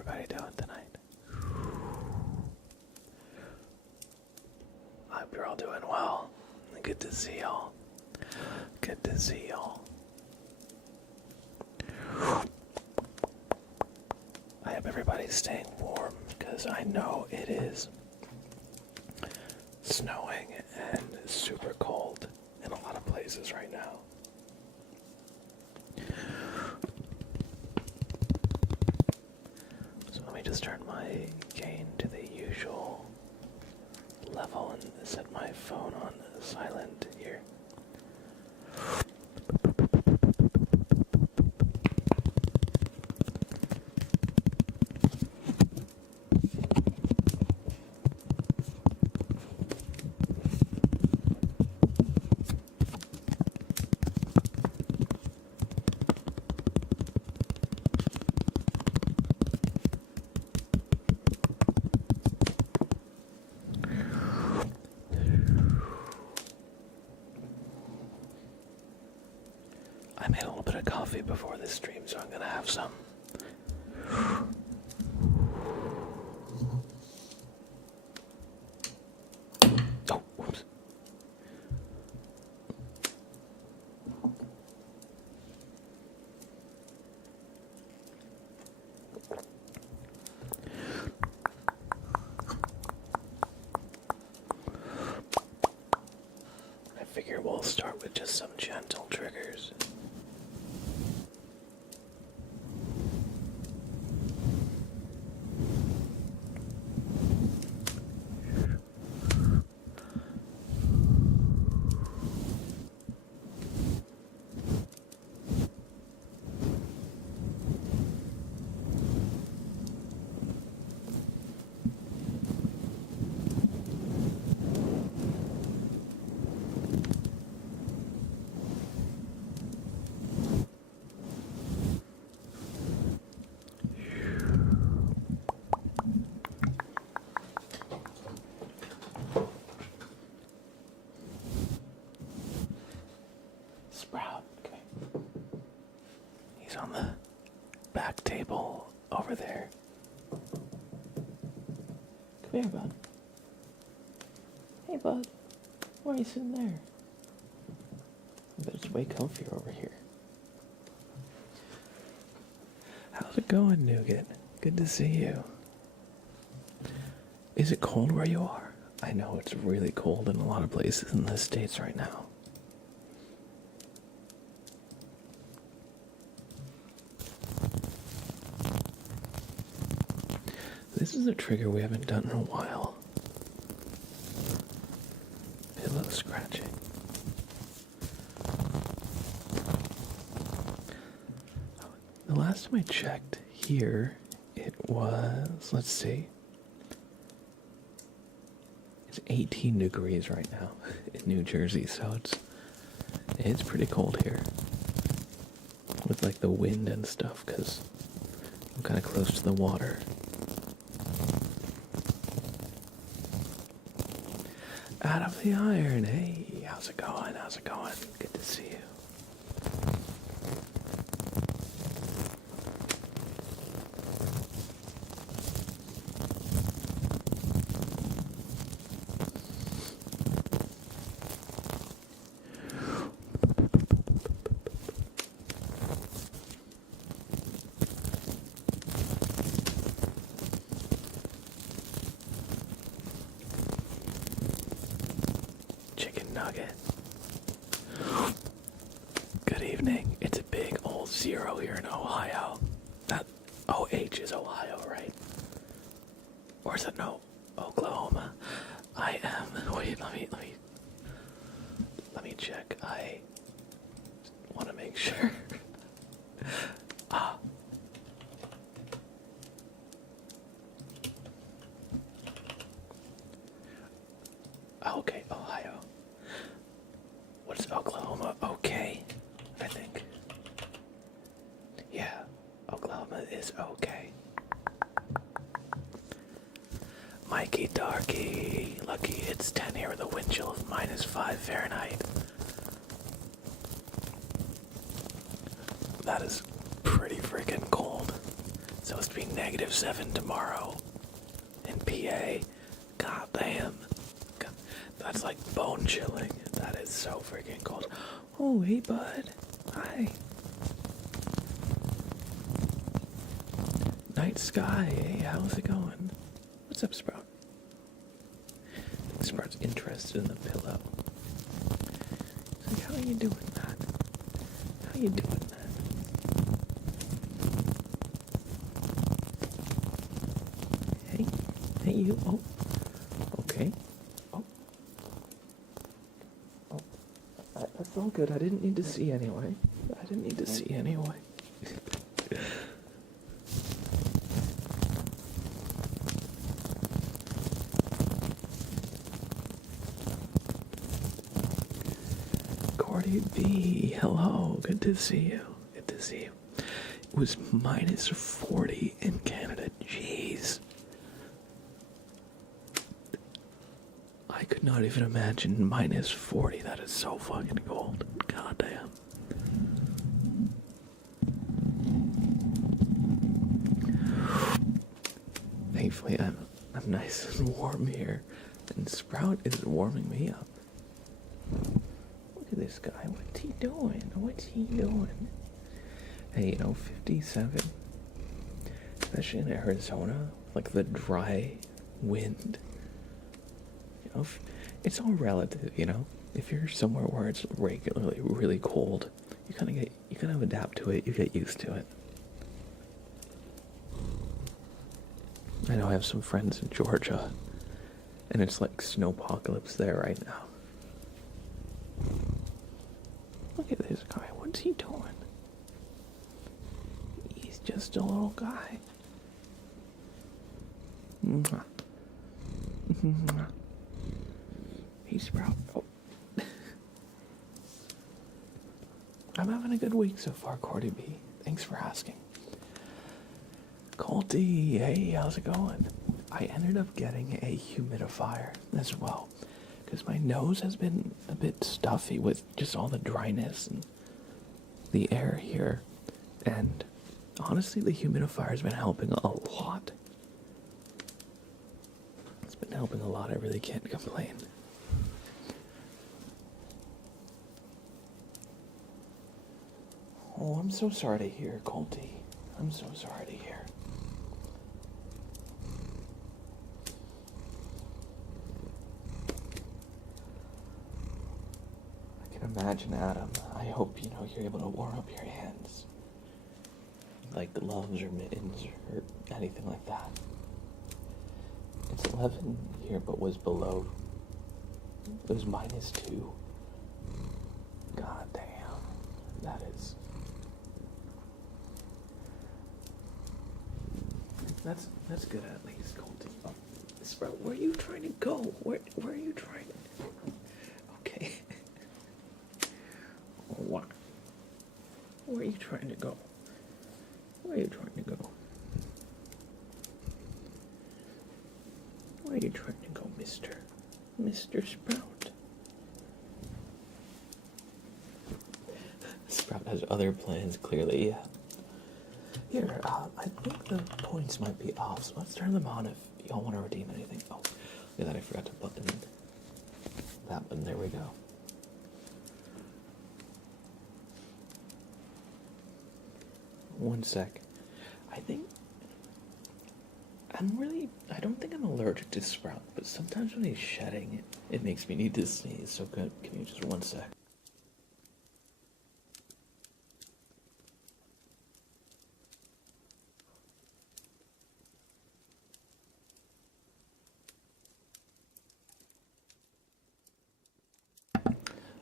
everybody doing tonight? I hope you're all doing well. Good to see y'all. Good to see y'all. I hope everybody's staying warm because I know it is snowing and super cold in a lot of places right now. So let me just turn my gain to the usual level and set my phone on silent here. I made a little bit of coffee before this stream, so I'm gonna have some. Oh, whoops. I figure we'll start with just some gentle triggers. Sprout, okay. He's on the back table over there. Come here, bud. Hey, bud. Why are you sitting there? I bet it's way comfier over here. How's it going, Nougat? Good to see you. Is it cold where you are? I know it's really cold in a lot of places in the States right now. This is a trigger we haven't done in a while. Pillow scratching. The last time I checked here, it was, let's see, it's 18 degrees right now in New Jersey, so it's pretty cold here. With like the wind and stuff, because I'm kind of close to the water. Out of the iron, hey, how's it going? How's it going? Good to see you. Nugget. Good evening. It's a big old 0 here in Ohio. That OH is Ohio, right? Or is it no? Oklahoma. I am. Wait, let me check. I want to make sure. Okay, Ohio. What is Oklahoma? Okay, I think. Yeah, Oklahoma is okay. Mikey Darky, lucky it's 10 here with a wind chill of -5 Fahrenheit. That is pretty freaking cold. supposed to be -7 tomorrow in PA. God damn. God, that's like bone chilling. That is so freaking cold. Oh, hey, bud. Hi. Night sky. Hey, how's it going? What's up, Sprout? Sprout's interested in the pillow. He's like, how are you doing, man? How you doing, man? Hey, hey, you. Oh, okay. Oh, oh, that's all good. I didn't need to see anyway. I didn't need to see anyway. Cordy B, hello. Good to see you. Good to see you. It was -40 in Canada. Jeez. I could not even imagine -40. That is so fucking cold. God damn. Thankfully, I'm nice and warm here, and Sprout is warming me up. Look at this guy. What's he doing? What's he doing? Hey, 57, especially in Arizona, like the dry wind. It's all relative, If you're somewhere where it's regularly really cold, you kind of adapt to it. You get used to it. I know I have some friends in Georgia, and it's like snowpocalypse there right now. Look at this guy. What's he doing? He's just a little guy. Mwah. Mwah. Hey, Sprout. Oh. I'm having a good week so far, Cordy B. Thanks for asking. Colty, hey, how's it going? I ended up getting a humidifier as well, because my nose has been a bit stuffy with just all the dryness and the air here, and honestly, the humidifier has been helping a lot. It's been helping a lot. I really can't complain. Oh, I'm so sorry to hear, Colty. I'm so sorry to hear. I can imagine, Adam. I hope, you're able to warm up your hands. Like gloves or mittens or anything like that. It's 11 here, but was below. It was -2. God damn. That is... That's good at least, Colton. Oh, Sprout, where are you trying to go? Where are you trying to... Okay. What? Where are you trying to go? Where are you trying to go? Where are you trying to go, Mr. Sprout? Sprout has other plans, clearly, yeah. Here, I think the points might be off, so let's turn them on if y'all want to redeem anything. Oh, look at that, I forgot to button that one. There we go. One sec. I don't think I'm allergic to Sprout, but sometimes when he's shedding, it makes me need to sneeze, so good. Give me just one sec.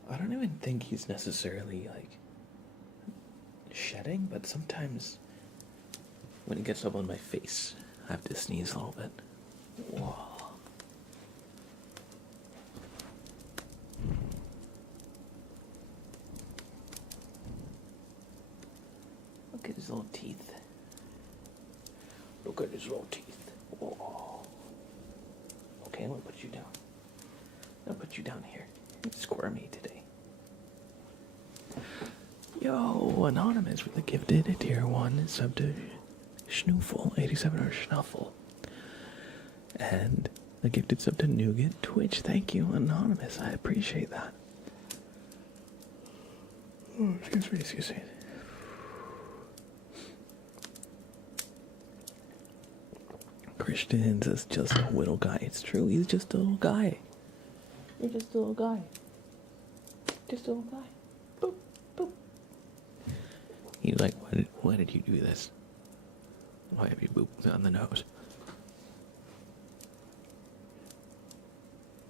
I don't even think he's necessarily, shedding, but sometimes when it gets up on my face, I have to sneeze a little bit. Whoa. Look at his little teeth. Look at his little teeth. Whoa. Okay, I'm gonna put you down. I'm gonna put you down here. It's squirmy today. Yo, Anonymous with the gifted tier 1 sub to Schnoofel, 87 or Schnuffle. And a gifted sub to Nougat Twitch. Thank you, Anonymous. I appreciate that. Oh, excuse me. Christians is just a little guy. It's true, he's just a little guy. You're just a little guy. Just a little guy. Boop, boop. He's like, why did you do this? Why have you booped on the nose?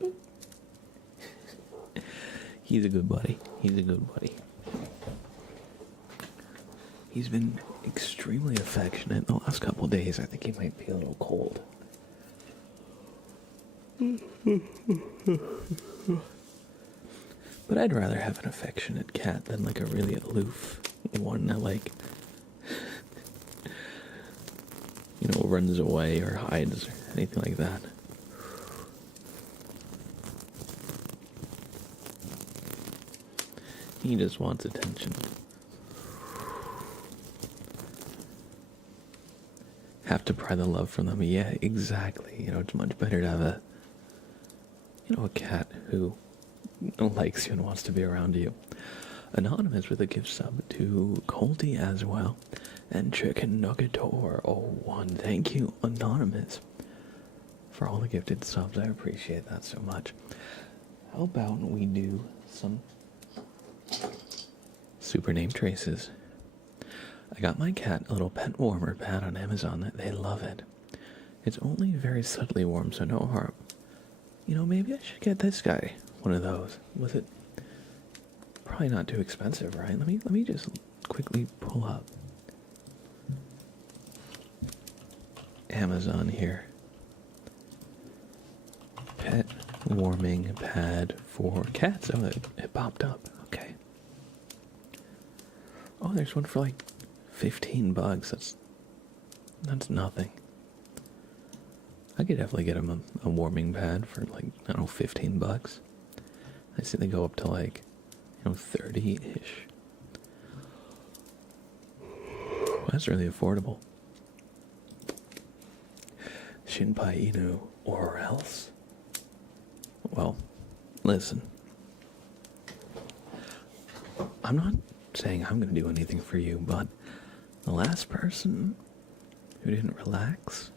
Boop. He's a good buddy. He's a good buddy. He's been extremely affectionate the last couple days. I think he might be a little cold. But I'd rather have an affectionate cat than like a really aloof one that like, you know, runs away or hides or anything like that. He just wants attention. Have to pry the love from them. Yeah, exactly. You know, it's much better to have a cat who likes you and wants to be around you. Anonymous with a gift sub to Colty as well. And Chicken Nuggetor 01. Thank you, Anonymous, for all the gifted subs. I appreciate that so much. How about we do some super name traces? I got my cat a little pet warmer pad on Amazon. They love it. It's only very subtly warm, so no harm. You know, maybe I should get this guy one of those. Was it probably not too expensive, right? Let me just quickly pull up Amazon here. Pet warming pad for cats. Oh, it popped up. Okay. Oh, there's one for like $15. That's nothing. I could definitely get him a warming pad for like, I don't know, $15. I see they go up to like, 30-ish. Well, that's really affordable. Shinpai Inu or else. Well, listen. I'm not saying I'm going to do anything for you, but the last person who didn't relax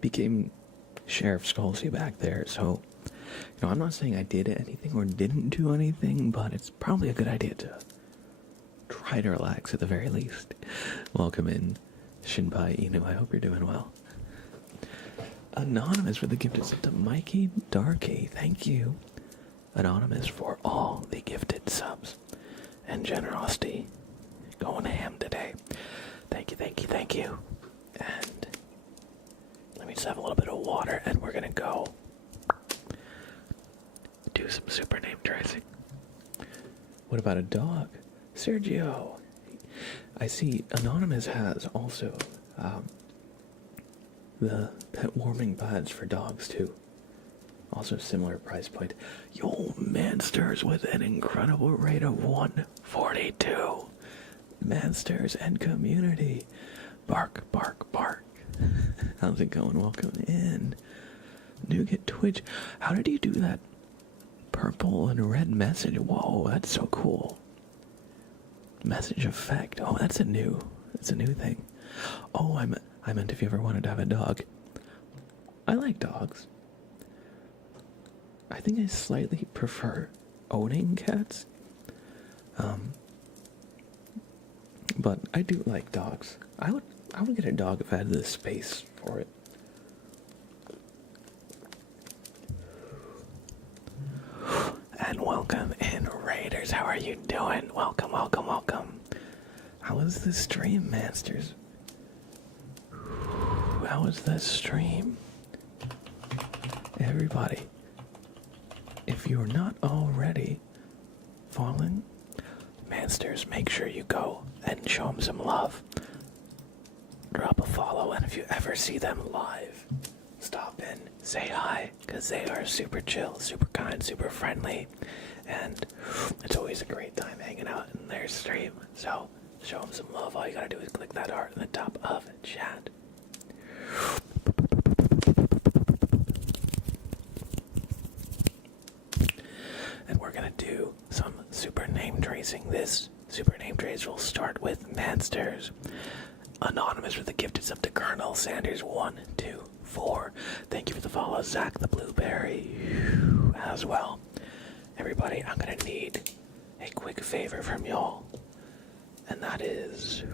became Sheriff Scalzi back there, so, I'm not saying I did anything or didn't do anything, but it's probably a good idea to try to relax at the very least. Welcome in, Shinpai Inu. I hope you're doing well. Anonymous with the gifted sub to Mikey Darky. Thank you, Anonymous, for all the gifted subs and generosity. Going ham today. Thank you, thank you, thank you. And let me just have a little bit of water, and we're gonna go do some super name tracing. What about a dog? Sergio. I see Anonymous has also the pet warming pads for dogs too. Also similar price point. Yo, Mansters with an incredible rate of 142. Mansters and community. Bark, bark, bark. How's it going? Welcome in. Nougat Twitch. How did you do that purple and red message? Whoa, that's so cool. Message effect. Oh, that's a new thing. Oh, I meant if you ever wanted to have a dog. I like dogs. I think I slightly prefer owning cats. But I do like dogs. I would get a dog if I had the space for it. And welcome in, Raiders. How are you doing? Welcome, welcome, welcome. How was the stream, Masters? How was the stream? Everybody, if you're not already following Mansters, make sure you go and show them some love. Drop a follow, and if you ever see them live, stop in, say hi, because they are super chill, super kind, super friendly, and it's always a great time hanging out in their stream. So Show him some love. All you gotta do is click that heart in the top of chat. And we're gonna do some super name tracing. This super name trace will start with Mansters. Anonymous with the gifted sub to Colonel Sanders 1, 2, 4. Thank you for the follow, Zach the Blueberry as well. Everybody, I'm gonna need a quick favor from y'all, and that is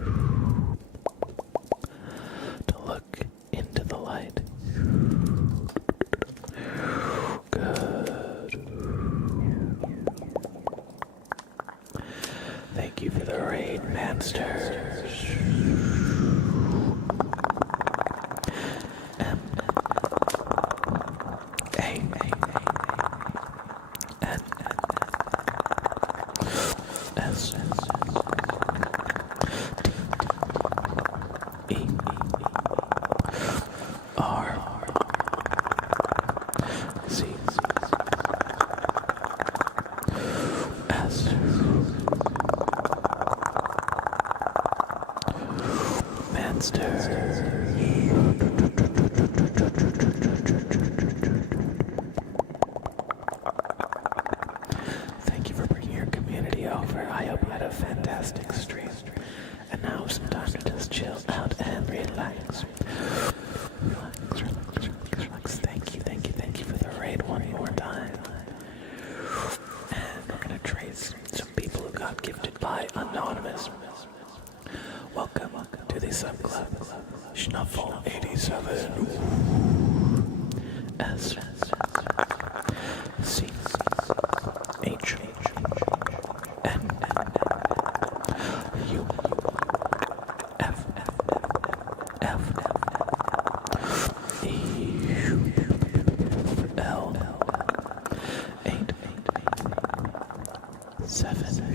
to look into the light. Good. Thank you for the raid, Mansters. Thank you for bringing your community over. I hope you had a fantastic stream. And now some time to just chill out and relax. Relax. Thank you for the raid one more time. And we're gonna trace some people who got gifted by Anonymous. Welcome to the sub club. Schnuffle 87. S C H N U F F E L 8 7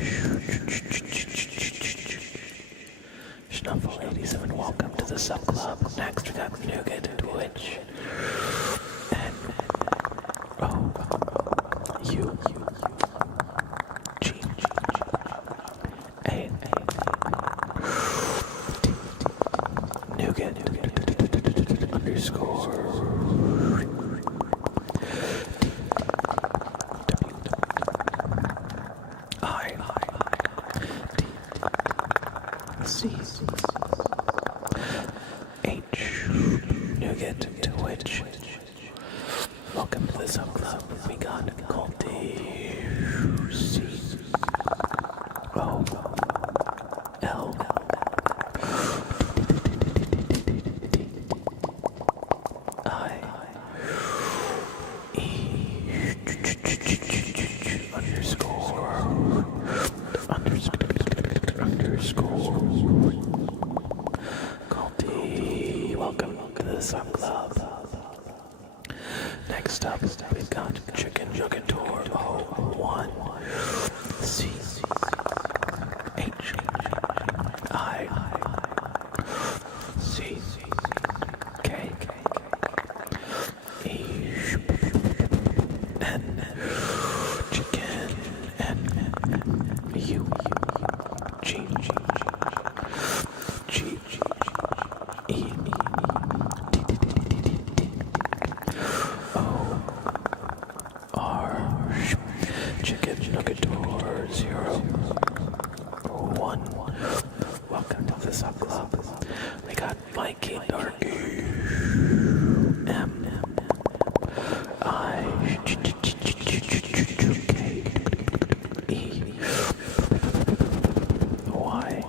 Schnuffle 87. Welcome to the sub club. Next we got Nougat Twitch. U G A T Nougat underscore W I T C H Nougat Twitch. Welcome to the sub club. We got Colty C O L D I E underscore Colty. Welcome to the sub club. Next up, we've got Chicken Jugator 01 C H I C K E N Chicken N U G G E Chicken Jugator 01. Welcome to the sub club. We got Mikey Darky M I K E Y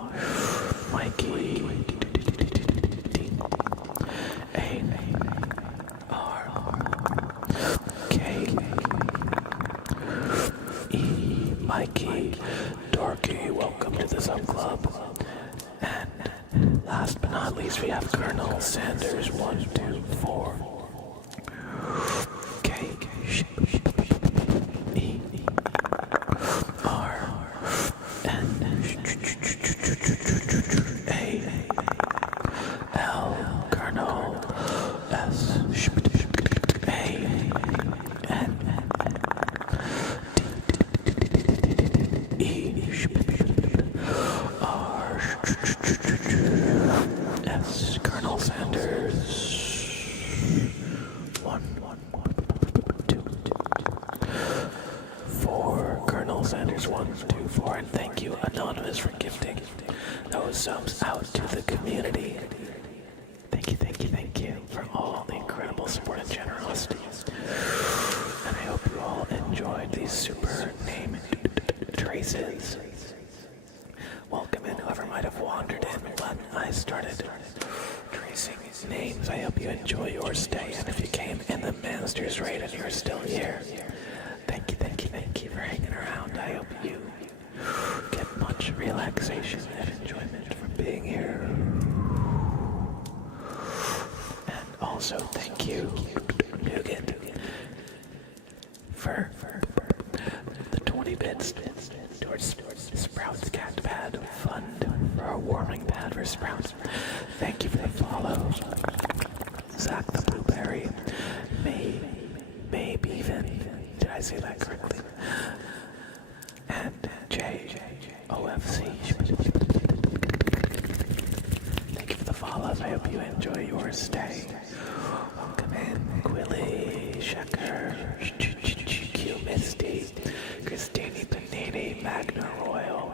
Mikey D A R K E Mikey Darky. Welcome to the sub club. And last but not least, we have Colonel Sanders 1, 2, 4 K E R N A L Colonel S A N E R Sanders124, and thank you, Anonymous, for gifting those subs out to the community. Thank you for all the incredible support and generosity. And I hope you all enjoyed these super name traces. Welcome in whoever might have wandered in when I started tracing names. I hope you enjoy your stay, and if you came in the Masters raid and you're still here, thank you for hanging around. I hope you get much relaxation and enjoyment from being here. And also thank you, Nugget, for the 20 bits towards Sprout's cat pad fund, for a warming pad for Sprouts. Thank you for the follow. Zach the Blueberry, May Beaven, did I say that correctly? And JOFC. Thank you for the follows. I hope you enjoy your stay. Welcome in, Quilly, Shecker, Q Misty, Christine Panini, Magna Royal,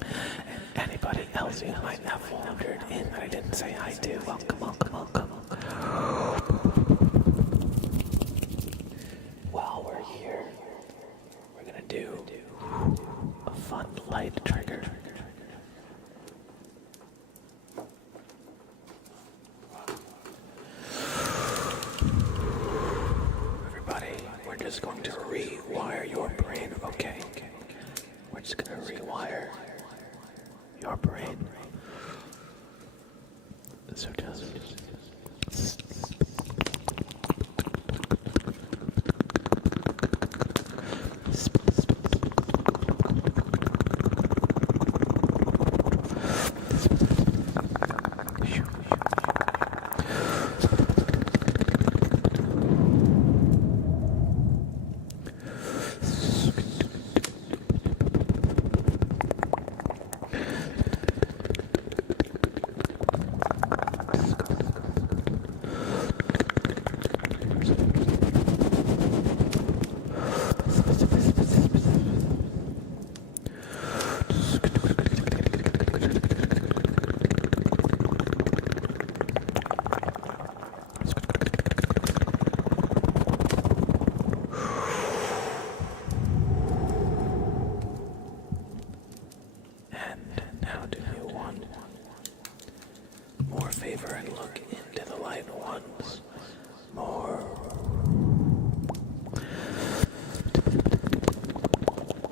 and anybody else who might have wandered in that I didn't say hi to. Welcome. While we're here, we're gonna do a fun light trigger. Everybody, we're just going to rewire your brain, okay? We're just gonna rewire your brain. So just favor and look into the light once more.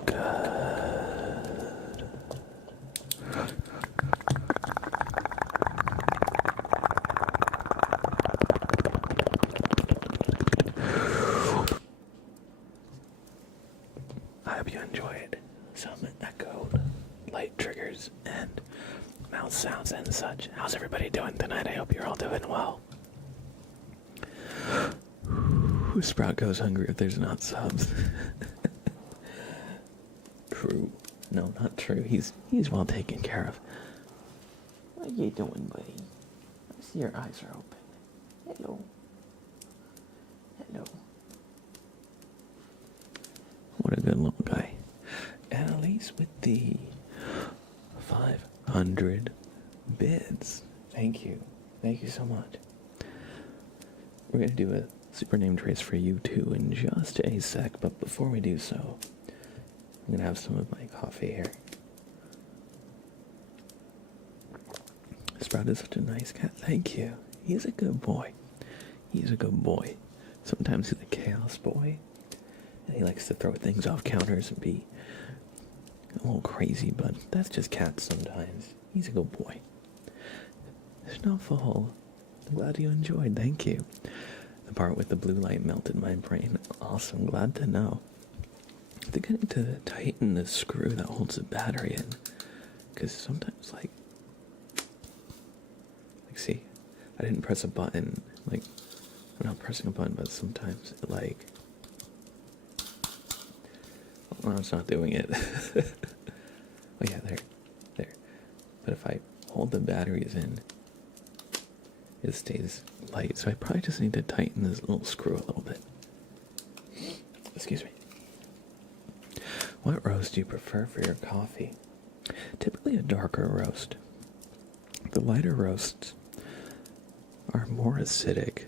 Good. I hope you enjoyed some echoed light triggers and mouth sounds and such. How's everybody doing tonight? I hope you're all doing well. Sprout goes hungry if there's not subs. True. No, not true. He's well taken care of. What are you doing, buddy? I see your eyes are open. Hello. Hello. What a good little guy. And at least with the 500 bids. Thank you. Thank you so much. We're going to do a super name trace for you too in just a sec, but before we do so, I'm going to have some of my coffee here. Sprout is such a nice cat. Thank you. He's a good boy. He's a good boy. Sometimes he's a chaos boy, and he likes to throw things off counters and be a little crazy, but that's just cats sometimes. He's a good boy. Snowfall. I'm glad you enjoyed. Thank you. The part with the blue light melted my brain. Awesome. Glad to know. I think I need to tighten the screw that holds the battery in. Because sometimes, like, see, I didn't press a button. Like, I'm not pressing a button, but sometimes it, like, well, it's not doing it. Oh yeah, there. But if I hold the batteries in, it stays light. So I probably just need to tighten this little screw a little bit. Excuse me. What roast do you prefer for your coffee? Typically a darker roast. The lighter roasts are more acidic,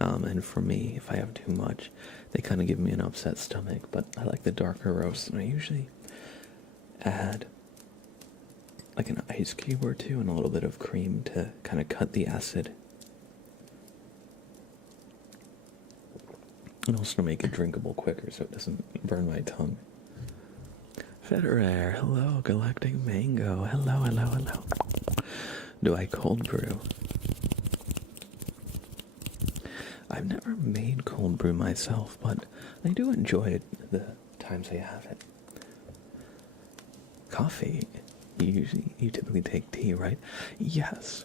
and for me, if I have too much, they kind of give me an upset stomach, but I like the darker roasts, and I usually add like an ice cube or two and a little bit of cream to kind of cut the acid. And also make it drinkable quicker so it doesn't burn my tongue. Federer, hello. Galactic Mango, hello, hello, hello. Do I cold brew? I've never made cold brew myself, but I do enjoy it the times I have it. Coffee, you typically take tea, right? Yes.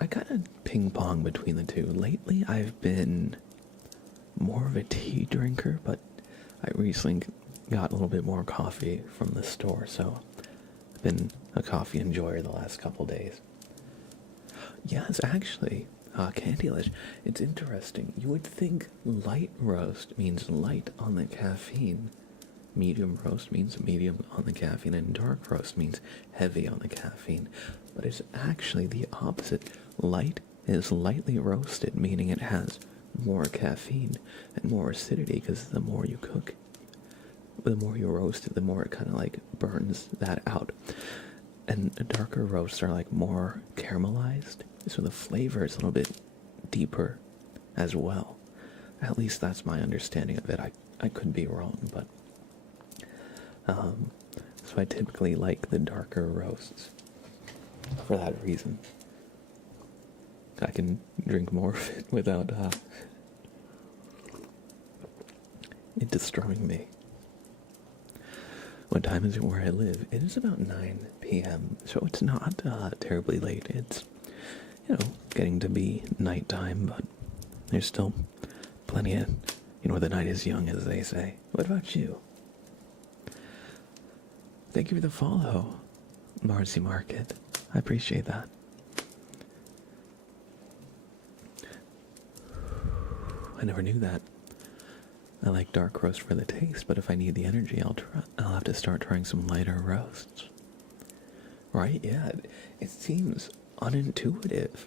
I kind of ping pong between the two. Lately, I've been more of a tea drinker, but I recently got a little bit more coffee from the store, so I've been a coffee enjoyer the last couple days. Yes, actually, Candylish, it's interesting. You would think light roast means light on the caffeine, medium roast means medium on the caffeine, and dark roast means heavy on the caffeine. But it's actually the opposite. Light is lightly roasted, meaning it has more caffeine and more acidity, because the more you cook, the more you roast it, the more it kind of like burns that out. And darker roasts are like more caramelized, so the flavor is a little bit deeper as well. At least that's my understanding of it. I could be wrong, but so I typically like the darker roasts for that reason. I can drink more of it without it destroying me. What time is it where I live? It is about 9 p.m., so it's not terribly late. It's, getting to be nighttime, but there's still plenty of, the night is young, as they say. What about you? Thank you for the follow, Marcy Market. I appreciate that. I never knew that. I like dark roast for the taste, but if I need the energy, I'll have to start trying some lighter roasts. Right? Yeah, it seems unintuitive.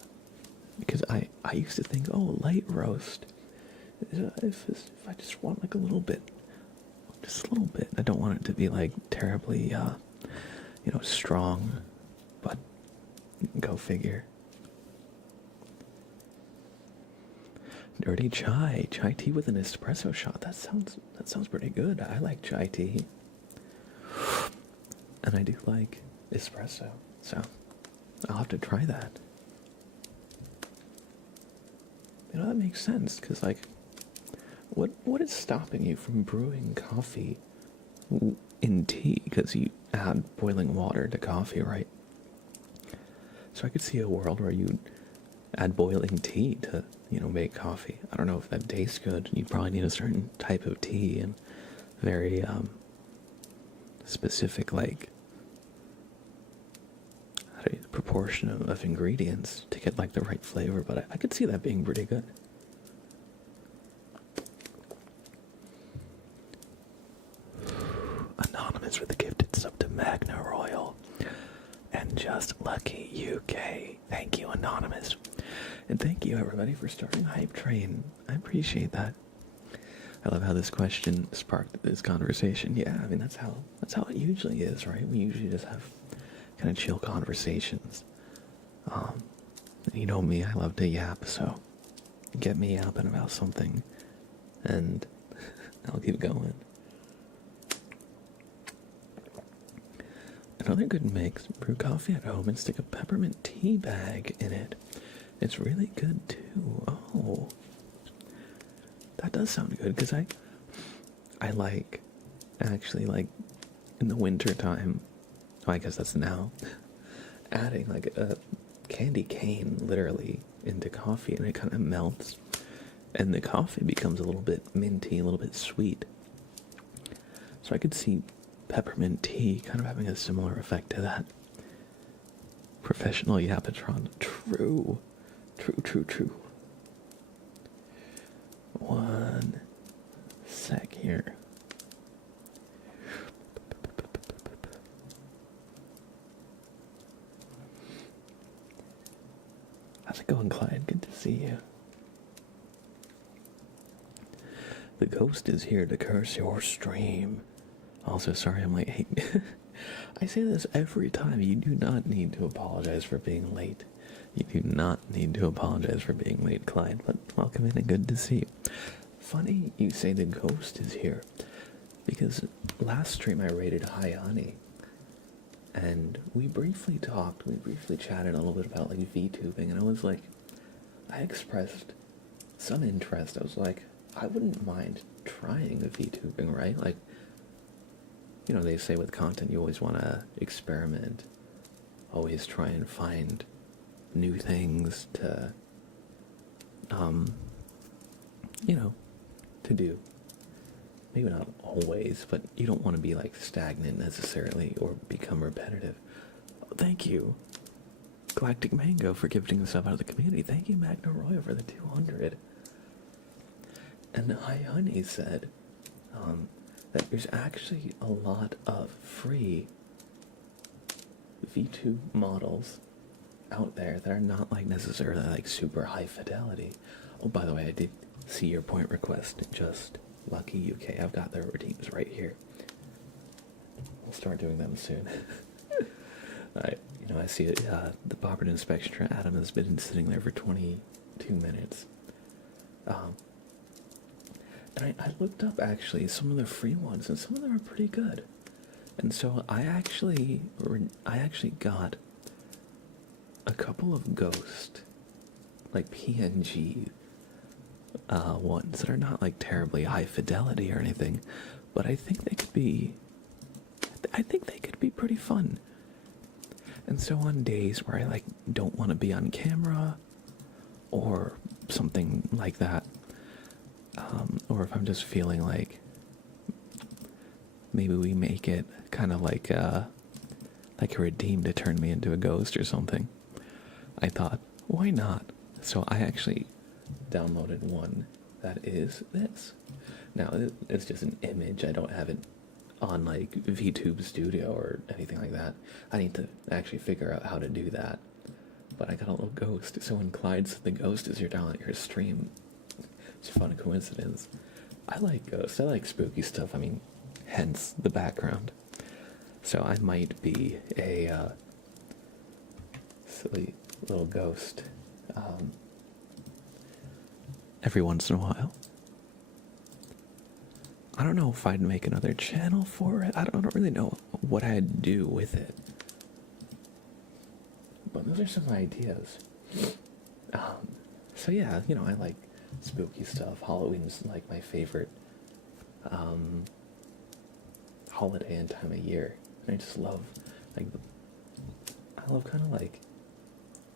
Because I used to think, oh, light roast. If I just want like a little bit, just a little bit. I don't want it to be like terribly, strong, but go figure. Dirty chai tea with an espresso shot. That sounds pretty good. I like chai tea, and I do like espresso. So I'll have to try that. That makes sense. Cause like, what is stopping you from brewing coffee in tea? Because you add boiling water to coffee, right? So I could see a world where you add boiling tea to, make coffee. I don't know if that tastes good. You probably need a certain type of tea and very specific, like, proportion of ingredients to get like the right flavor. But I could see that being pretty good. Anonymous with the gifted sub to Magna Royal. And Just Lucky UK. Thank you, Anonymous. And thank you, everybody, for starting Hype Train. I appreciate that. I love how this question sparked this conversation. Yeah, I mean, that's how it usually is, right? We usually just have kind of chill conversations. You know me, I love to yap, so get me yapping about something, and I'll keep going. Another good mix, brew coffee at home and stick a peppermint tea bag in it. It's really good too. Oh, that does sound good, because I like, actually, like, in the winter time, I guess that's now, adding like a candy cane literally into coffee, and it kind of melts, and the coffee becomes a little bit minty, a little bit sweet. So I could see peppermint tea kind of having a similar effect to that. Professional Yapatron. True. One sec here. it going, Clyde? Good to see you. The ghost is here to curse your stream. Also, sorry I'm late. Hey, I say this every time. You do not need to apologize for being late. You do not need to apologize for being late, Clyde, but welcome in and good to see you. Funny you say the ghost is here, because last stream I rated Hayani, and we briefly chatted a little bit about like VTubing, and I was like, I expressed some interest. I was like, I wouldn't mind trying the VTubing, right? Like, you know, they say with content you always want to experiment, always try and find new things to, you know, to do. Maybe not always, but you don't want to be like stagnant necessarily or become repetitive. Oh, thank you, Galactic Mango, for gifting the stuff out of the community. Thank you, Magna Roy, for the 200. And Hayani said that there's actually a lot of free VTube models out there that are not like necessarily like super high fidelity. Oh, by the way, I did see your point request. Just lucky UK. I've got their redeems right here. We'll start doing them soon. Alright, you know, I see it. The Bobbert inspection for Adam has been sitting there for 22 minutes. And I looked up actually some of the free ones, and some of them are pretty good. And so I actually got a couple of Ghost, like PNG ones that are not like terribly high fidelity or anything, but I think they could be pretty fun. And so on days where I like don't want to be on camera or something like that, or if I'm just feeling like maybe we make it kind of like a redeem to turn me into a ghost or something, I thought, why not? So I actually downloaded one that is this. Now, it's just an image. I don't have it on like VTube Studio or anything like that. I need to actually figure out how to do that. But I got a little ghost. So when Clyde said the ghost is here down at your stream, it's a fun coincidence. I like ghosts. I like spooky stuff. I mean, hence the background. So I might be a silly little ghost every once in a while. I don't know if I'd make another channel for it. I don't really know what I'd do with it. But those are some ideas. So yeah, you know, I like spooky stuff. Halloween's like my favorite holiday and time of year. And I just love, like, I love kind of like,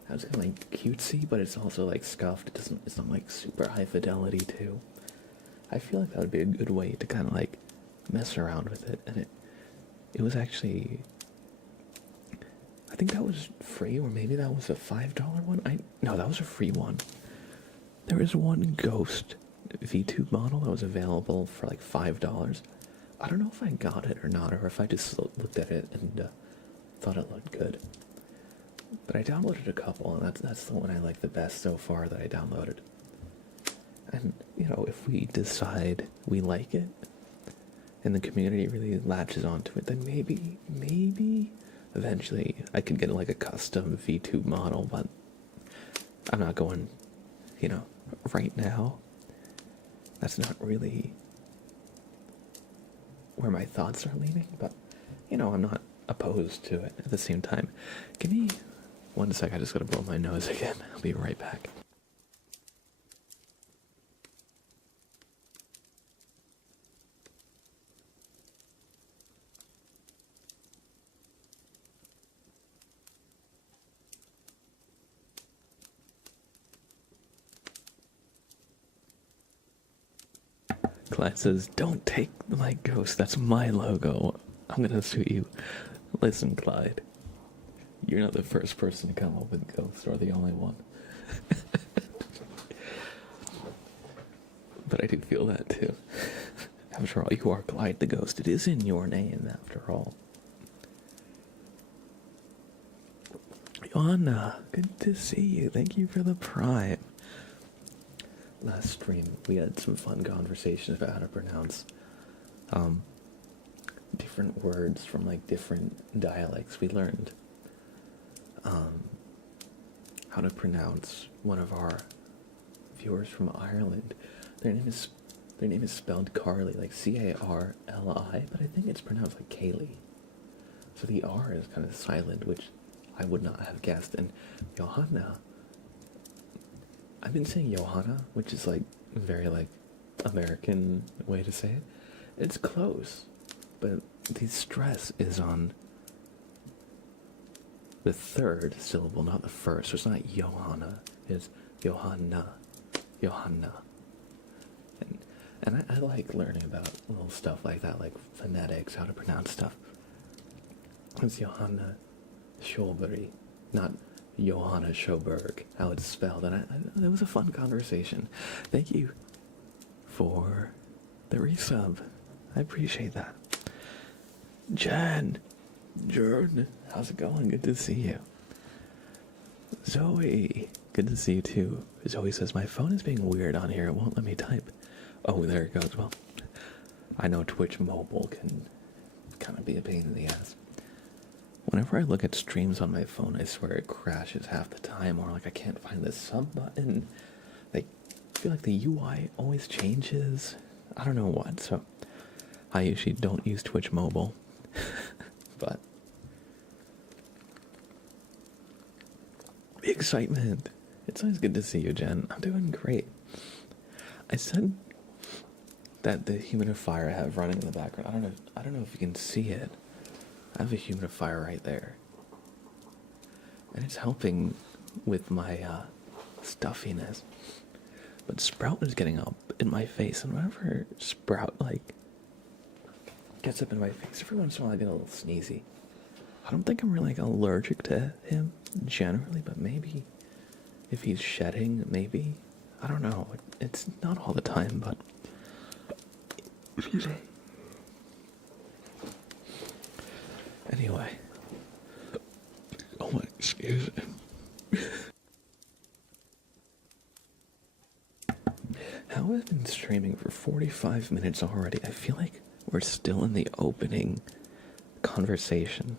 I was kind of like cutesy, but it's also like scuffed. It's not like super high fidelity too. I feel like that would be a good way to kind of like mess around with it. And it was actually, I think that was free, or maybe that was a $5 one. No, that was a free one. There was one Ghost VTube model that was available for like $5. I don't know if I got it or not, or if I just looked at it and thought it looked good. But I downloaded a couple, and that's the one I like the best so far that I downloaded. And, you know, if we decide we like it, and the community really latches onto it, then maybe eventually I could get like a custom VTube model, but I'm not going, you know, right now. That's not really where my thoughts are leaning, but, you know, I'm not opposed to it at the same time. Give me 1 sec, I just gotta blow my nose again. I'll be right back. Clyde says, don't take my ghost, that's my logo. I'm gonna sue you. Listen, Clyde, you're not the first person to come up with ghosts, or the only one. But I do feel that too. After all, you are Clyde the Ghost. It is in your name, after all. Fauna, good to see you. Thank you for the prime. Last stream, we had some fun conversations about how to pronounce different words from like different dialects. We learned how to pronounce one of our viewers from Ireland. Their name is spelled Carly, like Carli, but I think it's pronounced like Kaylee. So the R is kind of silent, which I would not have guessed. And Johanna, I've been saying Johanna, which is like a very like American way to say it. It's close, but the stress is on the third syllable, not the first. So it's not Johanna, it's Johanna. Johanna. And I like learning about little stuff like that, like phonetics, how to pronounce stuff. It's Johanna Schulberg, not Johanna Schoberg, how it's spelled. And it was a fun conversation. Thank you for the resub. I appreciate that. Jen, how's it going? Good to see you. Zoe, good to see you too. Zoe says, my phone is being weird on here. It won't let me type. Oh, there it goes. Well, I know Twitch mobile can kind of be a pain in the ass. Whenever I look at streams on my phone, I swear it crashes half the time, or like I can't find the sub button. Like, I feel like the UI always changes. I don't know what, so I usually don't use Twitch mobile. But the excitement. It's always good to see you, Jen. I'm doing great. I said that the humidifier I have running in the background, I don't know if you can see it. I have a humidifier right there. And it's helping with my stuffiness. But Sprout is getting up in my face, and whenever Sprout like gets up in my face, every once in a while I get a little sneezy. I don't think I'm really like allergic to him generally, but maybe if he's shedding, maybe. I don't know. It's not all the time, but excuse me. Anyway. Oh my, excuse me. How have I been streaming for 45 minutes already? I feel like we're still in the opening conversation.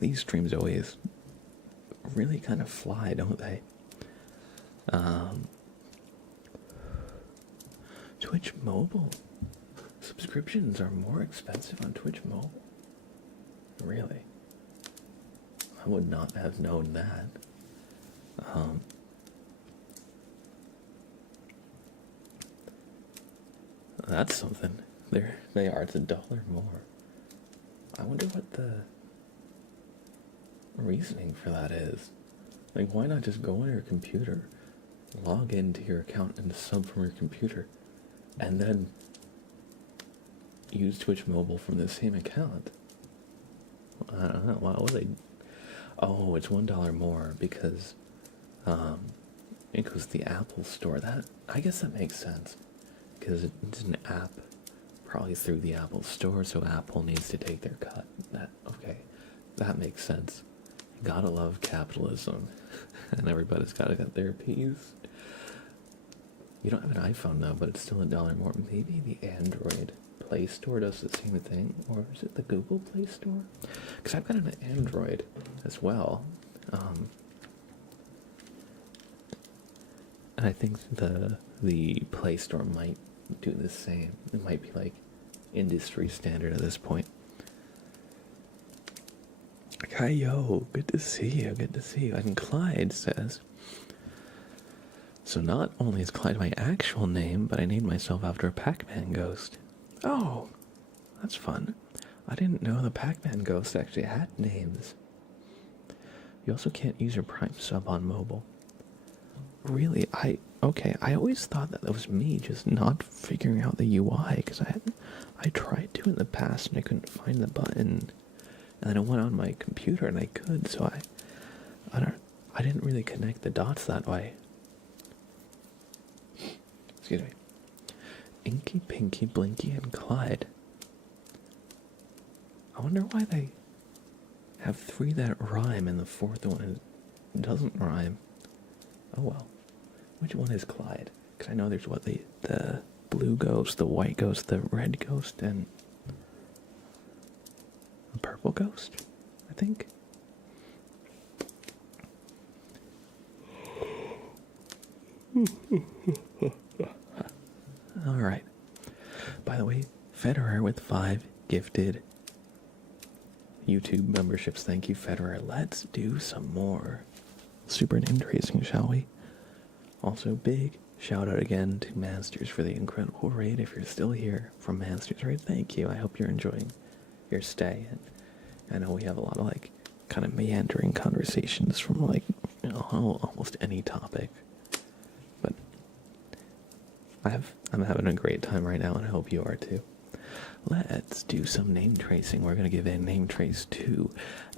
These streams always really kind of fly, don't they? Twitch Mobile subscriptions are more expensive on Twitch Mobile. Really? I would not have known that. That's something. They are. It's $1 more. I wonder what the reasoning for that is. Like, why not just go on your computer, log into your account and sub from your computer, and then use Twitch Mobile from the same account? I don't know. Why would they? Oh, it's $1 more because it goes to the Apple Store. That, I guess that makes sense because it's an app, probably through the Apple Store, so Apple needs to take their cut. Okay, that makes sense. Gotta love capitalism, and everybody's gotta get their piece. You don't have an iPhone though, but it's still $1 more. Maybe the Android Play Store does the same thing, or is it the Google Play Store? Because I've got an Android as well, and I think the Play Store might do the same. It might be like industry standard at this point. Hi, yo, good to see you, good to see you. And Clyde says, so not only is Clyde my actual name, but I named myself after a Pac-Man ghost. Oh, that's fun. I didn't know the Pac-Man ghost actually had names. You also can't use your Prime sub on mobile. Really? I always thought that was me just not figuring out the UI, because I tried to in the past and I couldn't find the button. And then I went on my computer and I could, so I didn't really connect the dots that way. Excuse me. Inky, Pinky, Blinky, and Clyde. I wonder why they have three that rhyme, and the fourth one doesn't rhyme. Oh well. Which one is Clyde? Because I know there's the blue ghost, the white ghost, the red ghost, and a purple ghost, I think. Alright. By the way, Federer with 5 gifted YouTube memberships. Thank you, Federer. Let's do some more super name tracing, shall we? Also, big shout out again to Masters for the incredible raid. If you're still here from Masters raid, thank you. I hope you're enjoying your stay. And I know we have a lot of kind of meandering conversations from almost any topic. But I'm having a great time right now, and I hope you are too. Let's do some name tracing. We're going to give a name trace to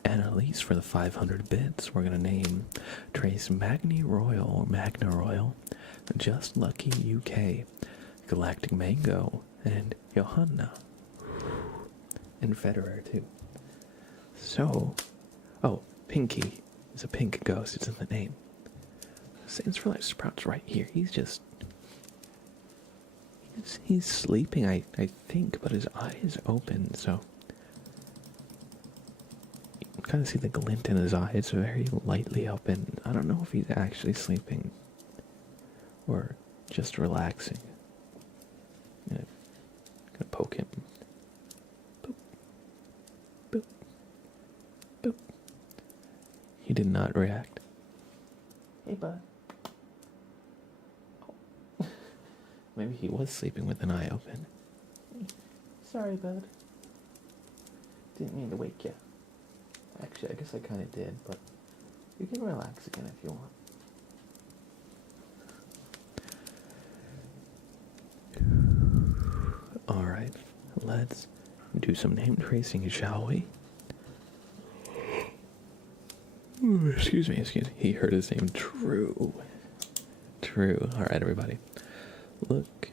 Annalise for the 500 bits. We're going to trace Magna Royal, Just Lucky UK, Galactic Mango, and Johanna. And Federer too. So, Pinky is a pink ghost. It's in the name. Sans for Life Sprout's right here. He's sleeping, I think, but his eye is open, so you can kind of see the glint in his eye. It's very lightly open. I don't know if he's actually sleeping or just relaxing. I'm gonna poke him. Boop. Boop. Boop. He did not react. Hey, bud. Maybe he was sleeping with an eye open. Sorry, bud. Didn't mean to wake you. Actually, I guess I kind of did, but you can relax again if you want. Alright, let's do some name tracing, shall we? Excuse me. He heard his name. True. Alright, everybody. Look.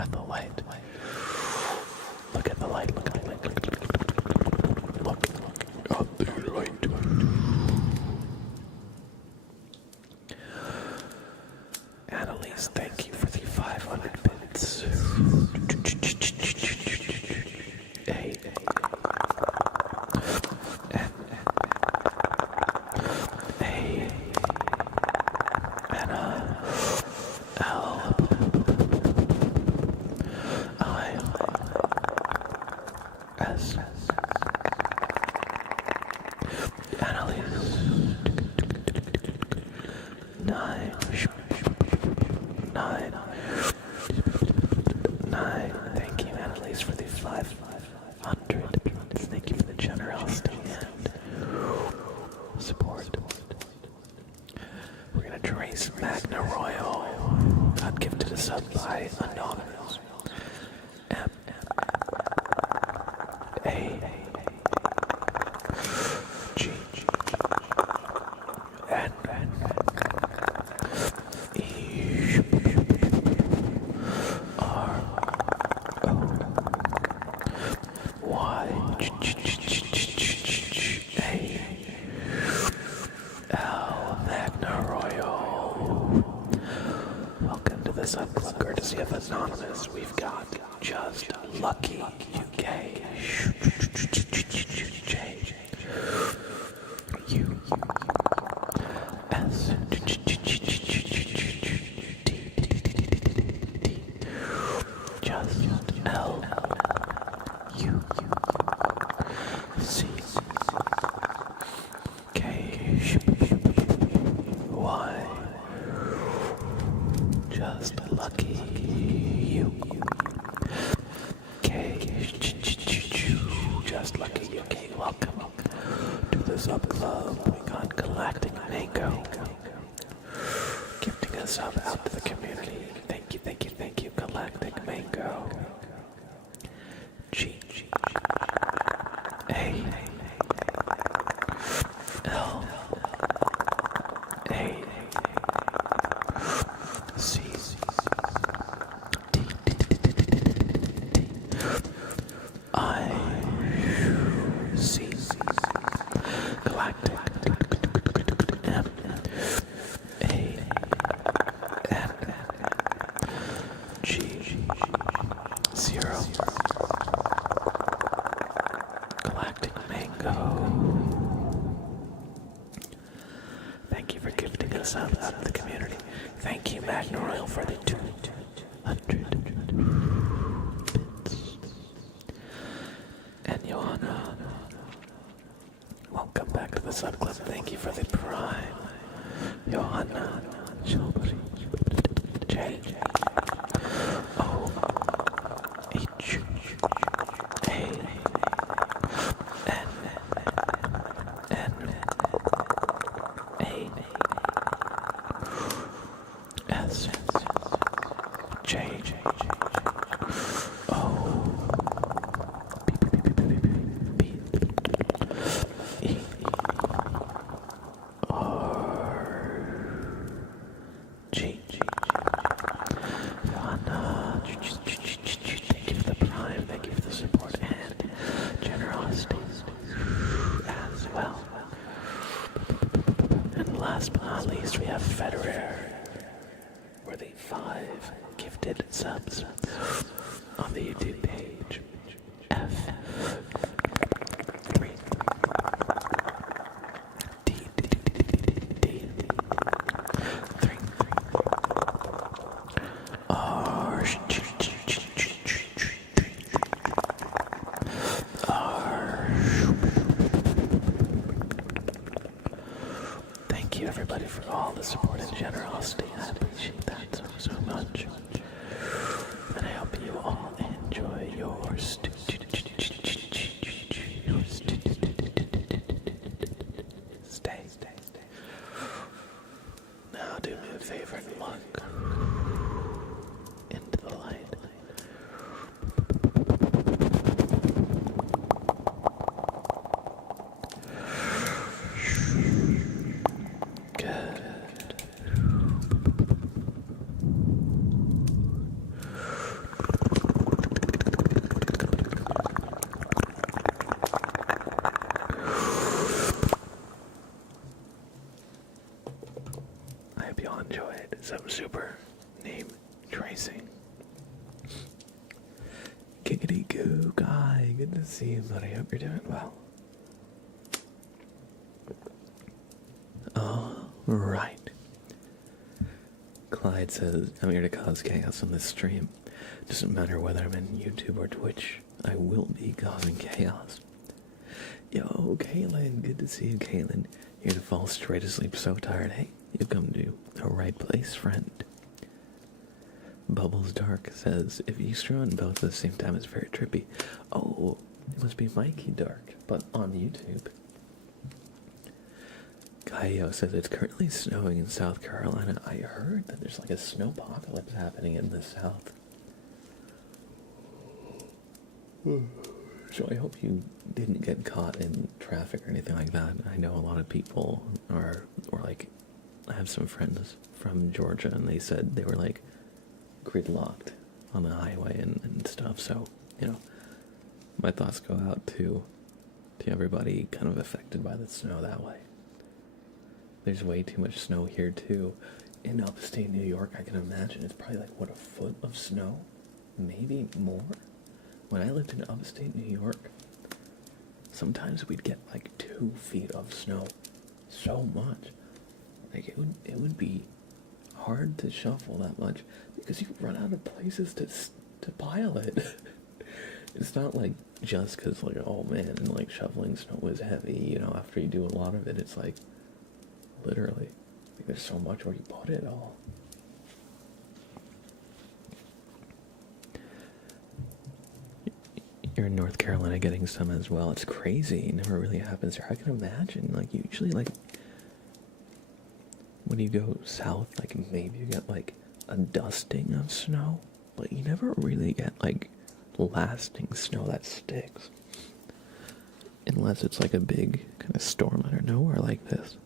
At the light. Look at the light. Look at the light. Annalise, thank you for the 500 bits. Hey. Magna Royal got gifted a sub by Anonymous. M-A-G courtesy of Anonymous, we've got Just Lucky UK. U S Just L U C K Y Just Lucky You K Just Lucky UK. Welcome to the sub club. We got Galactic Mango gifting us up out to the community. Thank you, Galactic Mango. G A L A C get a sub out of the community. Thank you, Magna Royal, for the 200 bits. And Johanna, welcome back to the sub club. Thank you for the prime. Johanna, J, O, H, A, N, A, S, J, O, B, E, R, G, Johanna, thank you for the prime, thank you for the support and generosity as well. And last but not least, we have Federer, for the 5 gifted subs on the YouTube page. F, 3, D, 3, R, Thank you everybody for all the support and generosity. I appreciate that so much. And I hope you all enjoy your stay. Now do me a favor and look into the light. Good. I hope you all enjoyed some super name tracing. Giggity goo guy, good to see you, buddy. Hope you're doing well. Alright. Clyde says, I'm here to cause chaos on this stream. Doesn't matter whether I'm in YouTube or Twitch, I will be causing chaos. Yo, Kaylin, good to see you, Kaylin. Here to fall straight asleep, so tired. Hey, you've come to a right place, friend. Bubbles Dark says, if you stream on both at the same time, it's very trippy. Oh, it must be Mikey Dark, but on YouTube. Kaio says it's currently snowing in South Carolina. I heard that there's like a snowpocalypse happening in the South. So I hope you didn't get caught in traffic or anything like that. I know a lot of people are, or like, I have some friends from Georgia and they said they were like gridlocked on the highway and stuff. So, you know, my thoughts go out to everybody kind of affected by the snow that way. There's way too much snow here too. In upstate New York, I can imagine it's probably like, what, a foot of snow? Maybe more? When I lived in upstate New York, sometimes we'd get like 2 feet of snow. So much. Like it would be hard to shuffle that much because you run out of places to pile it. It's not like just because like, oh man, and like shoveling snow is heavy, you know, after you do a lot of it, it's like literally, like there's so much where you put it all. You're in North Carolina getting some as well. It's crazy. It never really happens here. I can imagine, like, usually, like, when you go south, like, maybe you get, like, a dusting of snow, but you never really get, like, lasting snow that sticks. Unless it's, like, a big kind of storm out of nowhere like this.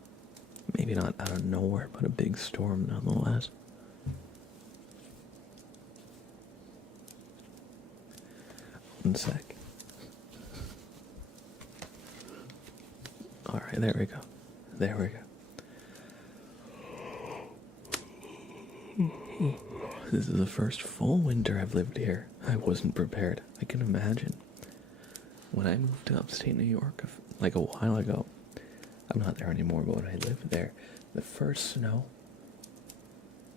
Maybe not out of nowhere, but a big storm nonetheless. One sec. Alright, there we go. There we go. This is the first full winter I've lived here. I wasn't prepared. I can imagine. When I moved to upstate New York, like a while ago, I'm not there anymore, but when I lived there, the first snow,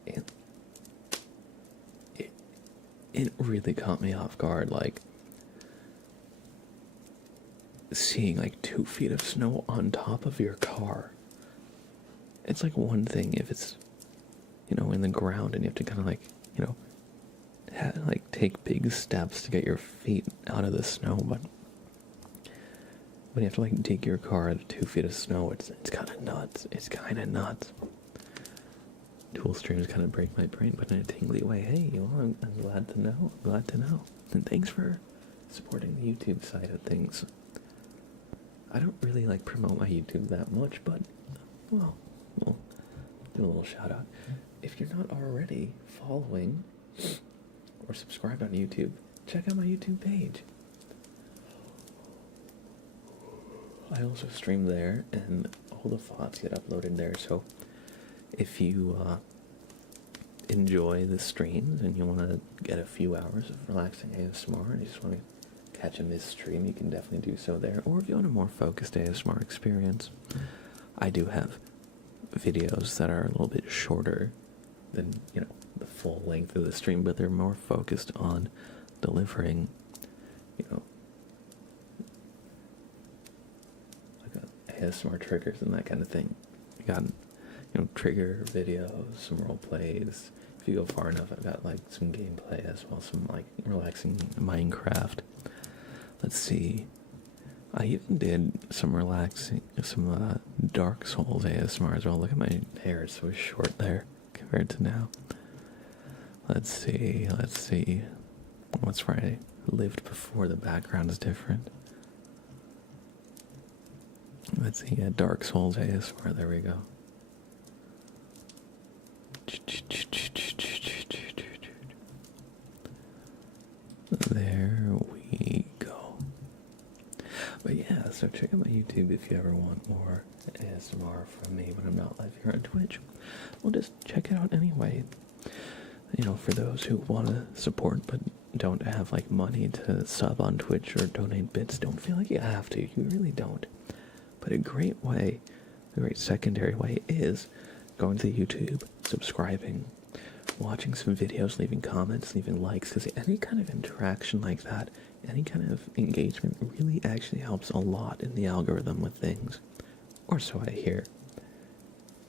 it, it really caught me off guard, like, seeing like 2 feet of snow on top of your car. It's like one thing if it's, in the ground and you have to kind of like, like take big steps to get your feet out of the snow, but when you have to like dig your car out of 2 feet of snow, it's kind of nuts. It's kind of nuts. Tool streams kind of break my brain, but in a tingly way. Hey, I'm glad to know. I'm glad to know. And thanks for supporting the YouTube side of things. I don't really like promote my YouTube that much, but well, we'll do a little shout out. If you're not already following or subscribed on YouTube, check out my YouTube page. I also stream there, and all the thoughts get uploaded there. So if you enjoy the streams and you want to get a few hours of relaxing ASMR and you just want to catch a missed stream, you can definitely do so there. Or if you want a more focused ASMR experience, I do have videos that are a little bit shorter than, the full length of the stream, but they're more focused on delivering, like ASMR triggers and that kind of thing. You got, trigger videos, some role plays. If you go far enough, I've got like some gameplay as well, some like relaxing Minecraft. Let's see. I even did some relaxing, some Dark Souls ASMR as well. Look at my hair, it's so short there compared to now. Let's see. What's right? Lived before, the background is different. Let's see, yeah, Dark Souls ASMR, there we go. There we go. But yeah, so check out my YouTube if you ever want more ASMR from me when I'm not live here on Twitch. Well, just check it out anyway. For those who want to support but don't have like money to sub on Twitch or donate bits, don't feel like you have to. You really don't. But a great way, a great secondary way is going to YouTube, subscribing, watching some videos, leaving comments, leaving likes, because any kind of interaction like that, any kind of engagement really actually helps a lot in the algorithm with things. Or so I hear.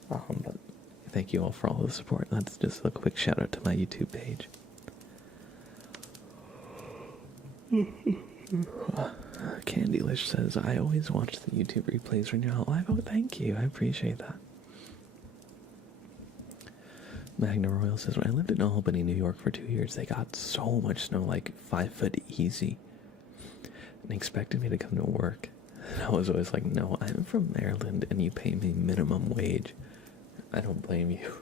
But thank you all for all the support. That's just a quick shout out to my YouTube page. Candylish says, I always watch the YouTube replays when you're not live. Oh, thank you. I appreciate that. Magna Royal says, when I lived in Albany, New York for 2 years, they got so much snow, like 5 foot easy, and expected me to come to work. And I was always like, no, I'm from Maryland and you pay me minimum wage. I don't blame you.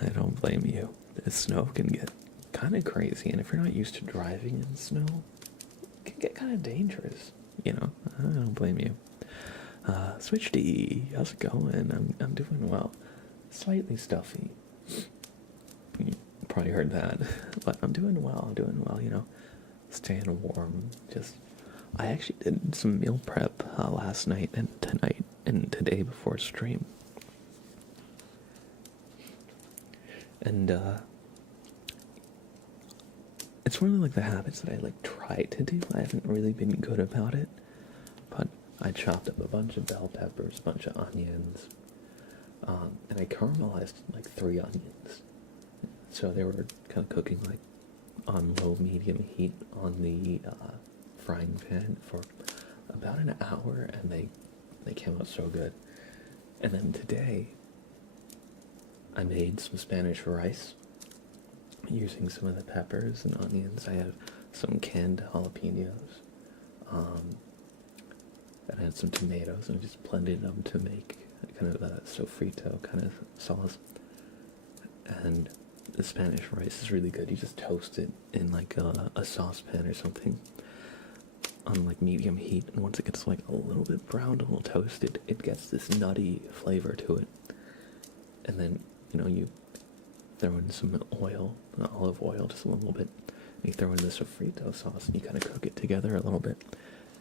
I don't blame you. The snow can get kind of crazy, and if you're not used to driving in snow, it can get kind of dangerous, I don't blame you. Switch D, how's it going? I'm doing well. Slightly stuffy. You probably heard that, but I'm doing well, staying warm. I actually did some meal prep last night and tonight and today before stream. And it's one of like the habits that I like try to do. I haven't really been good about it, but I chopped up a bunch of bell peppers, a bunch of onions, and I caramelized like 3 onions. So they were kind of cooking like on low medium heat on the frying pan for about an hour, and they came out so good. And then today I made some Spanish rice using some of the peppers and onions. I have some canned jalapenos, and I had some tomatoes, and just blended them to make kind of a sofrito kind of sauce. And the Spanish rice is really good. You just toast it in like a saucepan or something on like medium heat, and once it gets like a little bit browned, a little toasted, it gets this nutty flavor to it. And then you throw in some oil, olive oil, just a little bit, and you throw in the sofrito sauce, and you kind of cook it together a little bit,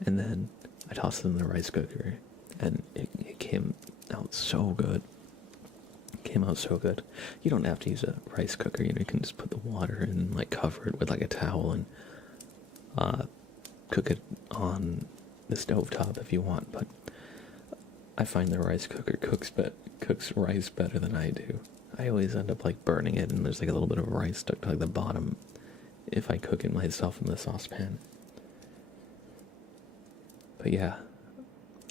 and then I toss it in the rice cooker, and it came out so good. Came out so good. You don't have to use a rice cooker. You can just put the water and like cover it with like a towel and cook it on the stovetop if you want. But I find the rice cooker cooks rice better than I do. I always end up like burning it, and there's like a little bit of rice stuck to like the bottom if I cook it myself in the saucepan. But yeah,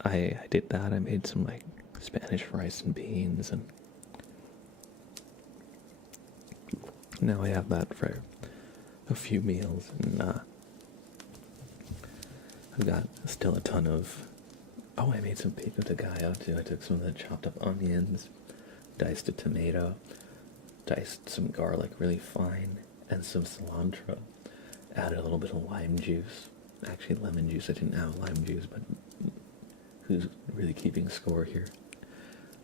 I did that. I made some like Spanish rice and beans, and now I have that for a few meals. And I've got still a ton of. Oh, I made some pico de gallo too. I took some of the chopped up onions, diced a tomato, diced some garlic really fine, and some cilantro. Added a little bit of lime juice. Actually, lemon juice. I didn't have lime juice, but who's really keeping score here?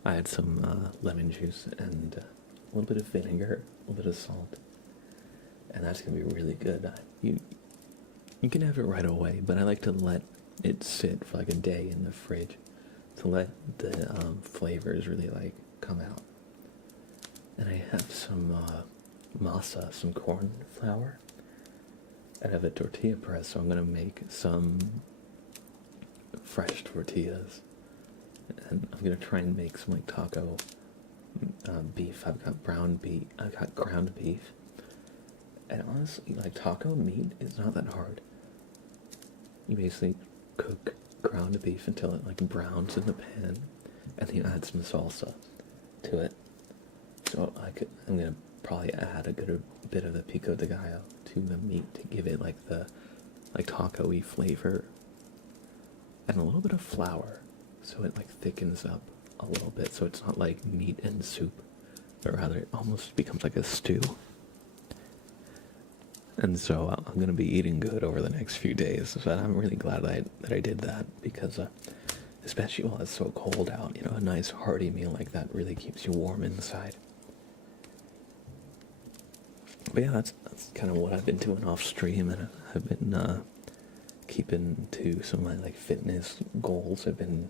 I had some lemon juice and a little bit of vinegar, a little bit of salt, and that's gonna be really good. You can have it right away, but I like to let it sit for like a day in the fridge to let the flavors really like come out. And I have some masa, some corn flour. I have a tortilla press, so I'm gonna make some fresh tortillas, and I'm gonna try and make some like taco beef. I've got ground beef, and honestly, like taco meat is not that hard. You basically cook ground beef until it like browns in the pan, and then you add some salsa to it. So I'm gonna probably add a good bit of the pico de gallo to the meat to give it like the taco-y flavor, and a little bit of flour so it like thickens up a little bit, so it's not like meat and soup, but rather it almost becomes like a stew. And so I'm going to be eating good over the next few days. So I'm really glad that I did that, because especially while it's so cold out, a nice hearty meal like that really keeps you warm inside. But yeah, that's kind of what I've been doing off stream, and I've been keeping to some of my like fitness goals. I've been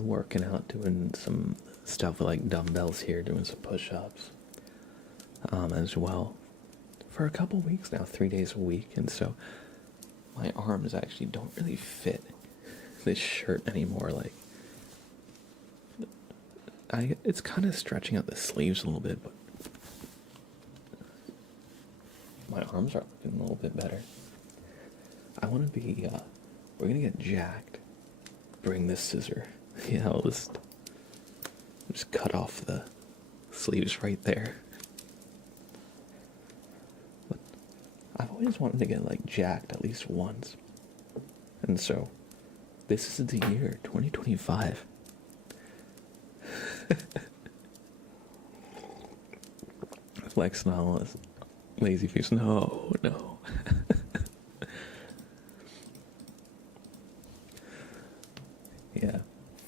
working out, doing some stuff with like dumbbells here, doing some push-ups as well. For a couple weeks now, 3 days a week, and so my arms actually don't really fit this shirt anymore. Like, it's kind of stretching out the sleeves a little bit, but my arms are looking a little bit better. I want to be, we're gonna get jacked. Bring this scissor. Yeah, I'll just cut off the sleeves right there. I've always wanted to get like jacked at least once, and so this is the year 2025. Flex now, lazy face. No. Yeah,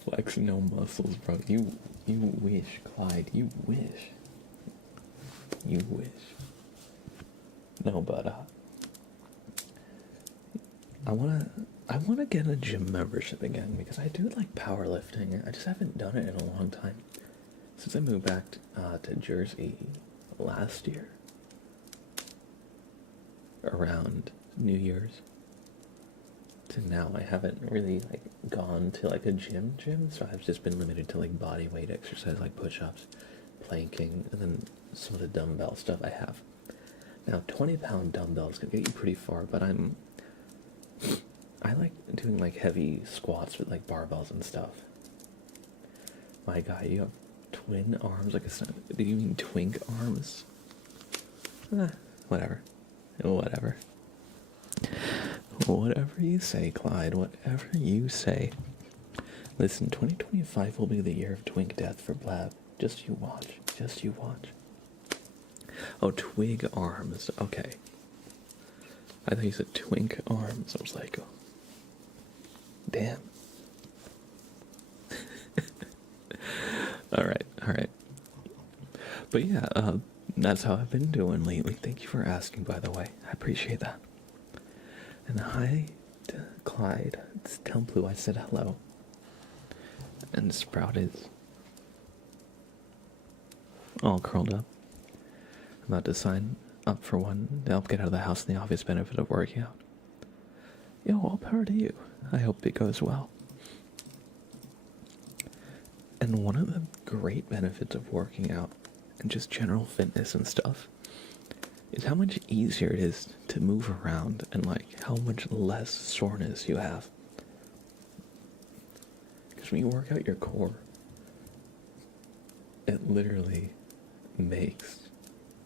flex no muscles, bro. You wish, Clyde. You wish. No, but I wanna get a gym membership again, because I do like powerlifting. I just haven't done it in a long time. Since I moved back to Jersey last year, around New Year's, to now, I haven't really like gone to like a gym, so I've just been limited to like body weight exercise, like push-ups, planking, and then some of the dumbbell stuff I have. Now, 20-pound dumbbells can get you pretty far, but I like doing like heavy squats with like barbells and stuff. My guy, you have twin arms, like do you mean twink arms? Whatever. Whatever you say, Clyde, whatever you say. Listen, 2025 will be the year of twink death for Blab. Just you watch. Oh, twig arms. Okay. I thought you said twink arms. I was like, oh, damn. All right. But yeah, that's how I've been doing lately. Thank you for asking, by the way. I appreciate that. And hi to Clyde. It's Tell Blue I said hello. And Sprout is all curled up, about to sign up for one to help get out of the house and the obvious benefit of working out. Yo, all power to you. I hope it goes well. And one of the great benefits of working out and just general fitness and stuff is how much easier it is to move around and like how much less soreness you have. Because when you work out your core, it literally makes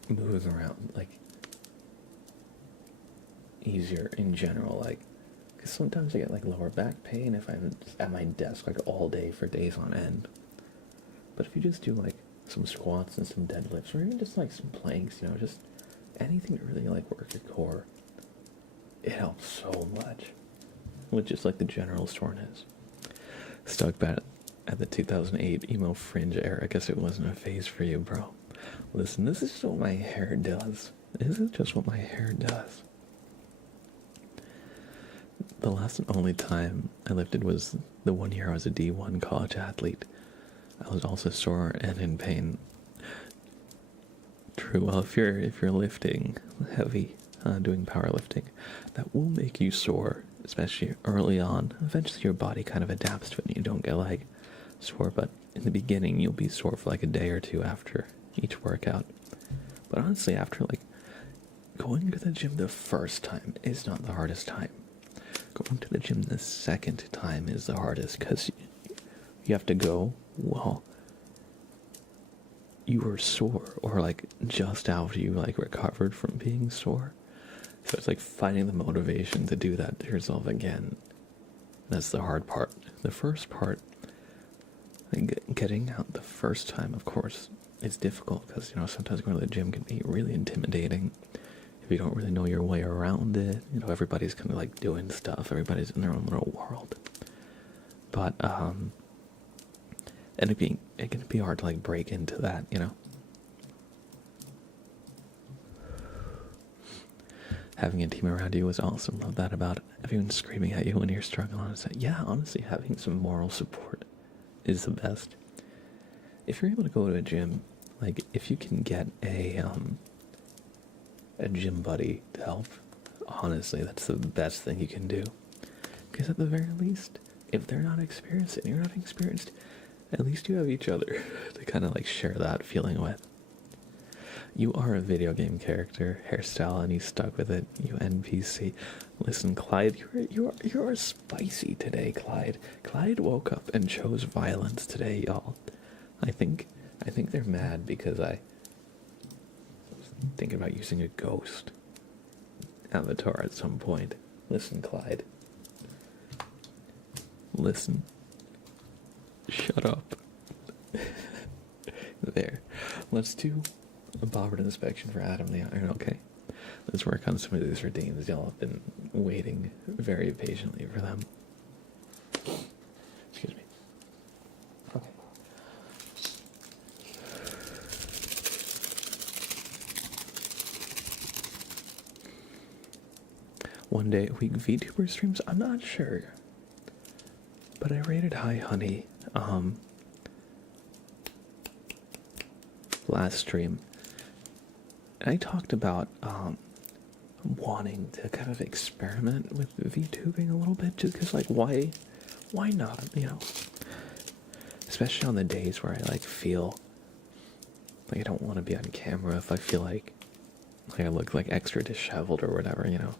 moving around like easier in general. Like, because sometimes I get like lower back pain if I'm at my desk like all day for days on end. But if you just do like some squats and some deadlifts, or even just like some planks, you know, just anything to really like work your core, it helps so much with just like the general soreness. Stuck back at the 2008 emo fringe era. I guess it wasn't a phase for you, bro. Listen, this is just what my hair does. This is just what my hair does. The last and only time I lifted was the 1 year I was a D1 college athlete. I was also sore and in pain. True. Well, if you're lifting heavy, doing powerlifting, that will make you sore, especially early on. Eventually, your body kind of adapts to it, and you don't get like sore. But in the beginning, you'll be sore for like a day or two after each workout. But honestly, after like going to the gym the first time is not the hardest time. Going to the gym the second time is the hardest, because you have to go while you were sore, or like just after you like recovered from being sore. So it's like finding the motivation to do that to yourself again. That's the hard part. The first part, like getting out the first time, of course, it's difficult because, you know, sometimes going to the gym can be really intimidating if you don't really know your way around it. You know, everybody's kind of like doing stuff. Everybody's in their own little world. But and it can be hard to like break into that, you know. Having a team around you is awesome. Love that about it. Everyone screaming at you when you're struggling. Yeah, honestly, having some moral support is the best. If you're able to go to a gym, like if you can get a gym buddy to help, honestly, that's the best thing you can do. Because at the very least, if they're not experienced and you're not experienced, at least you have each other to kind of like share that feeling with. You are a video game character, hairstyle, and you stuck with it, you NPC. Listen, Clyde, you're spicy today, Clyde. Clyde woke up and chose violence today, y'all. I think they're mad because I was thinking about using a ghost avatar at some point. Listen, Clyde. Listen. Shut up. There. Let's do a Bobbert inspection for Adam the Iron, okay? Let's work on some of these redeems. Y'all have been waiting very patiently for them. Excuse me. Okay. One day a week VTuber streams? I'm not sure. But I rated Hi Honey last stream. And I talked about wanting to kind of experiment with VTubing a little bit, just because, like, why not, you know? Especially on the days where I, like, feel like I don't want to be on camera, if I feel like I look, like, extra disheveled or whatever, you know?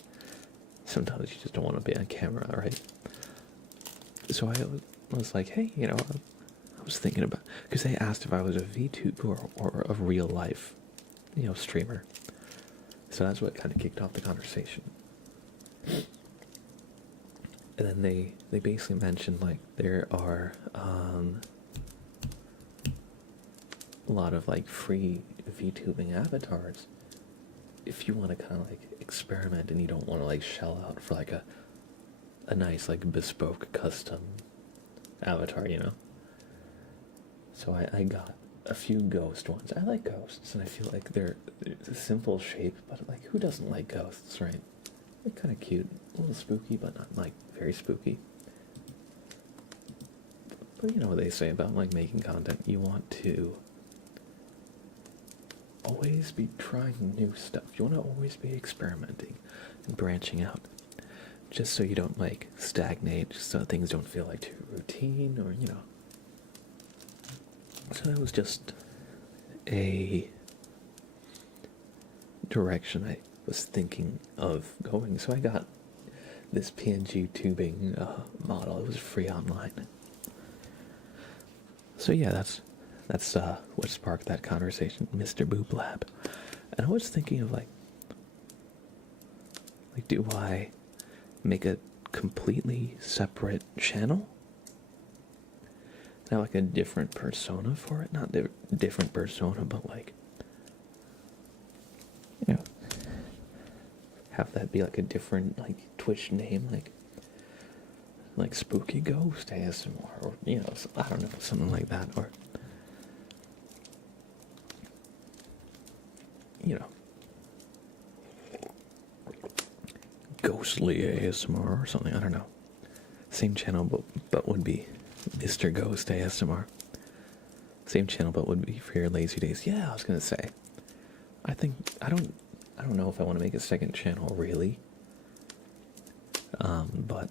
Sometimes you just don't want to be on camera, right? So I was like, hey, you know, I was thinking about, because they asked if I was a VTuber or a real life, you know, streamer. So that's what kind of kicked off the conversation. And then they basically mentioned, like, there are a lot of, like, free VTubing avatars if you want to kind of, like, experiment and you don't want to, like, shell out for, like, a nice, like, bespoke custom avatar, you know? So I got a few ghost ones. I like ghosts, and I feel like they're a simple shape, but, like, who doesn't like ghosts, right? They're kind of cute, a little spooky, but not, like, very spooky. But you know what they say about like making content. You want to always be trying new stuff. You want to always be experimenting and branching out. Just so you don't like stagnate, just so things don't feel like too routine or, you know. So that was just a direction I was thinking of going. So I got this PNG tubing model. It was free online. So yeah, that's what sparked that conversation, Mr. Boop Lab. And I was thinking of like do I make a completely separate channel? Have like a different persona for it? Not different persona, but like, you know, have that be like a different like Twitch name, like Spooky Ghost ASMR, or you know, I don't know, something like that, or you know, Ghostly ASMR or something. I don't know. Same channel, but would be Mr. Ghost ASMR. Same channel, but would be for your lazy days. Yeah, I was gonna say. I don't know if I want to make a second channel really. But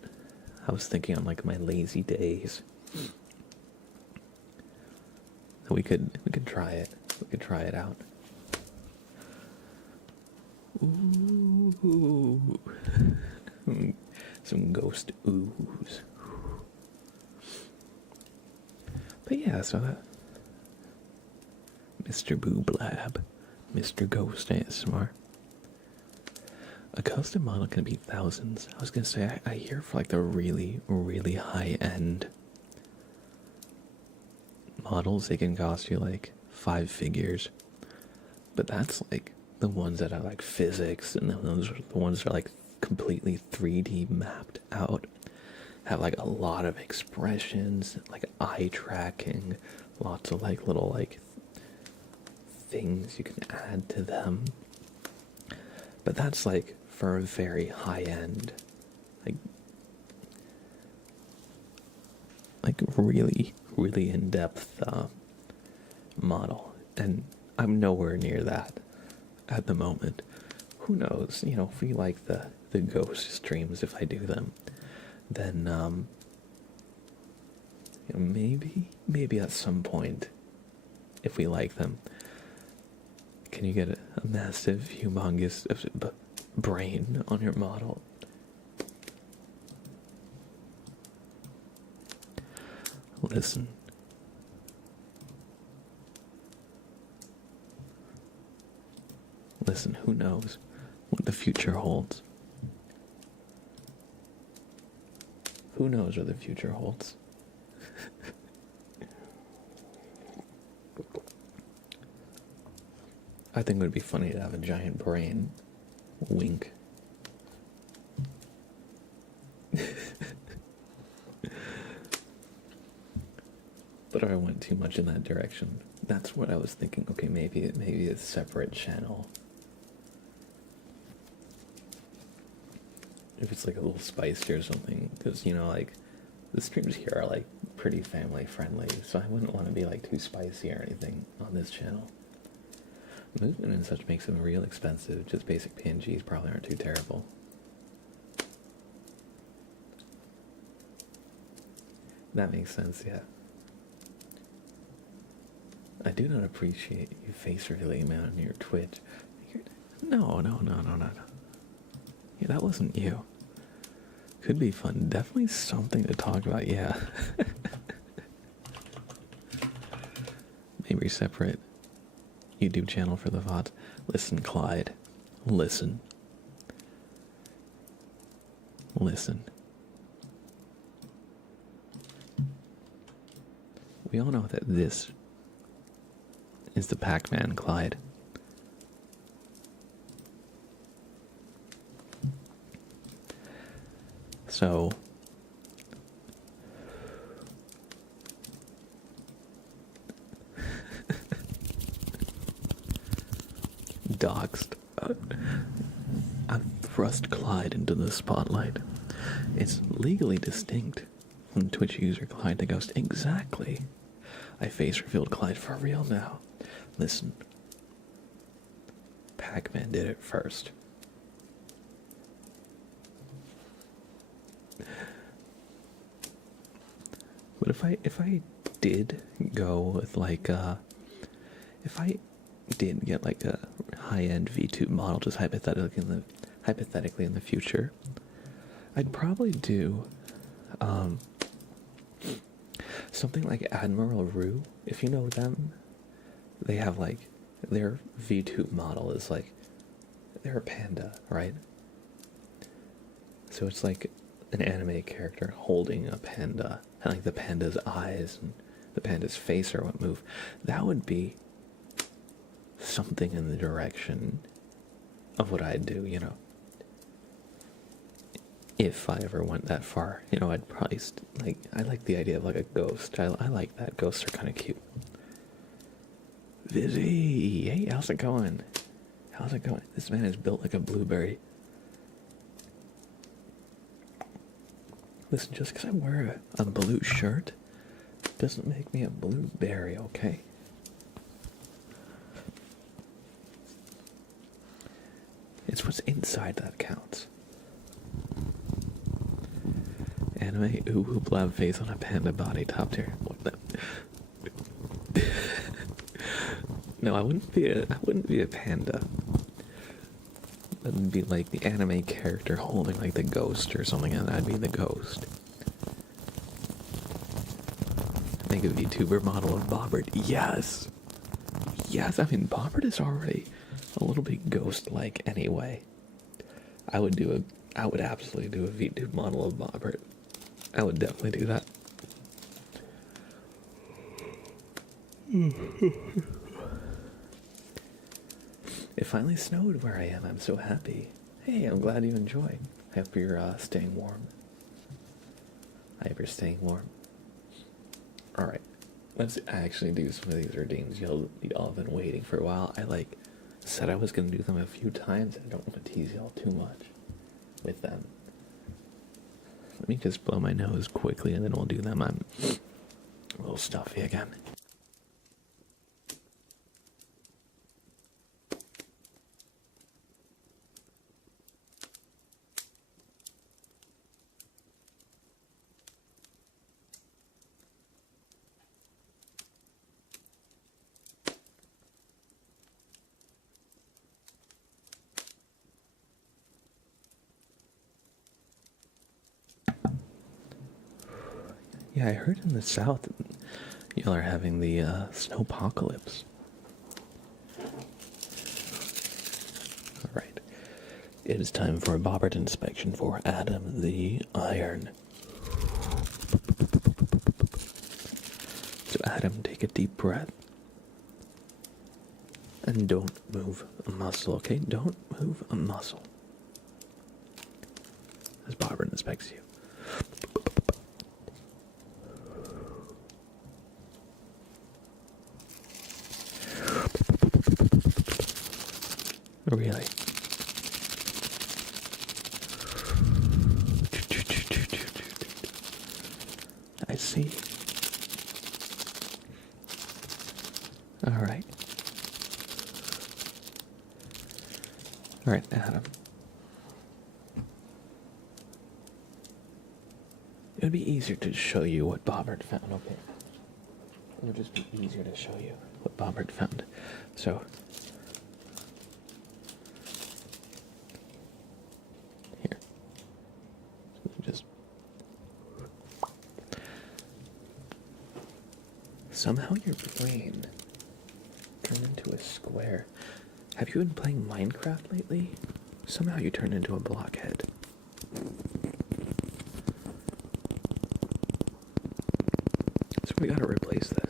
I was thinking on like my lazy days. We could try it. We could try it out. Ooh. Some ghost ooze. But yeah, so that Mr. Boob Lab, Mr. Ghost ASMR. A custom model can be thousands. I was gonna say, I hear for like the really, really high-end models, they can cost you like 5 figures. But that's like the ones that are like physics, and those are the ones that are like completely 3D mapped out. Have like a lot of expressions, like eye tracking, lots of like little like things you can add to them. But that's like for a very high end, like really, really in depth model, and I'm nowhere near that at the moment. Who knows? You know, if we like the ghost streams, if I do them, then you know, maybe at some point, if we like them, can you get a massive, humongous brain on your model? Listen. Listen, who knows what the future holds? Who knows what the future holds? I think it would be funny to have a giant brain. Wink. But I went too much in that direction. That's what I was thinking. Okay, maybe a separate channel. If it's like a little spicy or something, because you know, like the streams here are like pretty family friendly, so I wouldn't want to be like too spicy or anything on this channel. Movement and such makes them real expensive. Just basic PNGs probably aren't too terrible. That makes sense, yeah. I do not appreciate you face revealing man on your Twitch. No. Yeah, that wasn't you. Could be fun. Definitely something to talk about, yeah. Maybe separate YouTube channel for the VODs. Listen, Clyde. Listen. We all know that this is the Pac-Man, Clyde. So, doxed. I've thrust Clyde into the spotlight. It's legally distinct Twitch user Clyde the Ghost. Exactly. I face revealed Clyde for real now. Listen. Pac-Man did it first. But if I did go with like if I did get like a high-end V2 model, just hypothetically in the future, I'd probably do something like Admiral Rue. If you know them, they have like their V2 model is like they're a panda, right? So it's like an anime character holding a panda, and like the panda's eyes and the panda's face are what move. That would be something in the direction of what I'd do, you know. If I ever went that far, you know, I'd probably I like the idea of like a ghost. I like that. Ghosts are kind of cute. Vizzy, hey, how's it going? How's it going? This man is built like a blueberry. Listen, just because I wear a blue shirt doesn't make me a blueberry, okay? It's what's inside that counts. Anime, ooh, blab face on a panda body, top tier. What the? No, I wouldn't be a panda. That'd be like the anime character holding like the ghost or something, and I'd be the ghost. Make a VTuber model of Bobbert. Yes! Yes, I mean, Bobbert is already a little bit ghost-like anyway. I would absolutely do a VTube model of Bobbert. I would definitely do that. It finally snowed where I am. I'm so happy. Hey, I'm glad you enjoy. I hope you're staying warm. I hope you're staying warm. Alright, let's actually do some of these redeems. Y'all have been waiting for a while. I said I was going to do them a few times. I don't want to tease y'all too much with them. Let me just blow my nose quickly and then we'll do them. I'm a little stuffy again. Yeah, I heard in the south y'all are having the snowpocalypse. Alright. It is time for a Bobbert inspection for Adam the Iron. So Adam, take a deep breath. And don't move a muscle, okay? Don't move a muscle. As Bobbert inspects you. Really? I see. Alright. Alright, Adam. It would be easier to show you what Bobbert found, okay? It would just be easier to show you what Bobbert found. So, here. Just somehow your brain turned into a square. Have you been playing Minecraft lately? Somehow you turned into a blockhead. So we gotta replace this.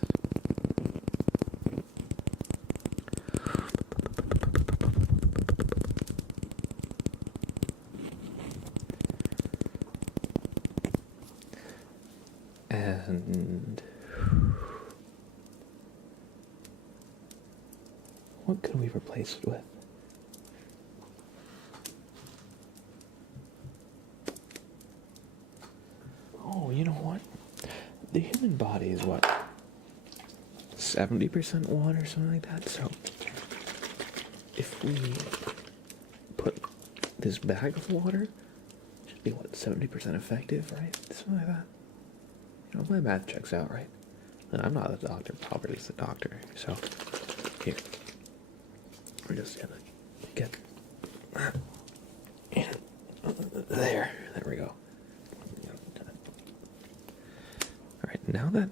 And what could we replace it with? Oh, you know what? 70% water, something like that. So if we put this bag of water, it should be what, 70% effective, right? Something like that. You know, my math checks out, right? And I'm not a doctor, Property's the doctor. So here, we're just gonna get there. There we go. Alright, now that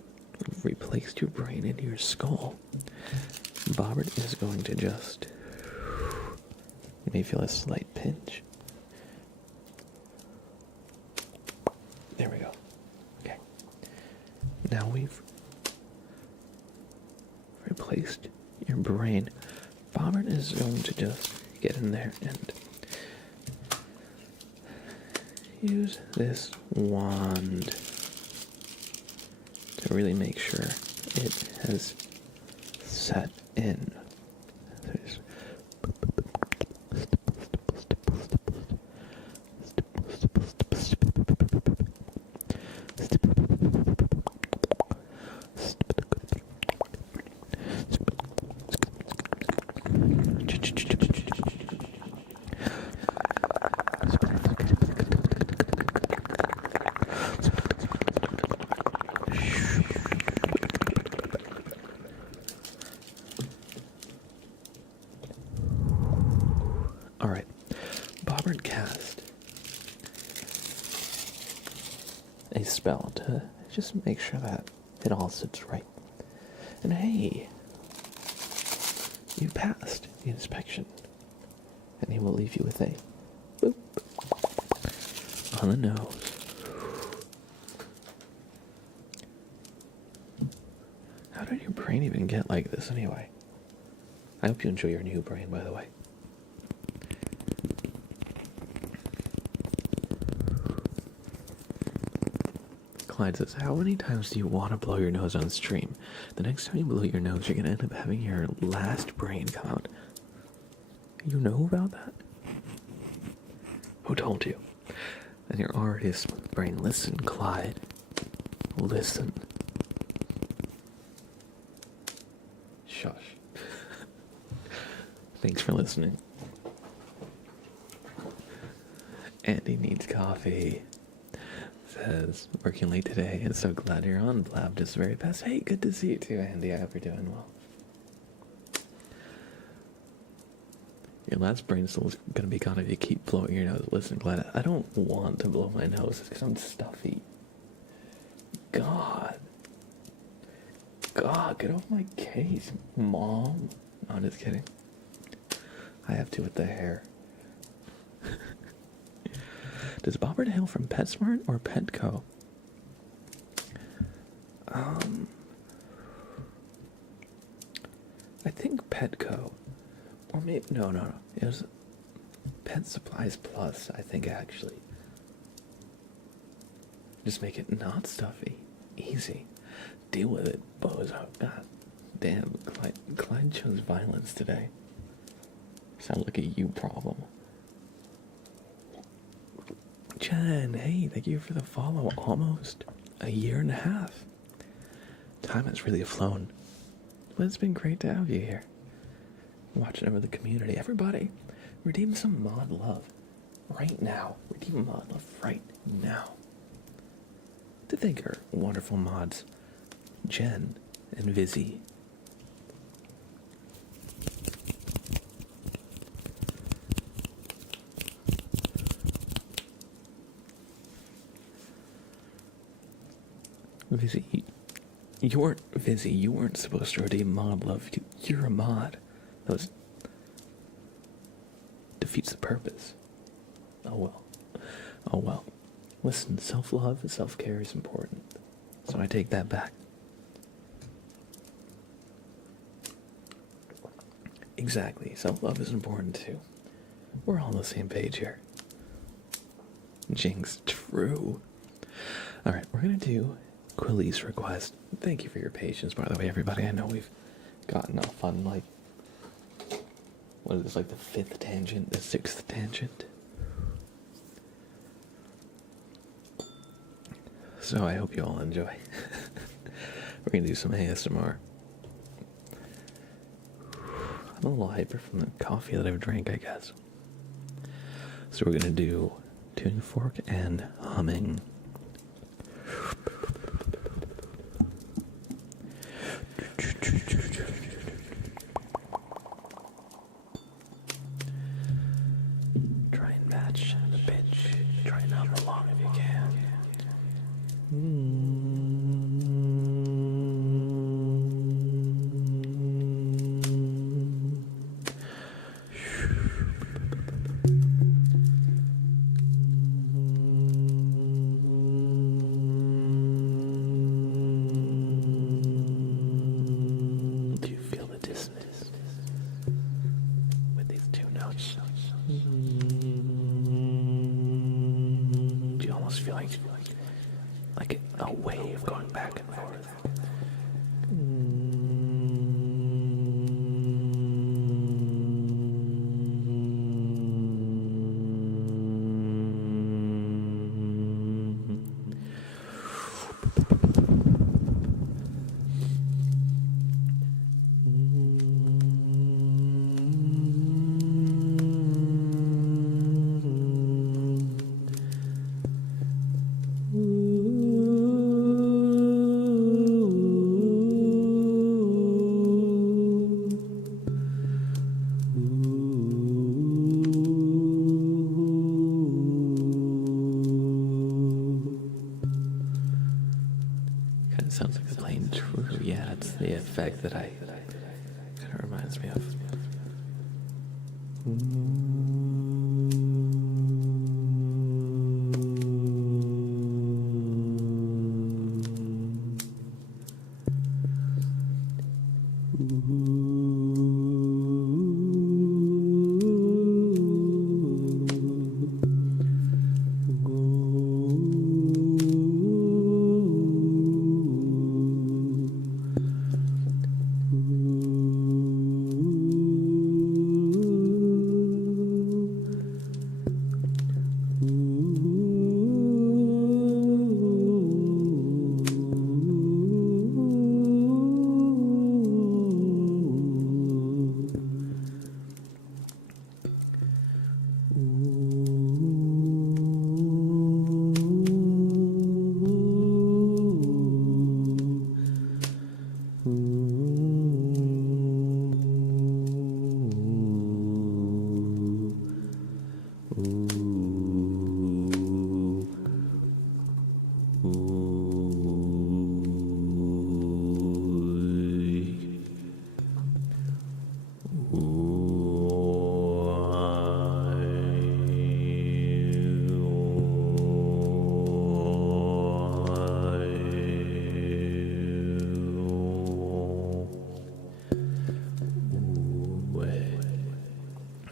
we've replaced your brain into your skull, Bobbert is going to just, you may feel a slight pinch. There we go. Okay. Now we've replaced your brain. Bobbert is going to just get in there and use this wand to really make sure it has set in. Alright, Bobbert cast a spell to just make sure that it all sits right. And hey, you passed the inspection. And he will leave you with a boop on the nose. How did your brain even get like this anyway? I hope you enjoy your new brain, by the way. Clyde says, how many times do you want to blow your nose on stream? The next time you blow your nose, you're going to end up having your last brain come out. You know about that? Who told you? And your artist brain, listen, Clyde. Listen. Shush. Thanks for listening. Andy needs coffee. Says, working late today, and so glad you're on, Blab, just very best. Hey, good to see you too, Andy. I hope you're doing well. Your last brain cell's gonna be gone if you keep blowing your nose. Listen, Glad, I don't want to blow my nose. It's because I'm stuffy. God, get off my case, Mom. No, I'm just kidding. I have to with the hair. Does Bobbert hail from PetSmart or Petco? I think Petco. Or maybe, no. It was Pet Supplies Plus, I think, actually. Just make it not stuffy. Easy. Deal with it, bozo. God damn, Clyde chose violence today. Sounds like a you problem. Jen, hey, thank you for the follow. Almost a year and a half. Time has really flown. But it's been great to have you here. Watching over the community. Everybody, redeem some mod love. Right now. Redeem mod love right now. To thank our wonderful mods, Jen and Vizzy. Vizzy, you weren't supposed to redeem mod love. You're a mod. That defeats the purpose. Oh well. Listen, self-love and self-care is important. So I take that back. Exactly, self-love is important too. We're all on the same page here. Jinx, true. Alright, we're gonna do Quilly's request. Thank you for your patience, by the way, everybody. I know we've gotten off on, like, what is this, like the 5th tangent, the 6th tangent? So I hope you all enjoy. We're gonna do some ASMR. I'm a little hyper from the coffee that I've drank, I guess. So we're gonna do tuning fork and humming. Try and match the pitch. Try and hum along if you can. Do you feel the dissonance with these two notes? Do you almost feel like a wave going back and forth? Kind of sounds like it's playing true. Yeah, it's the effect that kind of reminds me of.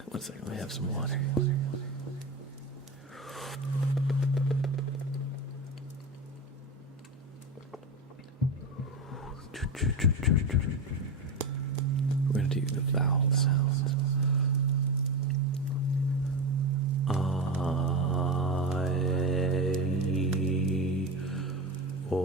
One second, let me have some water. We're going to do the vowel sounds. I, O,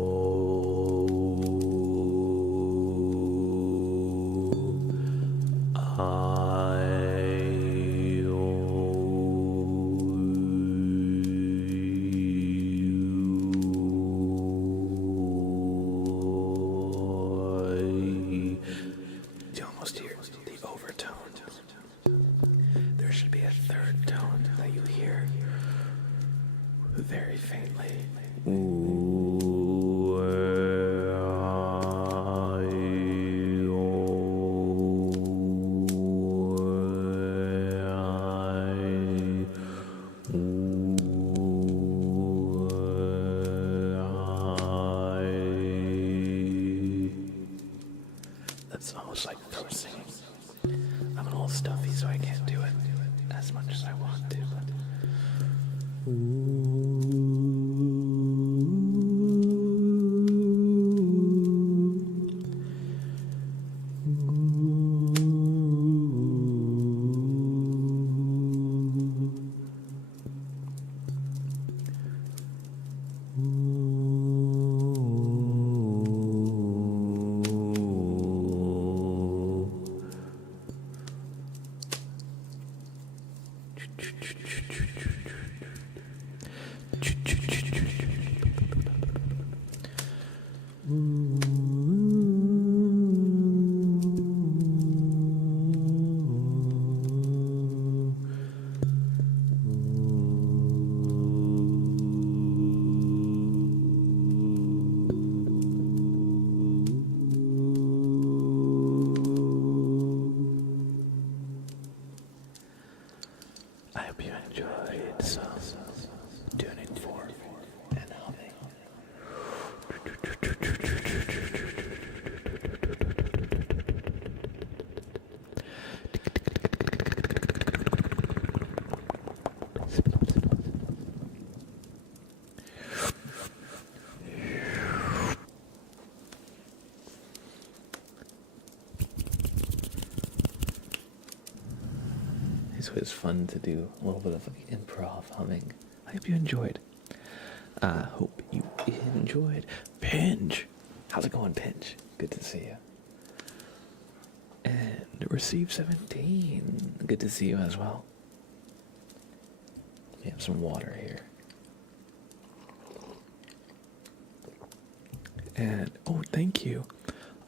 you almost hear the overtone. There should be a third tone that you hear very faintly. That's almost like throat singing. I'm a little stuffy, so I can't do it as much as I want to. I hope you enjoyed some tuning fork and humming. It's always fun to do a little bit of like improv humming. I hope you enjoyed. I hope you enjoyed. Pinch! How's it going, Pinch? Good to see you. And Receive 17. Good to see you as well. We have some water here. And, oh, thank you.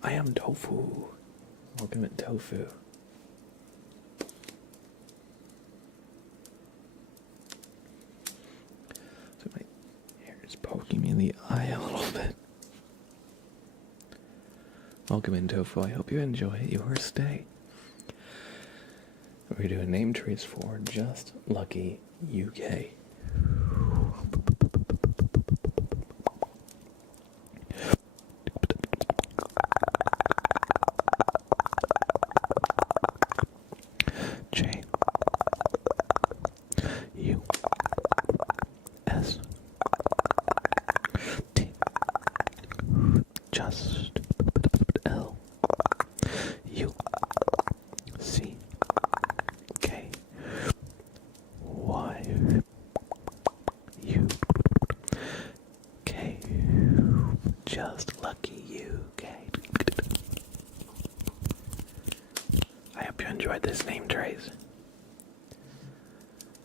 I am Tofu. Welcome at Tofu. So my hair is poking me in the eye a little bit. Welcome in, Tofu. I hope you enjoy your stay. We're doing name trees for Just Lucky UK. J U S T Just L U C K Y U K. Just Lucky UK. I hope you enjoyed this name trace.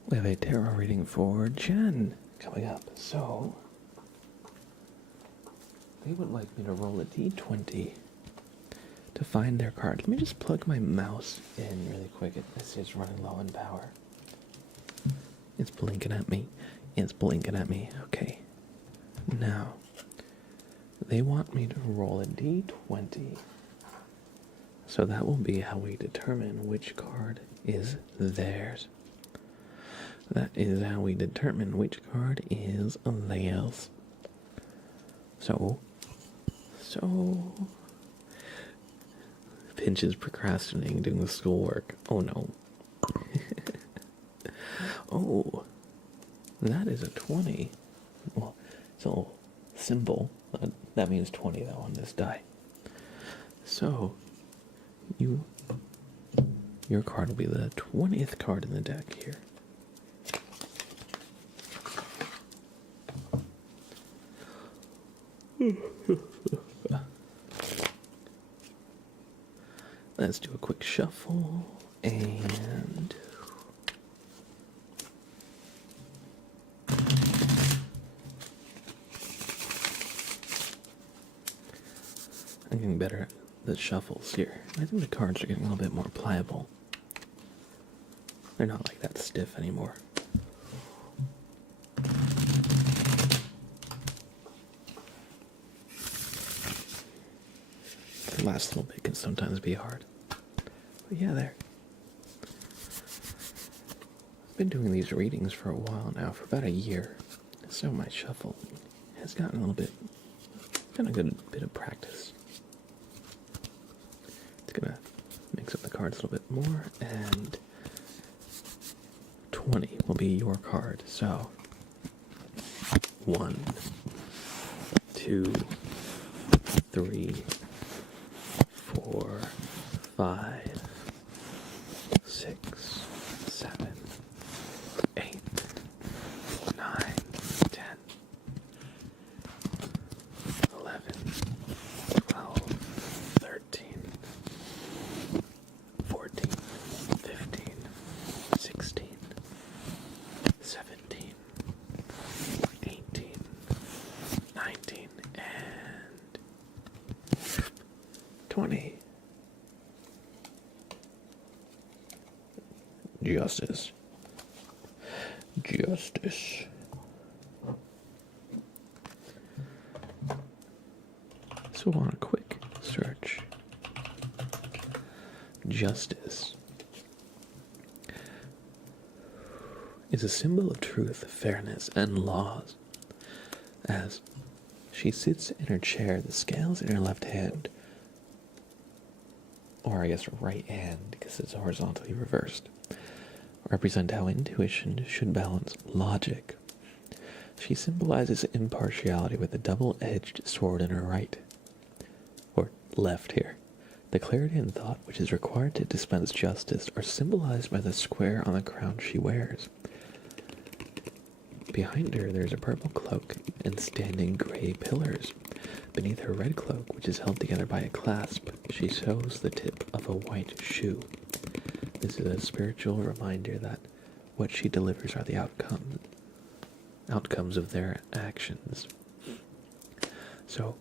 We have a tarot reading for Jen coming up, so they would like me to roll a d20 to find their card. Let me just plug my mouse in really quick. This is running low on power. It's blinking at me. It's blinking at me. Okay. Now, they want me to roll a d20. So that will be how we determine which card is theirs. That is how we determine which card is theirs. So, Pinch is procrastinating doing the schoolwork. Oh no. Oh, that is a 20. Well, it's a little symbol. That means 20 though on this die. So, your card will be the 20th card in the deck here. Let's do a quick shuffle and I'm getting better at the shuffles here. I think the cards are getting a little bit more pliable. They're not like that stiff anymore. The last little bit can sometimes be hard. But yeah, there. I've been doing these readings for a while now, for about a year. So my shuffle has gotten a little bit, a good bit of practice. It's gonna mix up the cards a little bit more, and 20 will be your card. So 1, 2, 3, 4, 5, 6, 7, 8, 9, 10, 11, 12, 13, 14, 15, 16, 20. Justice. Justice. So on a quick search, justice is a symbol of truth, fairness, and laws. As she sits in her chair, the scales in her left hand, or I guess right hand because it's horizontally reversed, represent how intuition should balance logic. She symbolizes impartiality with a double-edged sword in her right, or left here. The clarity in thought which is required to dispense justice are symbolized by the square on the crown she wears. Behind her there's a purple cloak and standing gray pillars. Beneath her red cloak, which is held together by a clasp, she shows the tip of a white shoe. This is a spiritual reminder that what she delivers are the outcomes of their actions. So,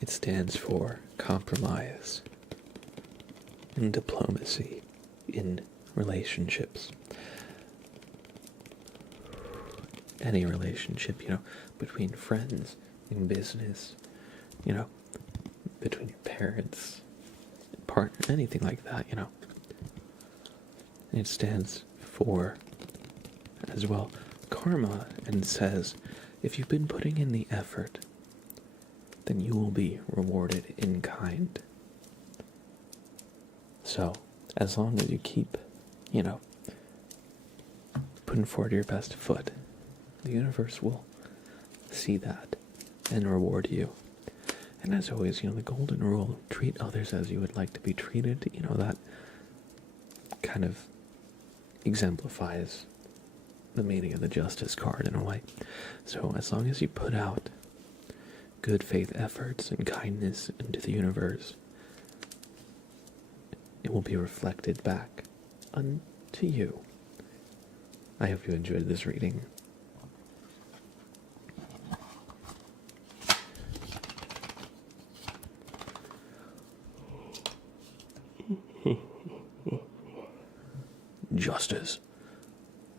it stands for compromise and diplomacy in relationships. Any relationship, between friends, in business, between your parents, partner, anything like that, It stands for, as well, karma, and says, if you've been putting in the effort, then you will be rewarded in kind. So, as long as you keep, putting forward your best foot, the universe will see that and reward you. And as always, the golden rule, treat others as you would like to be treated, that kind of exemplifies the meaning of the justice card in a way. So as long as you put out good faith efforts and kindness into the universe, it will be reflected back unto you. I hope you enjoyed this reading. Justice.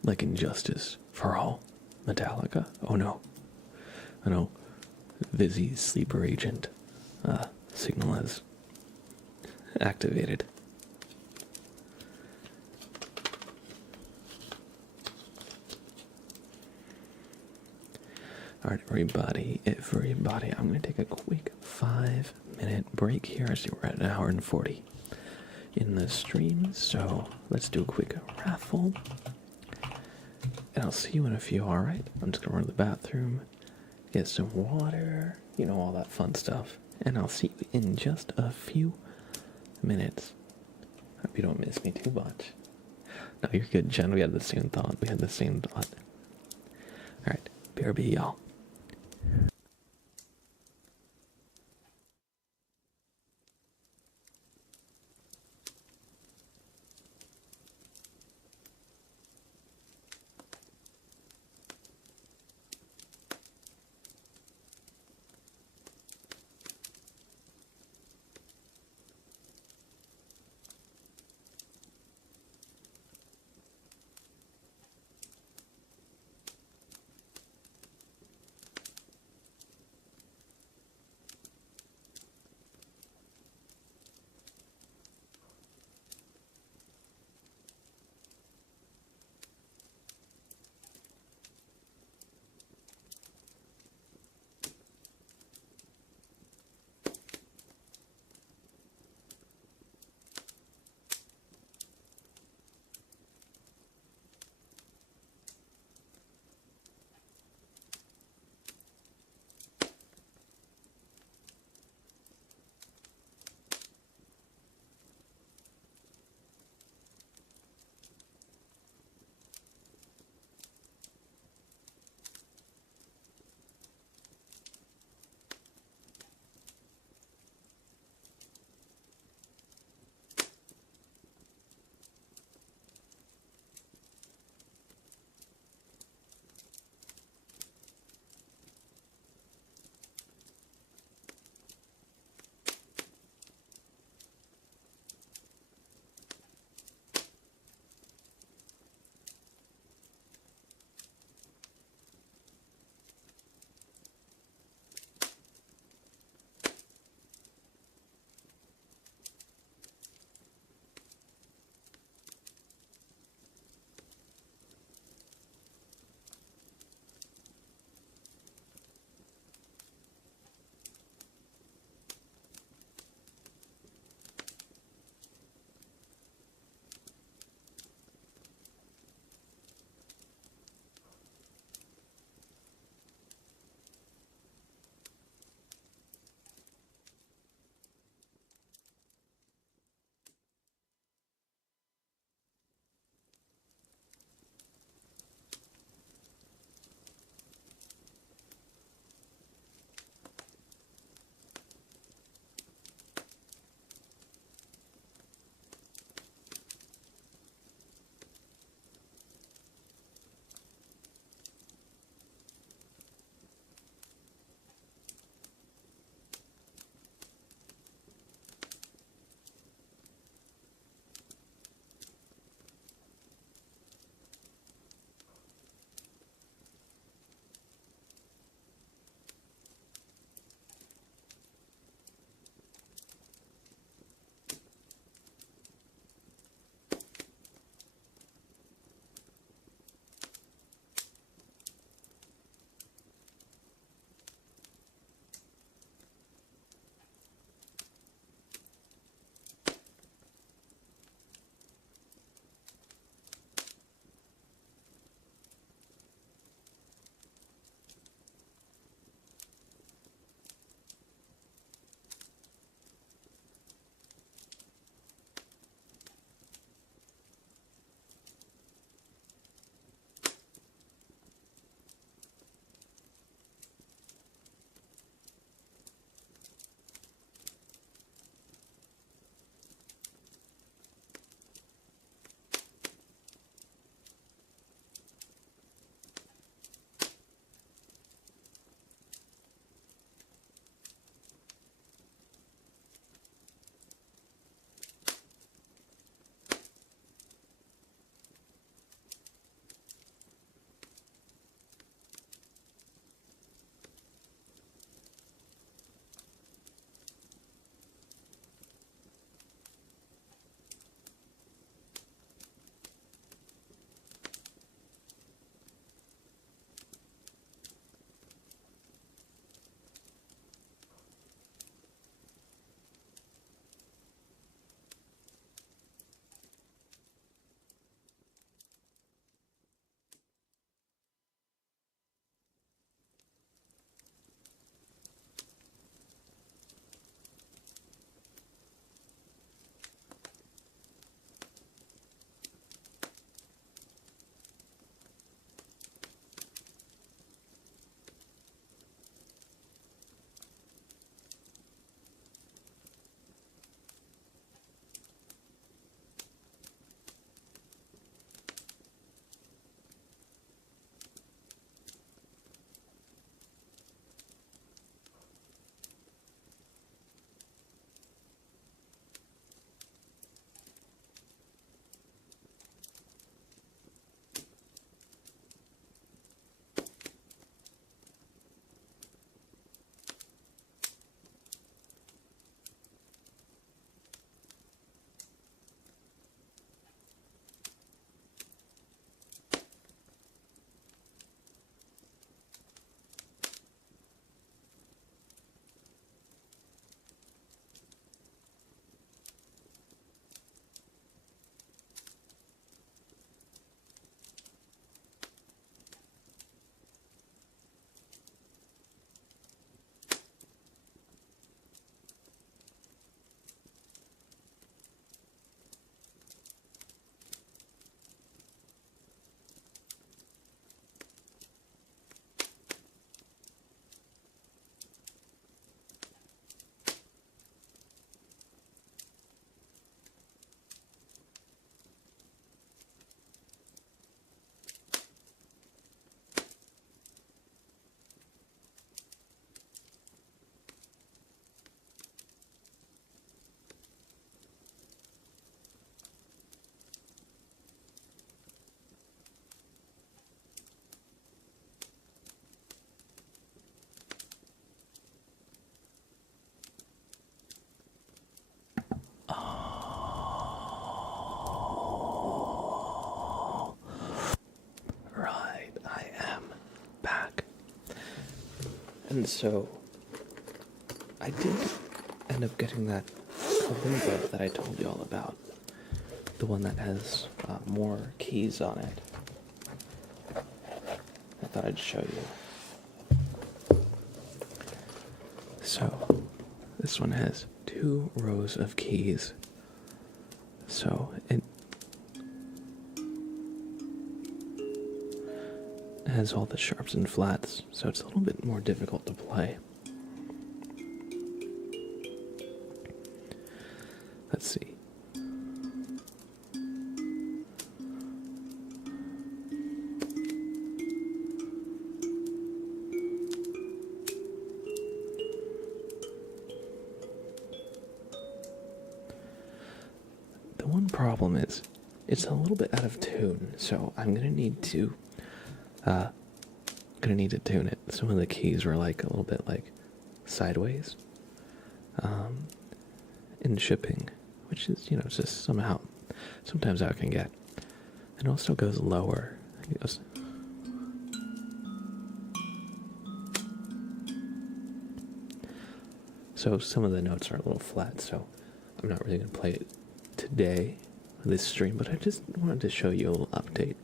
Like injustice for all. Metallica. Oh no. Vizzy's sleeper agent signal has activated. Alright, everybody, I'm going to take a quick 5-minute break here. I see we're at 1:40 in the stream, so let's do a quick raffle. And I'll see you in a few, alright? I'm just going to run to the bathroom, get some water, all that fun stuff. And I'll see you in just a few minutes. Hope you don't miss me too much. No, you're good, Jen. We had the same thought. Alright, BRB, y'all. And so I did end up getting that kalimba that I told you all about. The one that has more keys on it. I thought I'd show you. So, this one has 2 rows of keys. So, it has all the sharps and flats, so it's a little bit more difficult to play. Let's see. The one problem is it's a little bit out of tune, so I'm gonna need to tune it. Some of the keys were like a little bit like sideways in shipping, which is, just sometimes how it can get. It also goes lower. It goes, so some of the notes are a little flat, so I'm not really going to play it today on this stream, but I just wanted to show you a little update.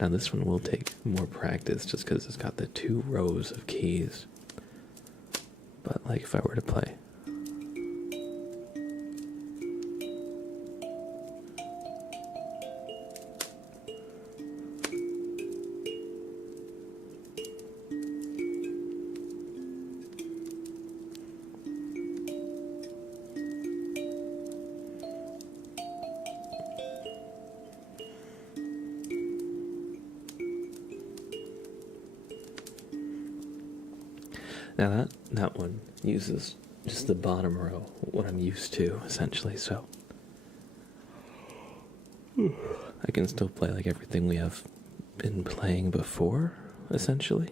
Now this one will take more practice just because it's got the 2 rows of keys. But like if I were to play. Now that one uses just the bottom row, what I'm used to, essentially, so I can still play like everything we have been playing before, essentially.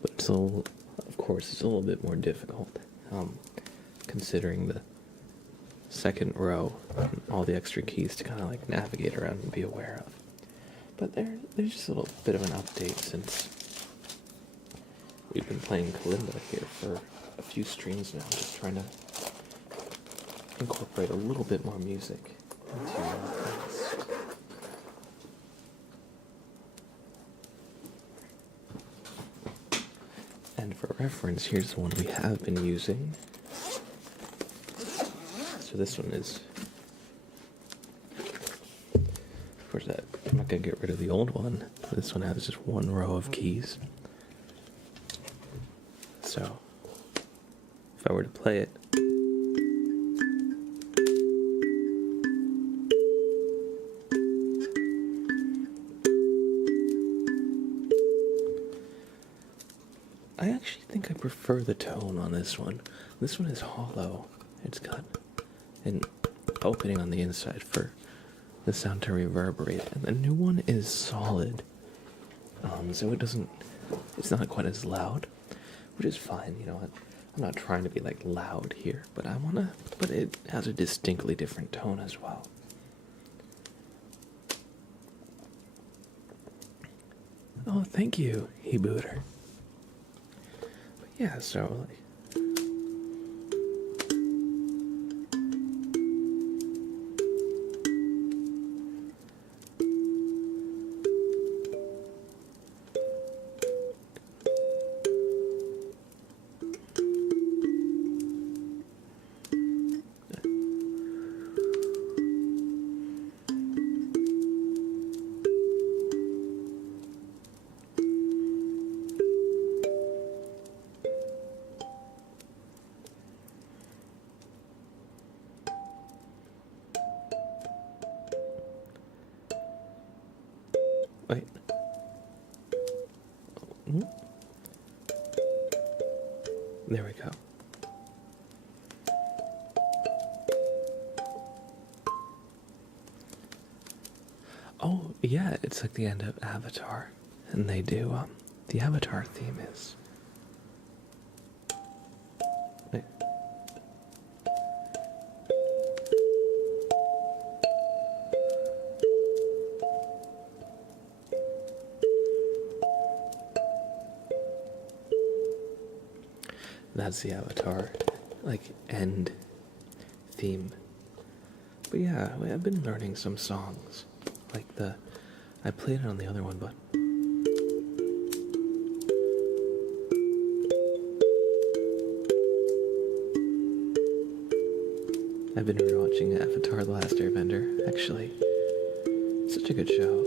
But still, of course, it's a little bit more difficult. Considering the second row and all the extra keys to kind of like navigate around and be aware of. But there's just a little bit of an update since we've been playing kalimba here for a few streams now, just trying to incorporate a little bit more music into things. And for reference, here's the one we have been using. So this one is, of course, I'm not going to get rid of the old one. This one has just 1 row of keys. So, if I were to play it, I actually think I prefer the tone on this one. This one is hollow. It's got an opening on the inside for the sound to reverberate, and the new one is solid, so it's not quite as loud, which is fine. I'm not trying to be like loud here, but it has a distinctly different tone as well. Oh, thank you, Hebooter. But yeah, so like, wait. There we go. Oh, yeah, it's like the end of Avatar. And they do, the Avatar theme is... Wait. that's the Avatar, like, end theme. But yeah, I've been learning some songs. Like I played it on the other one, but I've been rewatching Avatar: The Last Airbender, actually. Such a good show.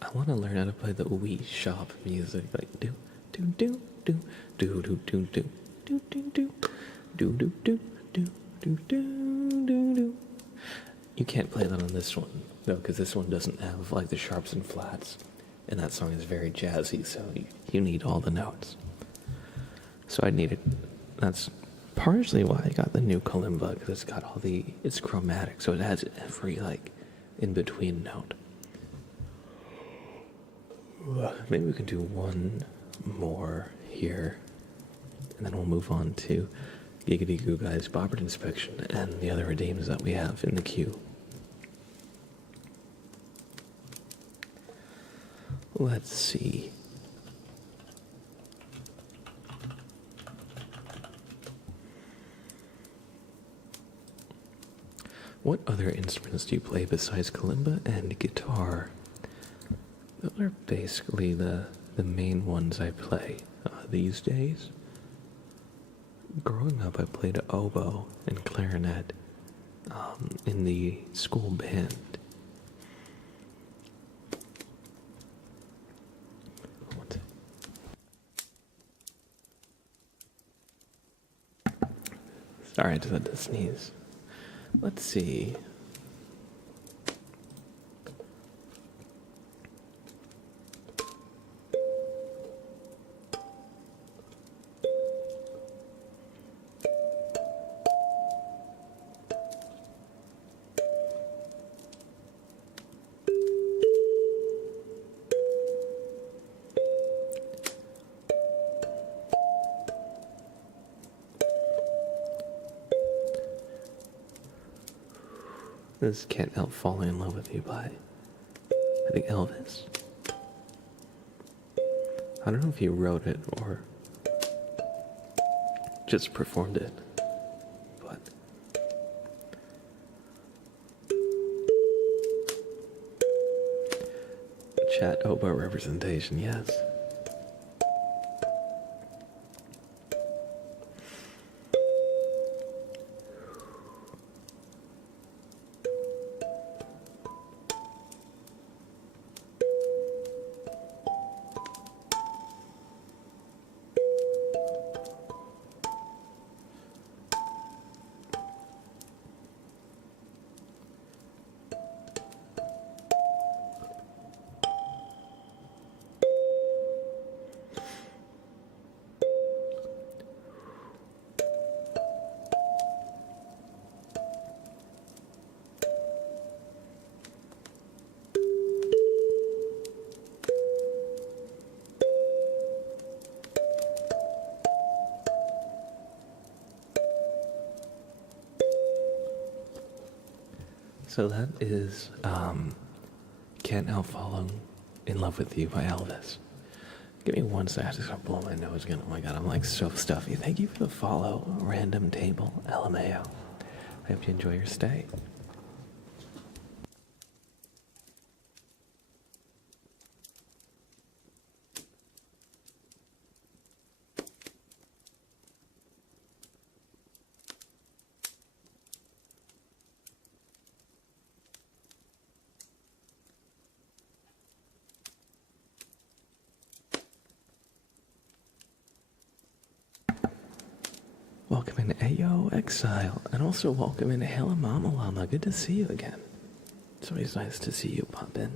I want to learn how to play the Wii Shop music, like do do do do do do do do do do do do do do do do do do. You can't play that on this one though, because this one doesn't have like the sharps and flats, and that song is very jazzy, so you need all the notes. So I needed. That's partially why I got the new kalimba, because it's got all it's chromatic, so it has every like in between note. Maybe we can do one more here, and then we'll move on to Giggity Goo Guy's Bobbert Inspection and the other redeems that we have in the queue. Let's see. What other instruments do you play besides kalimba and guitar? Those are basically the main ones I play these days. Growing up, I played oboe and clarinet in the school band. Sorry, I just had to sneeze. Let's see. This Can't Help Falling in Love with You by, I think, Elvis. I don't know if he wrote it or just performed it, but chat oboe representation, yes. So that is Can't Help Falling in Love with You by Elvis. Give me one sec, I just gotta blow my nose again. Oh my god, I'm like so stuffy. Thank you for the follow, Random Table, LMAO. I hope you enjoy your stay. And Ayo Exile. And also welcome in Hella Mama Llama. Good to see you again. It's always nice to see you pop in.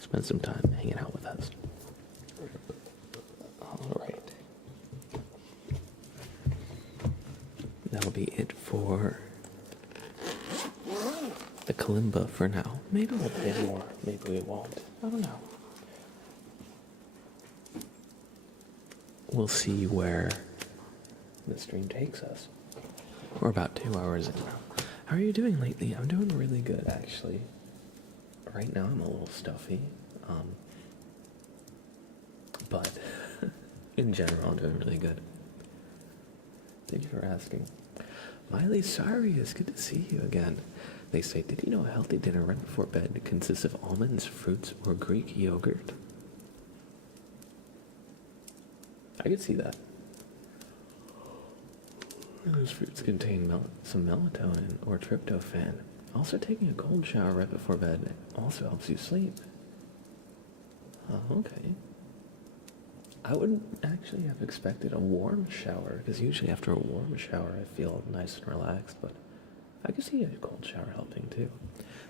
Spend some time hanging out with us. Alright. That'll be it for the kalimba for now. Maybe we'll play more. Maybe we won't. I don't know. We'll see where the stream takes us. We're about 2 hours in now. How are you doing lately? I'm doing really good, actually. Right now I'm a little stuffy. But in general, I'm doing really good. Thank you for asking. Miley Cyrus, good to see you again. They say, did you know a healthy dinner right before bed consists of almonds, fruits, or Greek yogurt? I could see that. Those fruits contain some melatonin or tryptophan. Also, taking a cold shower right before bed also helps you sleep. Oh, okay. I wouldn't actually have expected a warm shower, because usually after a warm shower I feel nice and relaxed, but I can see a cold shower helping too.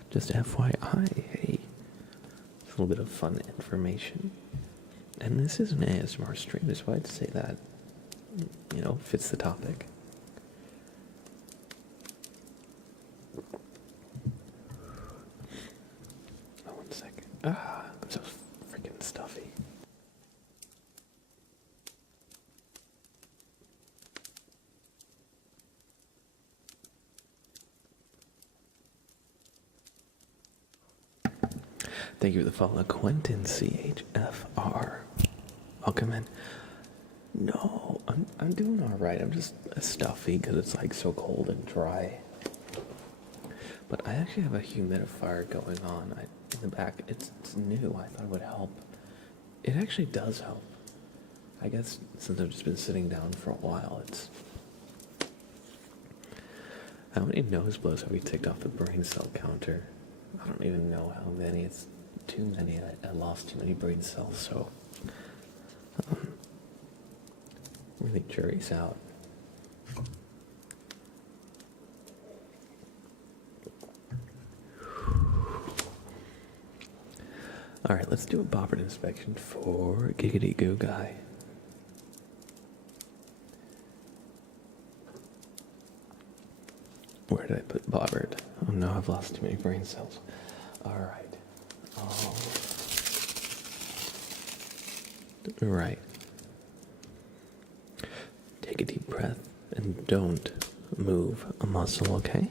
Just FYI, hey. It's a little bit of fun information. And this is an ASMR stream, so I'd say that, you know, fits the topic. Oh, 1 second. I'm so freaking stuffy. Thank you for the follow, Quentin CHFR. Welcome in. No, I'm doing all right. I'm just stuffy because it's like so cold and dry. But I actually have a humidifier going on in the back. It's new. I thought it would help. It actually does help. I guess since I've just been sitting down for a while, it's... How many nose blows have we ticked off the brain cell counter? I don't even know how many. It's too many. I lost too many brain cells, so... really jury's out. Alright, let's do a bobbert inspection for Giggity Goo Guy. Where did I put bobbert? Oh no, I've lost too many brain cells. Alright. Right. Take a deep breath and don't move a muscle, okay?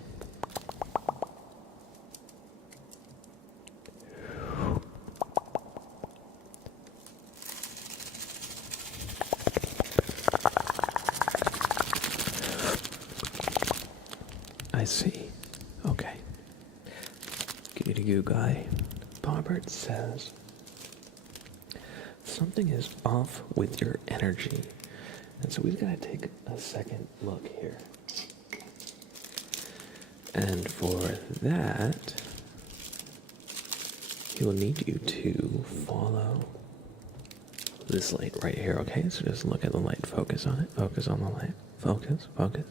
I see. Okay. Giggity Goo Guy. Bobbert says, something is off with your energy. And so we've got to take a second look here. And for that, he will need you to follow this light right here, okay? So just look at the light, focus on it, focus on the light, focus, focus,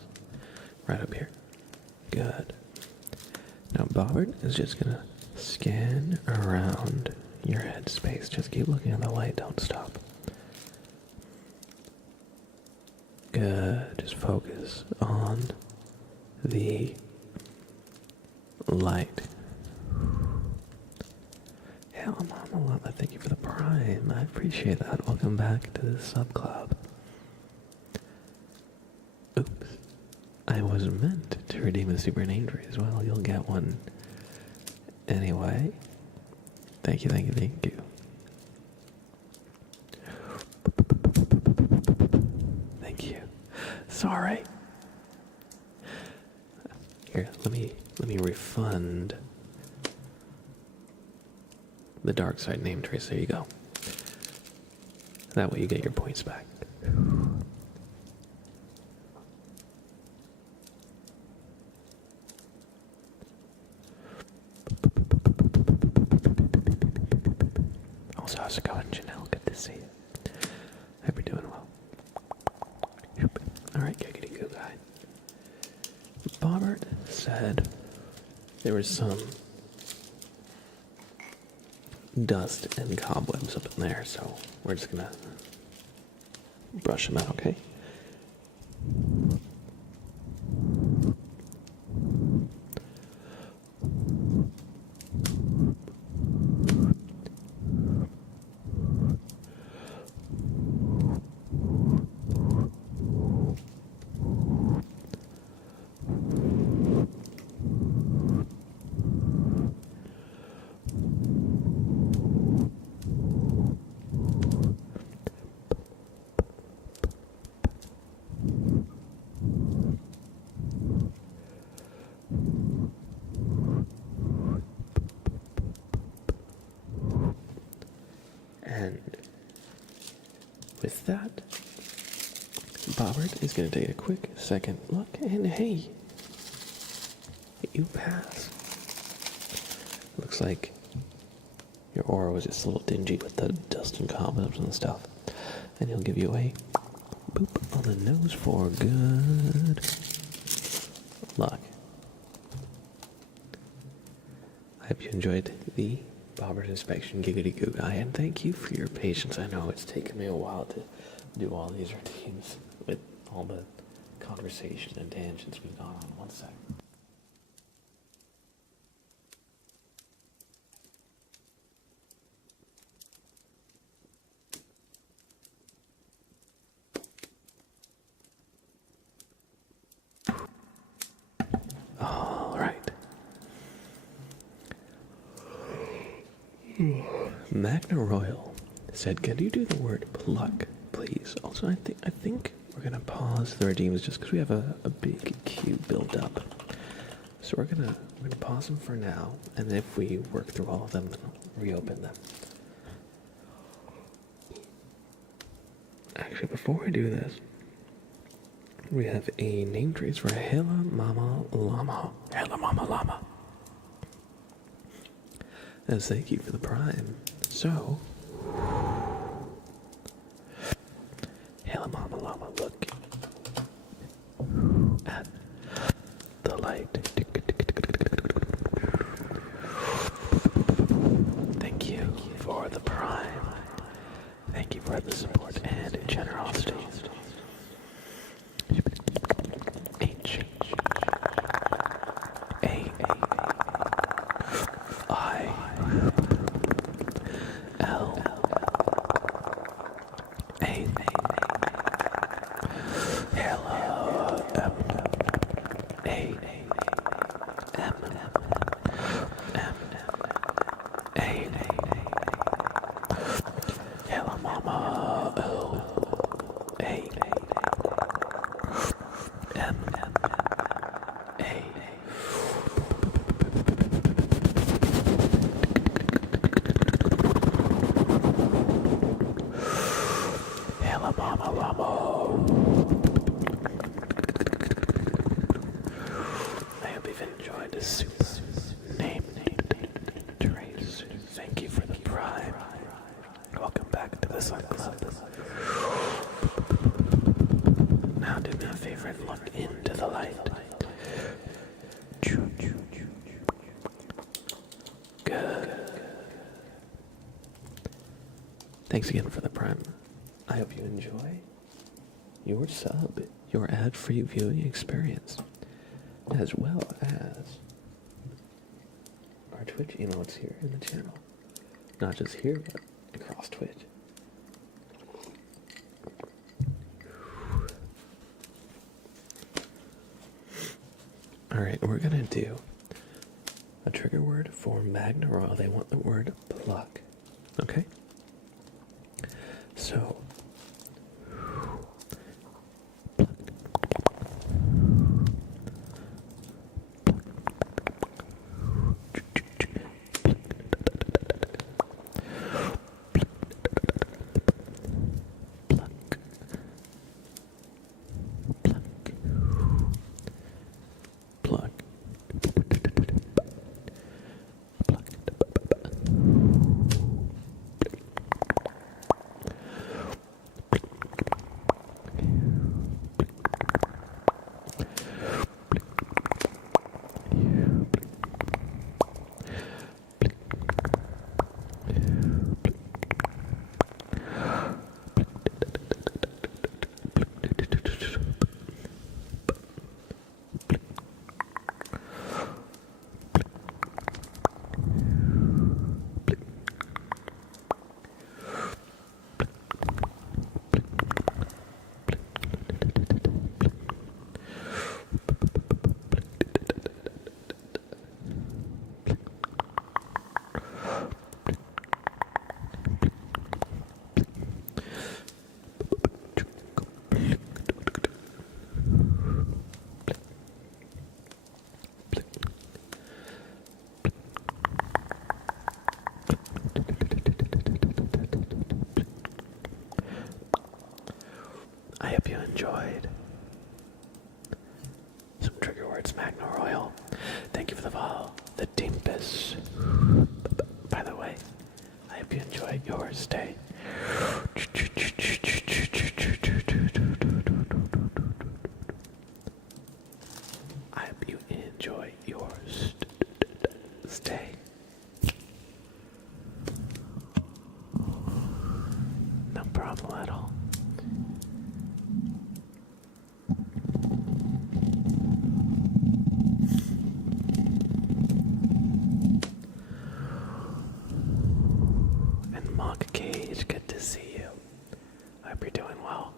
right up here. Good. Now Bobbert is just gonna scan around your head space. Just keep looking at the light, don't stop. Good. Just focus on the light. Hell, Mama Llama, thank you for the prime. I appreciate that. Welcome back to the sub club. Oops. I was meant to redeem a super name tree as well. You'll get one anyway. Thank you, thank you, thank you. Thank you. Sorry. Here, let me refund the dark side name trace. There you go. That way you get your points back. Also, how's it going, Janelle? Good to see you. Hope you're doing well. Alright, Giggity Goo Guy. said there was some dust and cobwebs up in there, so we're just gonna brush them out, okay? And with that, Bobbert is going to take a quick second look, and hey, you pass. Looks like your aura was just a little dingy with the dust and cobwebs and stuff. And he'll give you a boop on the nose for good luck. I hope you enjoyed the Bobbert inspection giggity goo guy, and thank you for your patience. I know it's taken me a while to do all these routines with all the conversations and tangents we've gone on. One sec. All right. Magna Royal said, "Can you do the word pluck, please?" Also, I think we're gonna pause the redeems just because we have a big queue built up. So we're gonna pause them for now, and if we work through all of them, then reopen them. Actually, before we do this, we have a name trace for Hela Mama Llama. Hela Mama Llama. As thank you for the prime. So, Hela Mama Llama, look at the light. Thank you for the prime. Thank you for the support and generosity. H A I L A Hello M A M M A Hello Mama L A M A Hello Mama Llama. I hope you've enjoyed this super name trace. Thank you for the prime. Welcome back to the Sun Club. Now do me a favor and look into the light. Good. Thanks again for the prime. I hope you enjoy your sub, your ad-free viewing experience, as well as our Twitch emotes here in the channel. Not just here, but across Twitch. Alright, we're gonna do a trigger word for Magna Royal. They want the word pluck. Okay? So, pluck. Yes. By the way, I hope you enjoyed your stay. I hope you enjoy your stay. No problem at all. And Mock Cage, good to see you. I hope you're doing well.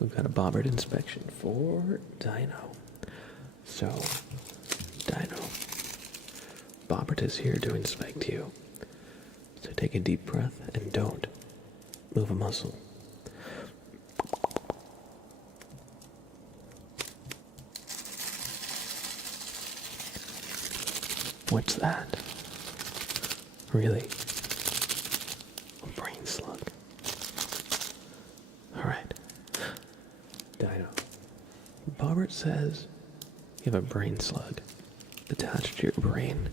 We've got a bobbert inspection for Dino. So, Dino, bobbert is here to inspect you. So take a deep breath and don't move a muscle. What's that? Really? A brain slug. Alright. Dino. Bobbert says you have a brain slug attached to your brain.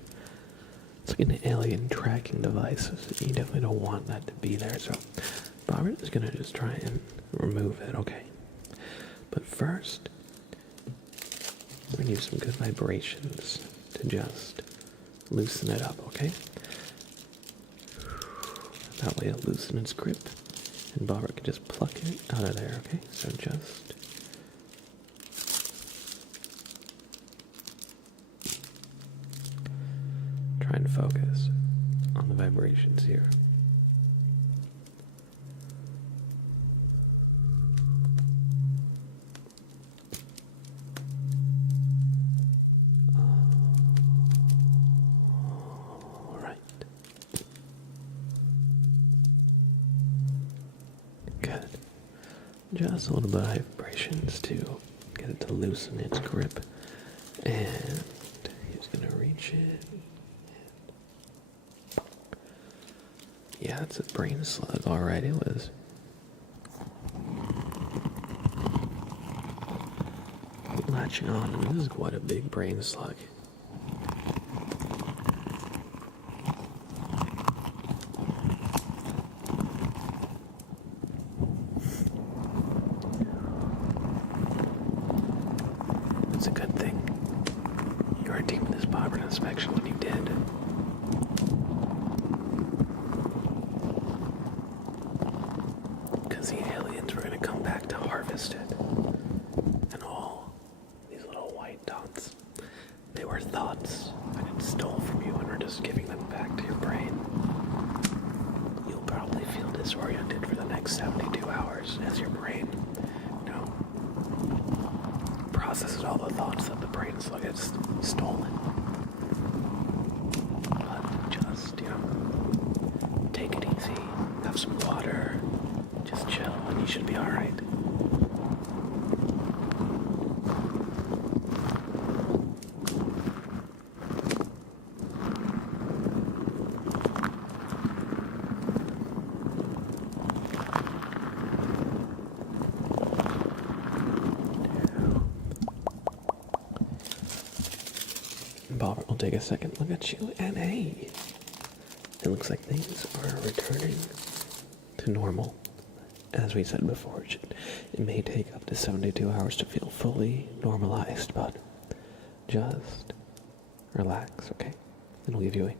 It's like an alien tracking device. You definitely don't want that to be there, so Bobbert is gonna just try and remove it, okay? But first, we're gonna use some good vibrations to just loosen it up, okay? That way it'll loosen its grip, and Bobbert can just pluck it out of there, okay? So just try and focus on the vibrations here. All right. Good. Just a little bit of vibrations to get it to loosen its grip. And he's gonna reach it. Yeah, it's a brain slug. Alright, it was. Latching on, and this is quite a big brain slug. It's a good thing you were deep in this bobbert inspection when you did. Because the aliens were going to come back to harvest it. And all these little white dots, they were thoughts that it stole from you and are just giving them back to your brain. You'll probably feel disoriented for the next 72 hours as your brain, processes all the thoughts that the brain slug has stolen. But just, take it easy, have some water, just chill, and you should be alright. Bobbert will take a second look at you, and hey, it looks like things are returning to normal. As we said before, it may take up to 72 hours to feel fully normalized, but just relax, okay? And we'll give you a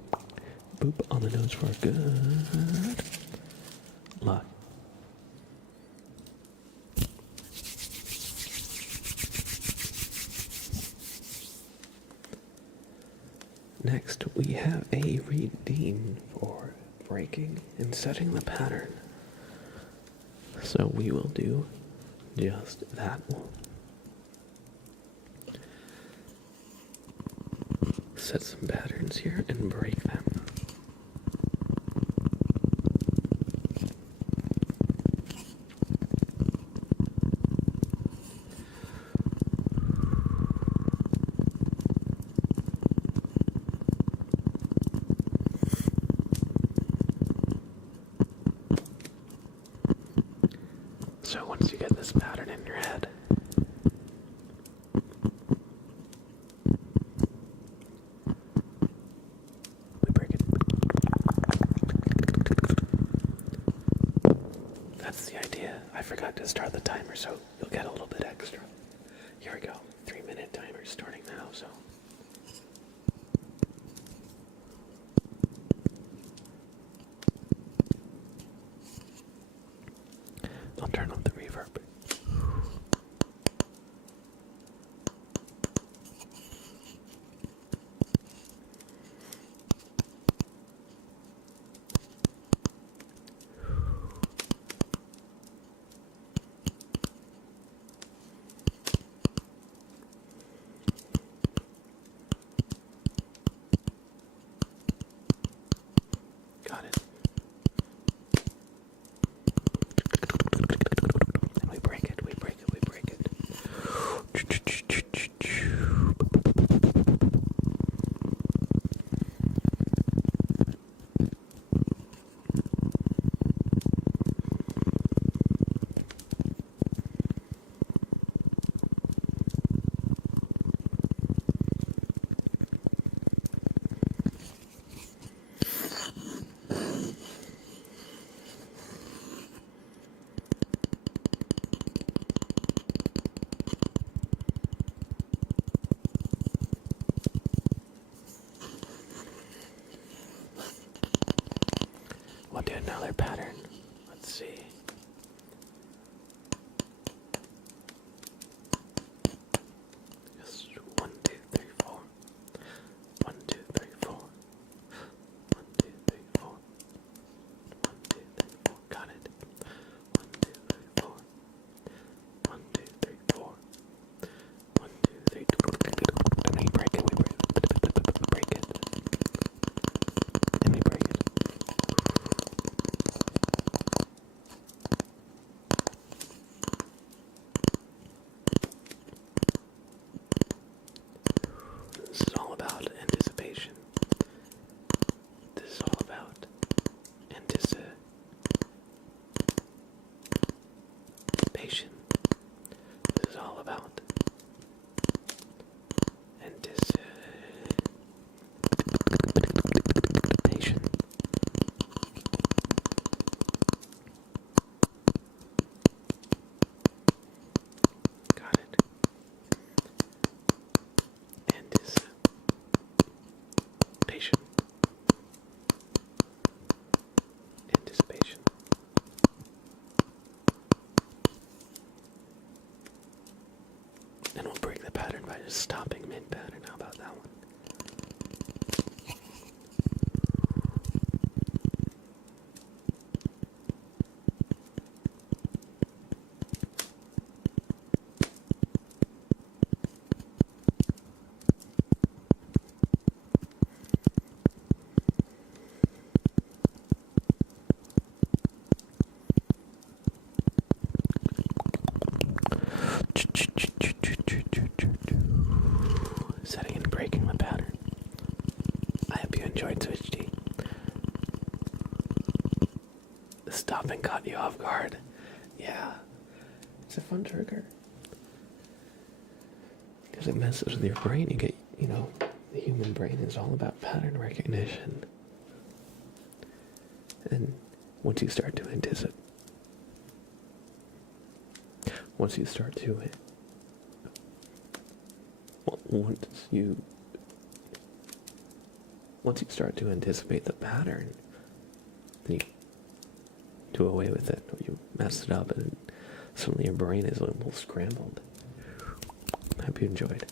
boop on the nose for good luck. Next, we have a redeem for breaking and setting the pattern. So we will do just that one. Set some patterns here and break them. So once you get this pattern in your head, we break it. That's the idea. I forgot to start the timer, so you'll get a little bit extra. Here we go. 3-minute timer starting now, so. I'll turn off the reverb. Got it. And we break it, we break it, we break it. We'll do another pattern. Let's see. Just 1, 2, 3, 4. 1, 2, 3, 4. 1, 2, 3, 4. 1, 2, 3, 4. Got it. 1, 2, 3, 4. 1, 2, 3, 4. 1, 2, 3. And we break it. We break it. Break it. And we break it. This is all about anticipation. This is all about anticipation. This is all about anticipation. Got it. Anticipation. Anticipation. And we'll break the pattern by just stopping mid-pattern. How about that one? Setting and breaking the pattern. I hope you enjoyed Switch D. The stopping caught you off guard. Yeah, it's a fun trigger. Because it messes with your brain. You get, the human brain is all about pattern recognition. And once you start to anticipate, once you start to anticipate the pattern, then you do away with it, or you mess it up, and suddenly your brain is a little scrambled. I hope you enjoyed.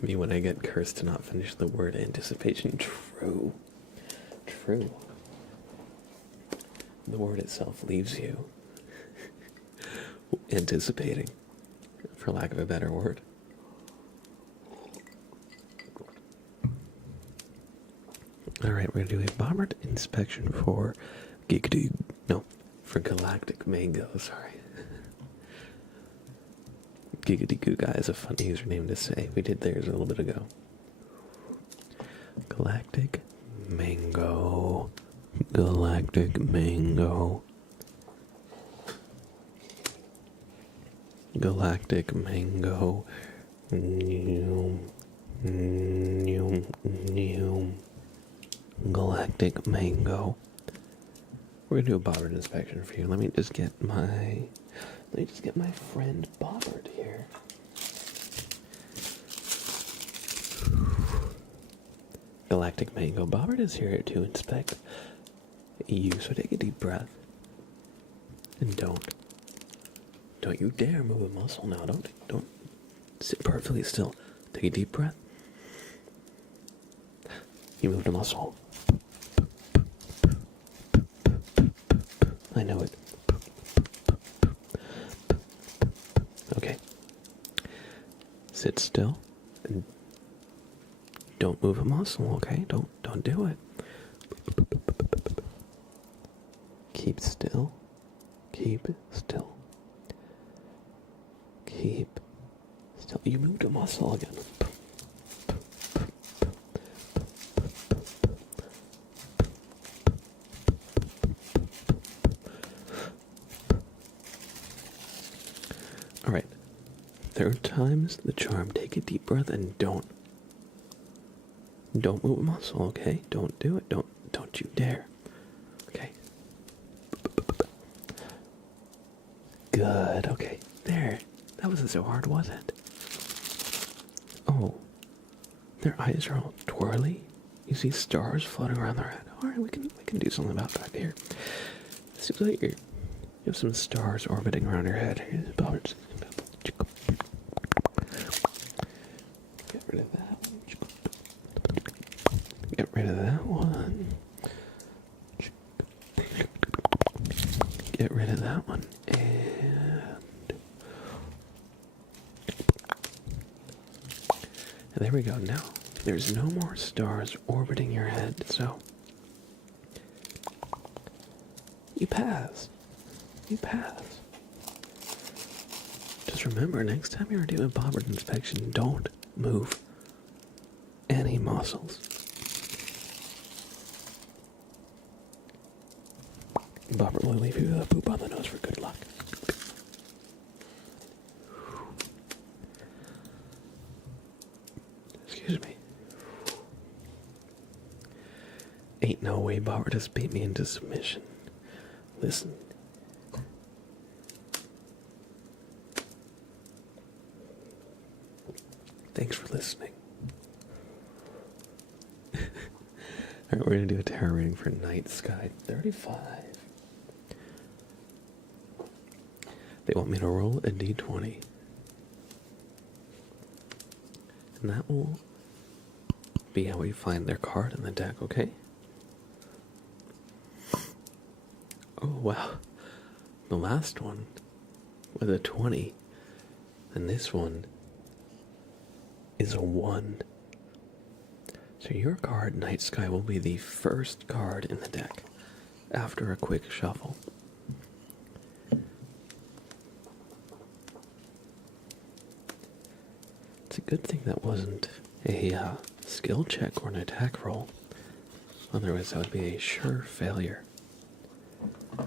Me when I get cursed to not finish the word anticipation. True. The word itself leaves you anticipating, for lack of a better word. Alright, we're going to do a bomber inspection for galactic mango, sorry. Giggity Goo Guy is a fun username to say. We did theirs a little bit ago. Galactic Mango. Galactic Mango. Galactic Mango. Galactic Mango. We're gonna do a Bobbert inspection for you. Let me just get my friend Bobbert here. Galactic Mango. Bobbert is here to inspect you. So take a deep breath. And don't you dare move a muscle now. Don't sit perfectly still. Take a deep breath. You moved a muscle. I know it. Okay. Sit still and don't move a muscle, okay? Don't do it. Keep still. Keep still. Keep still. You moved a muscle again. All right. Third time's the charm. Take a deep breath and don't move a muscle, okay? Don't do it. Don't you dare. Okay. Good. Okay. There. That wasn't so hard, was it? Oh. Their eyes are all twirly. You see stars floating around their head. All right, we can do something about that here. It seems like you have some stars orbiting around your head. Get rid of that one. Get rid of that one. Get rid of that one. And there we go. Now, there's no more stars orbiting your head, so you pass. You pass. Just remember, next time you're doing a Bobbert inspection, don't move any muscles. Bobbert will leave you with a poop on the nose for good luck. Excuse me. Ain't no way Bobbert has beat me into submission. Listen. Thanks for listening. Alright, we're going to do a tarot reading for Night Sky 35. They want me to roll a d20. And that will be how we find their card in the deck, okay? Oh, wow. The last one was a 20. And this one is a 1. So your card, Night Sky, will be the first card in the deck after a quick shuffle. It's a good thing that wasn't a skill check or an attack roll. Otherwise, that would be a sure failure.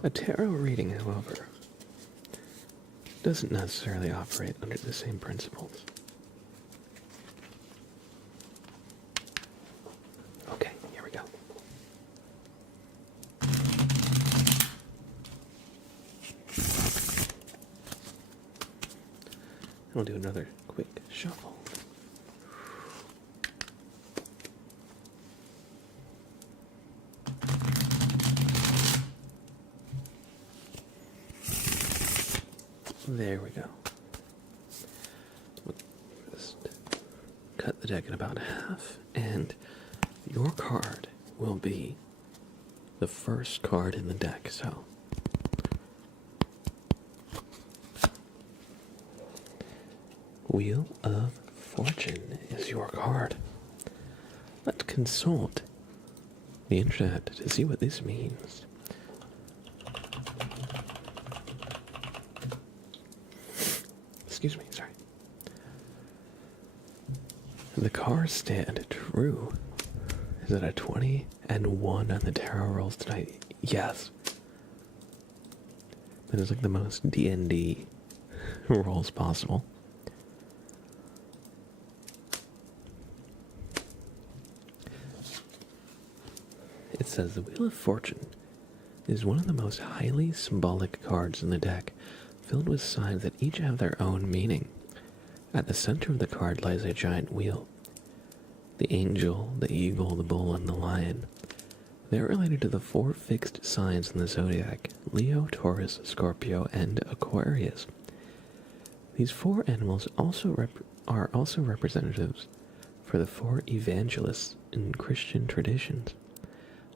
A tarot reading, however, doesn't necessarily operate under the same principles. Okay, here we go. I'll do another quick shuffle. There we go. Just cut the deck in about half, and your card will be the first card in the deck, so Wheel of Fortune is your card. Let's consult the internet to see what this means. Excuse me, sorry. The cards stand true. Is it a 20 and 1 on the tarot rolls tonight? Yes. That is like the most D&D rolls possible. It says the Wheel of Fortune is one of the most highly symbolic cards in the deck, filled with signs that each have their own meaning. At the center of the card lies a giant wheel. The angel, the eagle, the bull, and the lion. They're related to the 4 fixed signs in the zodiac: Leo, Taurus, Scorpio, and Aquarius. These 4 animals are also representatives for the 4 evangelists in Christian traditions,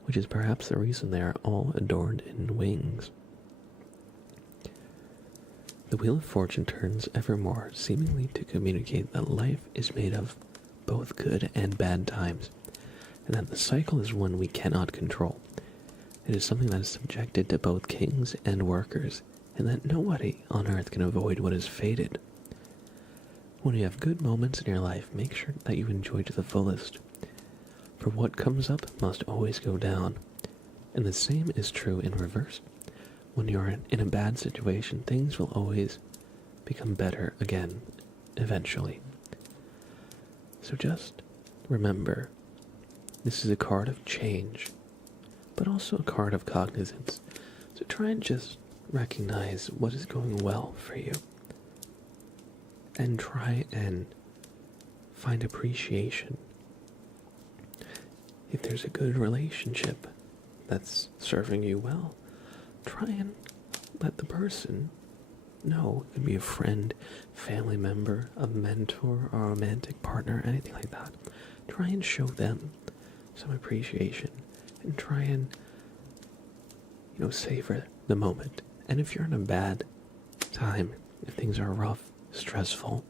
which is perhaps the reason they are all adorned in wings. The Wheel of Fortune turns evermore, seemingly to communicate that life is made of both good and bad times, and that the cycle is one we cannot control. It is something that is subjected to both kings and workers, and that nobody on earth can avoid what is fated. When you have good moments in your life, make sure that you enjoy to the fullest. For what comes up must always go down, and the same is true in reverse. When you're in a bad situation, things will always become better again, eventually. So just remember, this is a card of change, but also a card of cognizance. So try and just recognize what is going well for you, and try and find appreciation. If there's a good relationship that's serving you well, try and let the person know. It could be a friend, family member, a mentor, or a romantic partner, anything like that. Try and show them some appreciation and try and, savor the moment. And if you're in a bad time, if things are rough, stressful,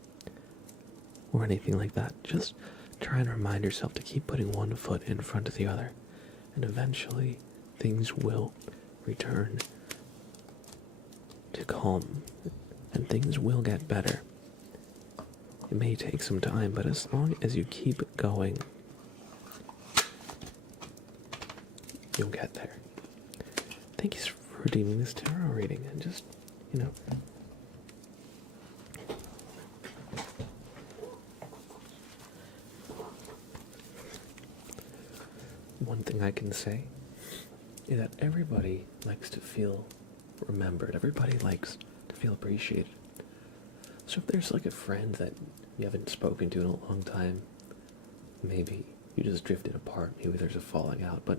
or anything like that, just try and remind yourself to keep putting one foot in front of the other, and eventually things will return to calm, and things will get better. It may take some time, but as long as you keep going, you'll get there. Thank you for redeeming this tarot reading, and just, one thing I can say is that everybody likes to feel remembered. Everybody likes to feel appreciated. So if there's like a friend that you haven't spoken to in a long time, maybe you just drifted apart, maybe there's a falling out, but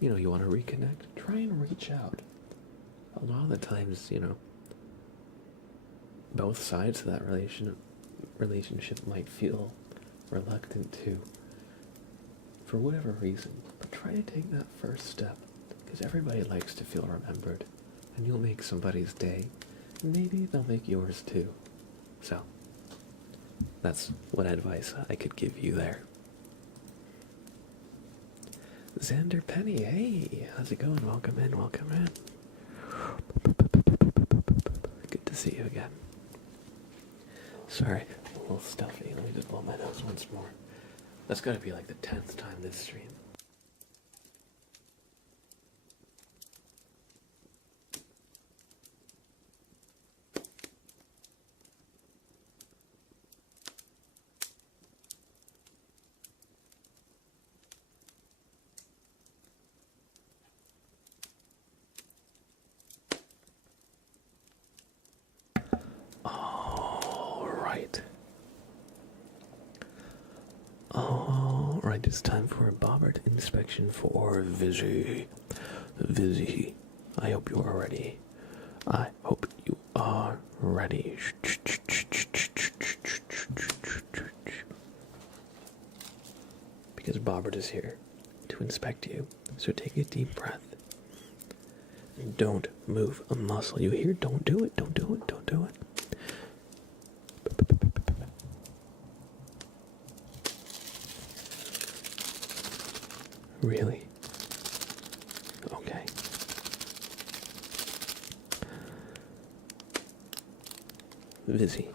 you want to reconnect, try and reach out. A lot of the times, both sides of that relationship might feel reluctant to, for whatever reason, but try to take that first step, because everybody likes to feel remembered, and you'll make somebody's day, and maybe they'll make yours too. So, that's what advice I could give you there. Xander Penny, hey, how's it going? Welcome in, welcome in. Good to see you again. Sorry, a little stuffy. Let me just blow my nose once more. That's gotta be like the 10th time this stream. Alright, it's time for a Bobbert inspection for Vizzy. Vizzy, I hope you are ready. I hope you are ready. Because Bobbert is here to inspect you. So take a deep breath. And don't move a muscle. You hear? Don't do it. Don't do it. Don't do it. Really? Okay. Vizzy.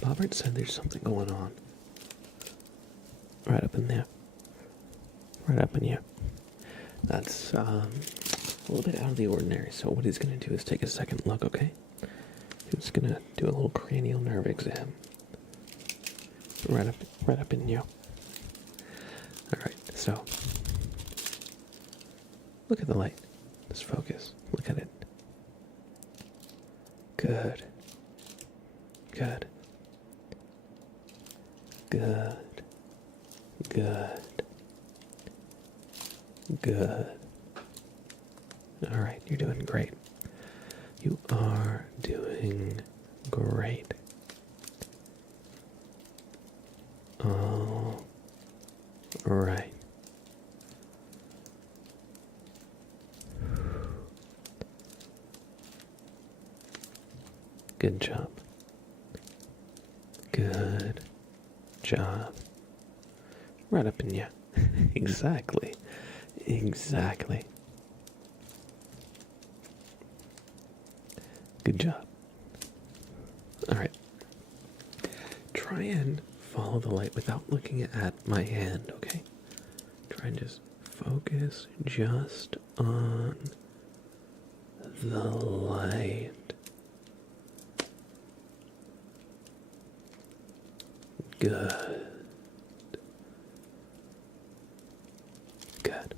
Bobbert said there's something going on. Right up in there. Right up in here. That's a little bit out of the ordinary, so what he's going to do is take a second look, okay? He's going to do a little cranial nerve exam. Right up in you. Alright, so look at the light. Just focus. Look at it. Good. Good. Good. Good. Good. Alright, you're doing great. You are doing great. All right. Good job. Good job. Right up in you. Exactly. Exactly. Good job. Alright. Try and follow the light without looking at my hand, okay? Try and just focus just on the light. Good. Good.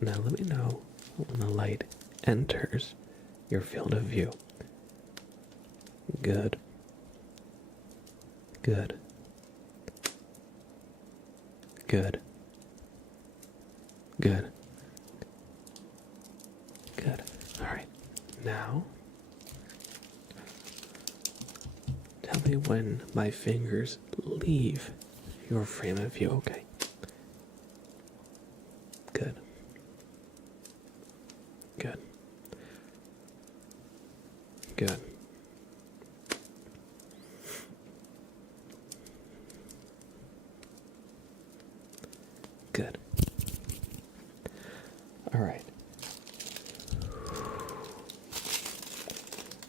Now let me know when the light enters your field of view. Good. Good. Good. Good. Good. Alright. Now, tell me when my fingers leave your frame of view, okay? Good. Good. Good. Good. All right.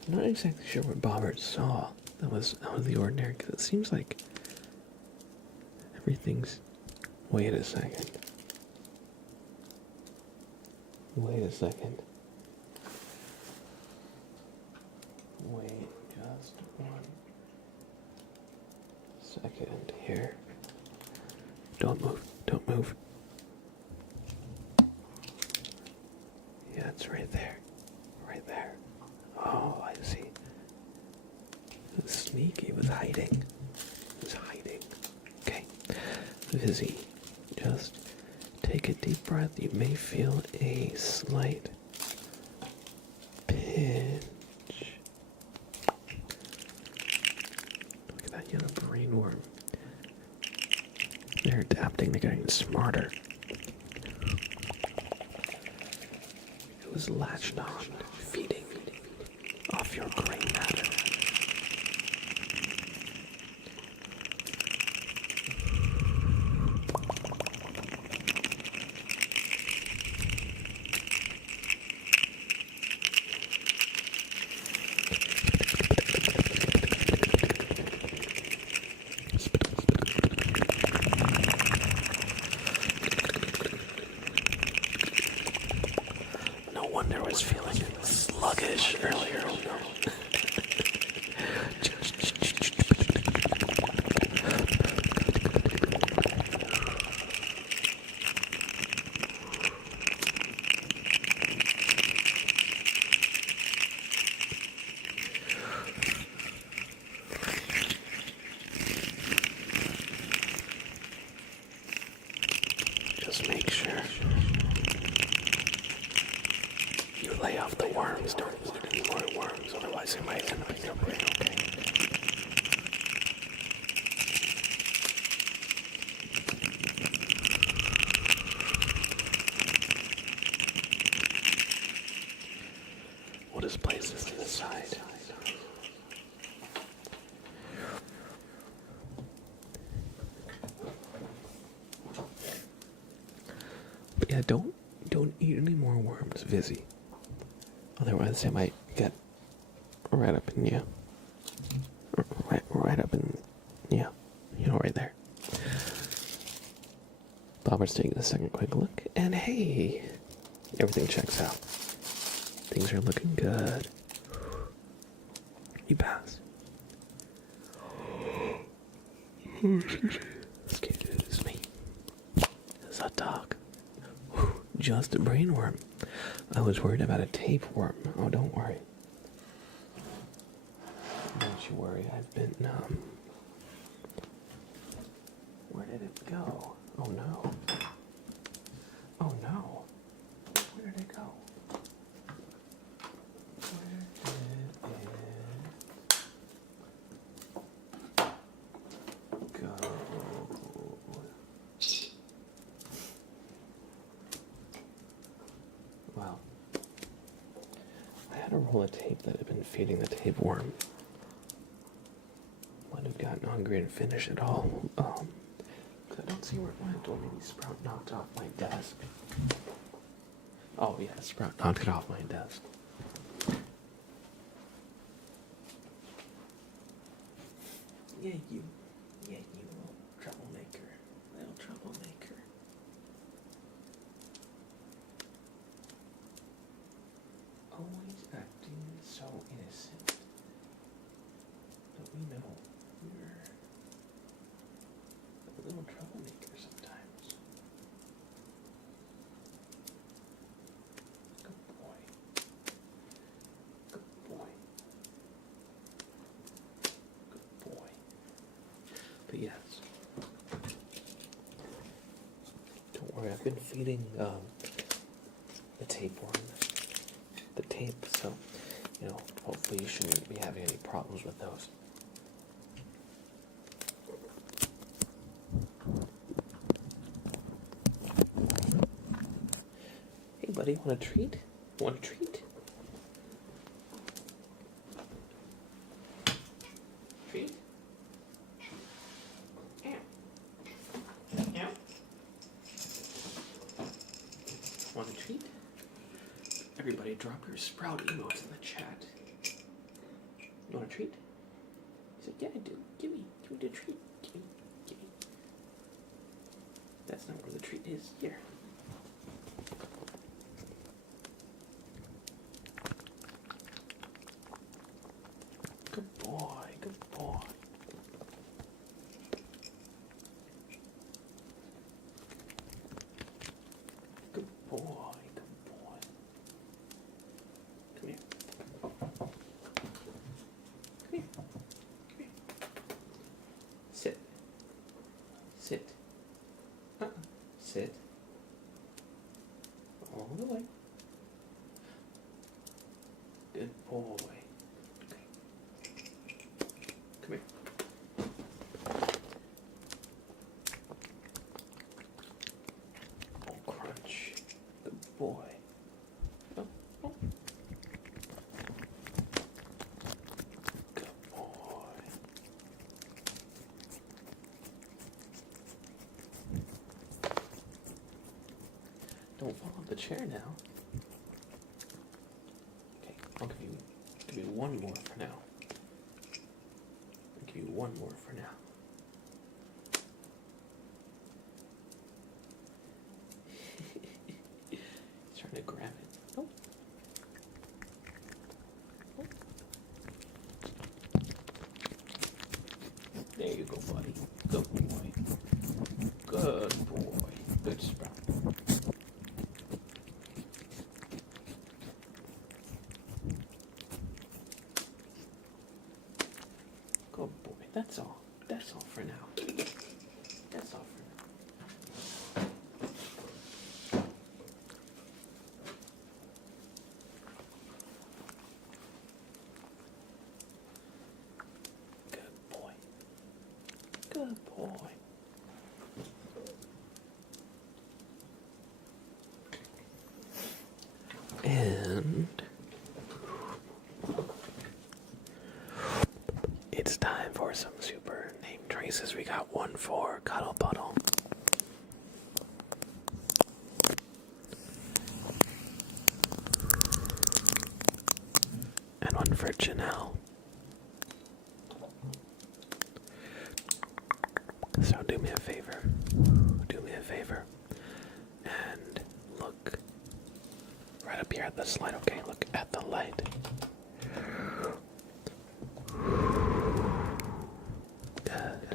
I'm not exactly sure what Bobbert saw that was out of the ordinary, because it seems like everything's... Wait a second. Wait a second. Wait just 1 second here. Don't move. Don't move. Yeah, it's right there. Right there. Oh, I see. It was sneaky. It was hiding. It was hiding. Okay. Vizzy, just take a deep breath. You may feel a slight pinch. Look at that yellow brain worm. They're adapting, they're getting smarter. It was latched on, feeding off your gray matter. No wonder I was feeling sluggish earlier. Oh no. Just make sure you lay off the worms. Don't want any more worms, otherwise it might end up in your brain, okay? We'll just place this to the side. But yeah, don't eat any more worms, Vizzy. Otherwise they might get right up in you. Right up in, yeah, right there. Bobber's taking a second quick look, and hey, everything checks out. Things are looking good. You pass. Excuse me. It's a dog. Just a brainworm. I was worried about a tapeworm. Oh, don't worry. Don't you worry. I've been, where did it go? Oh, no. Oh, no. Where did it go? Where did it go? Well, I had a roll of tape that had been feeding the tapeworm. Might have gotten hungry and finished it all. I don't see where it went. Or maybe Sprout knocked off my desk. Oh yeah, Sprout knocked it off my desk. Yeah, you little troublemaker. Little troublemaker. Always acting so innocent. But we know you're a little troublemaker sometimes. Good boy. Good boy. Good boy. But yes. Don't worry, I've been feeding the tapeworm the tape, so hopefully you shouldn't be having any problems with those. Hey buddy, want a treat? Want a treat? Treat? Yeah. Yeah. Want a treat? Everybody drop your Sprout emotes in the chat. You want a treat? He said, yeah, I do. Give me the treat. Give me. That's not where the treat is. Here. Good boy, good boy. Good boy, good boy. Come here. Come here. Come here. Sit. Sit. Sit. All the way. Good boy. Okay. Come here. Oh, crunch. Good boy. Oh. Good boy. Don't fall off the chair now. Okay, I'll give you one more for now. I'll give you one more for now. He's trying to grab it. Oh. There you go, buddy. Good boy. Good boy. Good Sprout. Good boy. That's all. That's all for now. That's all for now. Good boy. Good boy. And it's time for some super name traces. We got one for Cuddle Puddle. And one for Janelle. do me a favor. Do me a favor. And look right up here at the slide, okay? Look at the light. Good.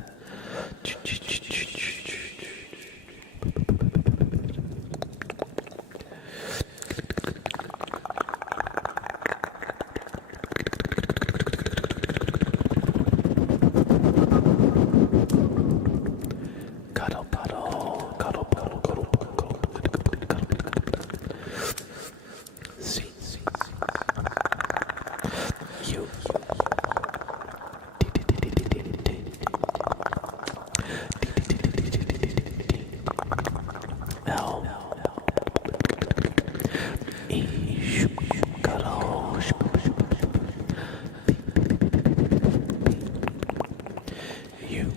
Cuddle, cuddle, cuddle, cuddle, cuddle, cuddle, cuddle. See, you. L E cuddle. You.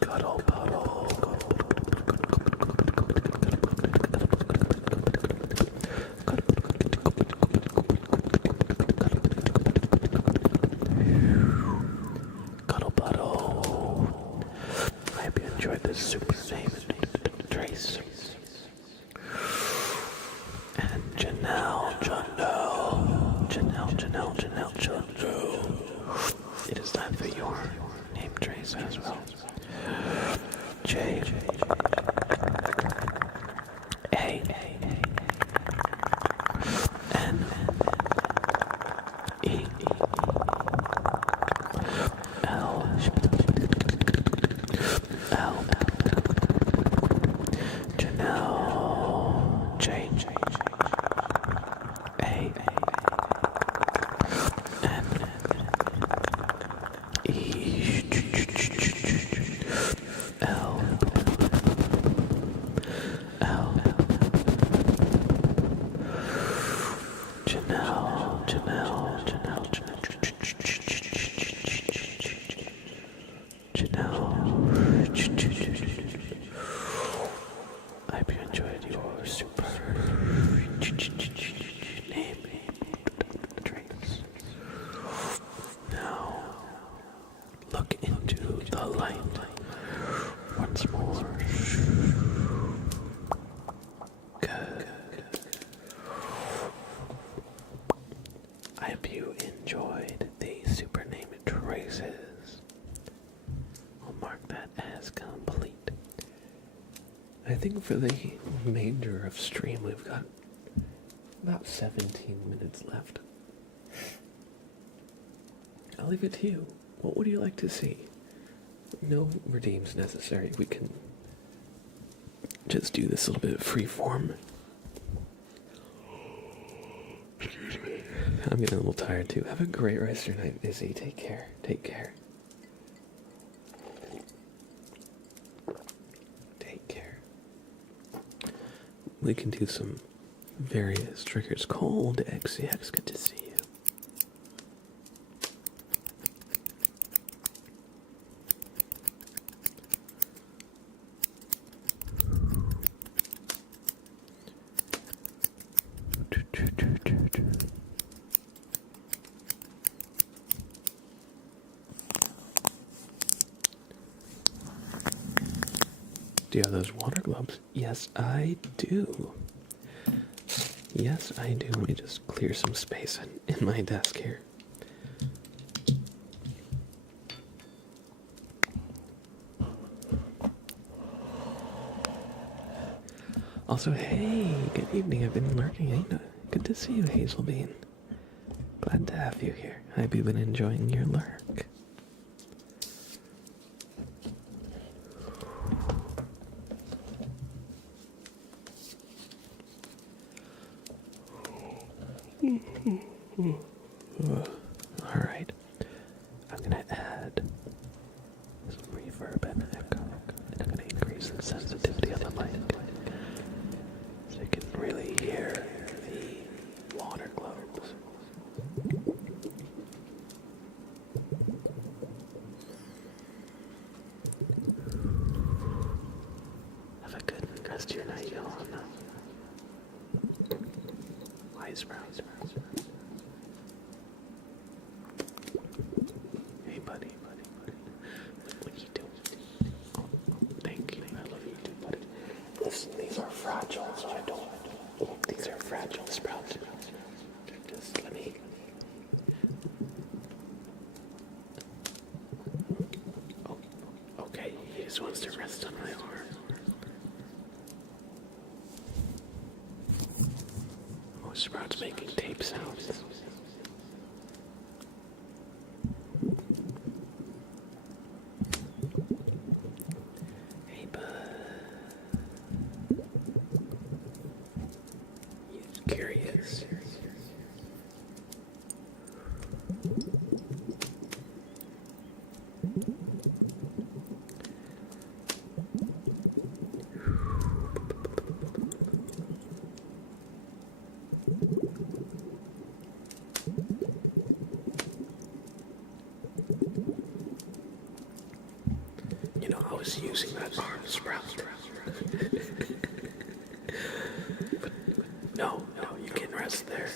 Cuddle, puddle, cuddle, puddle. I hope you enjoyed this super name, Trace. And Janelle, Janelle. It is time for your name trace as well. J A N E L Janelle J A N E L I hope you enjoyed your super name trace. Now, look into the light once more. Good. I hope you enjoyed the super name traces. I'll mark that as complete. I think for the remainder of stream we've got about 17 minutes left. I'll leave it to you. What would you like to see? No redeems necessary. We can just do this a little bit of free form. Excuse me. I'm getting a little tired too. Have a great rest of your night, Izzy. Take care. Take care. Take care. We can do some various triggers. Cold XCX, good to see you. Do you have those water globes? Yes, I do. Yes, I do. Let me just clear some space in my desk here. Also, hey, good evening. I've been lurking. Hey, good to see you, Hazelbean. Glad to have you here. I hope you've been enjoying your lurk. Alright, I'm gonna add some reverb and echo, and I'm gonna increase the sensitivity of the mic so you can really hear the water globes. Hi, Sprout. Hey, buddy. What are you doing? Oh, thank you. I love you too, buddy. Listen, these are fragile, so I don't. These are fragile, Sprout. Just let me. Oh, okay. He just wants to rest on my arm. Oh, Sprout's making tape sounds. Hey, bud. He's curious. You know, I was using that arm, Sprout. But no, you can rest there.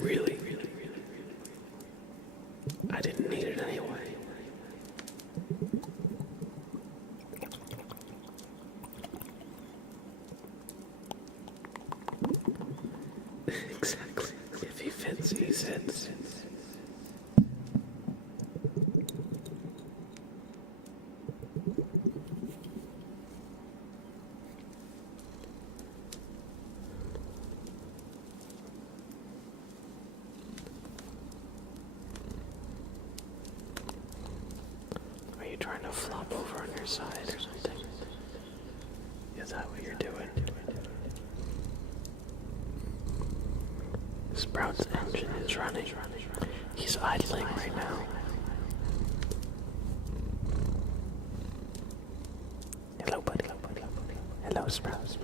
Really. I didn't need it anyway. Exactly. If he fits, he sits. Are you trying to flop over on your side or something? Is that what you're doing? Sprout's engine is running. He's idling right now. Hello, buddy. Hello, Sprout.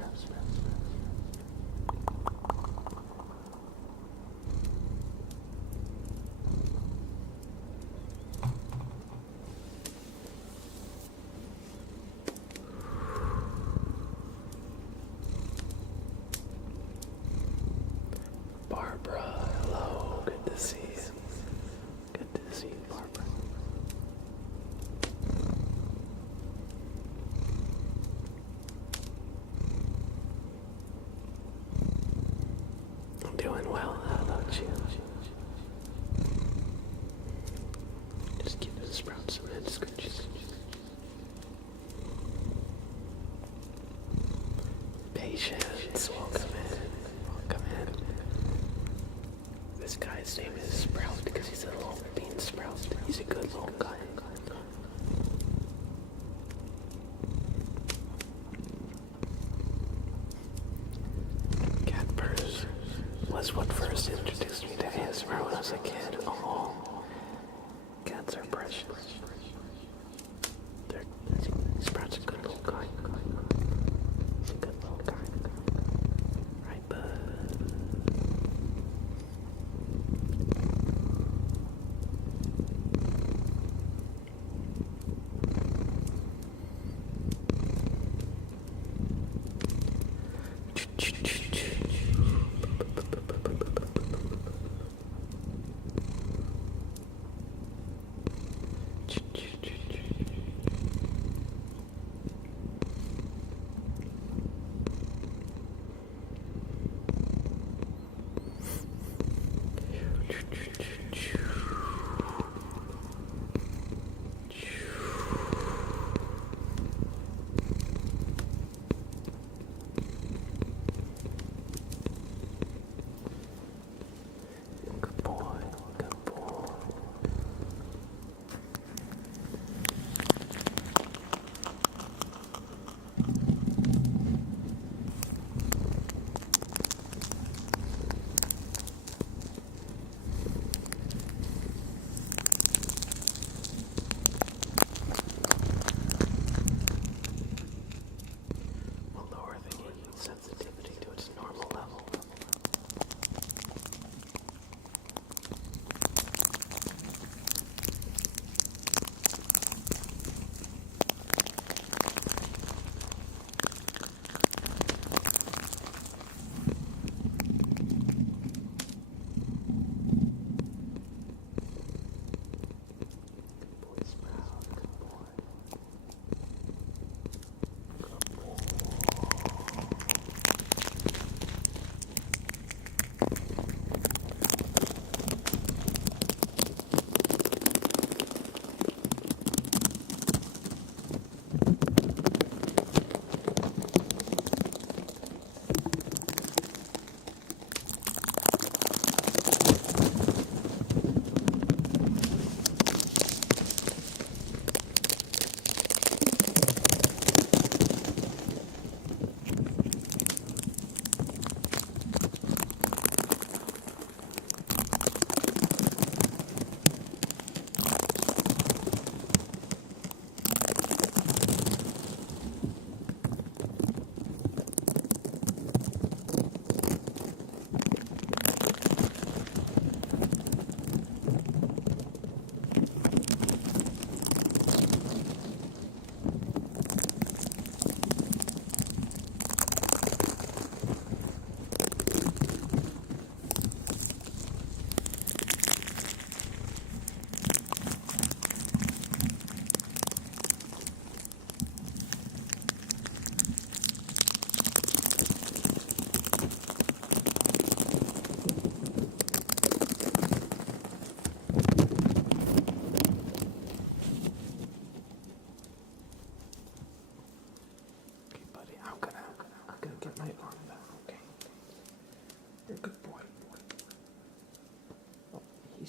Barbara, hello. Good to see you. Good to see you, Barbara. I'm doing well. How about you? Just give the Sprout some head scratches. Patience. Welcome in. This guy's name is Sprout because he's a little bean sprout. He's a good little guy. Catbirds was what first introduced me to ASMR when I was a kid. Oh, cats are precious.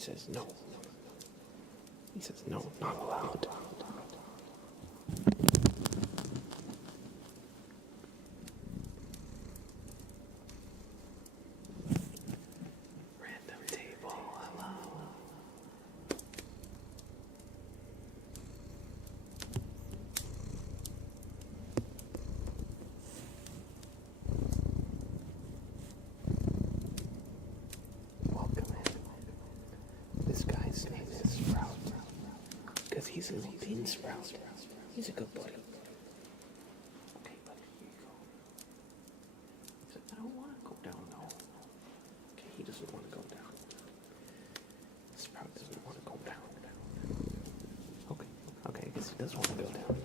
says no. He says no, not allowed. Random table, hello. Welcome in. This guy's name is Sprout. Because he's a little bean sprout. He's a good buddy. Okay, buddy, here you go. He said, I don't want to go down, no. Okay, he doesn't want to go down. Sprout doesn't want to go down. Okay, I guess he does want to go down.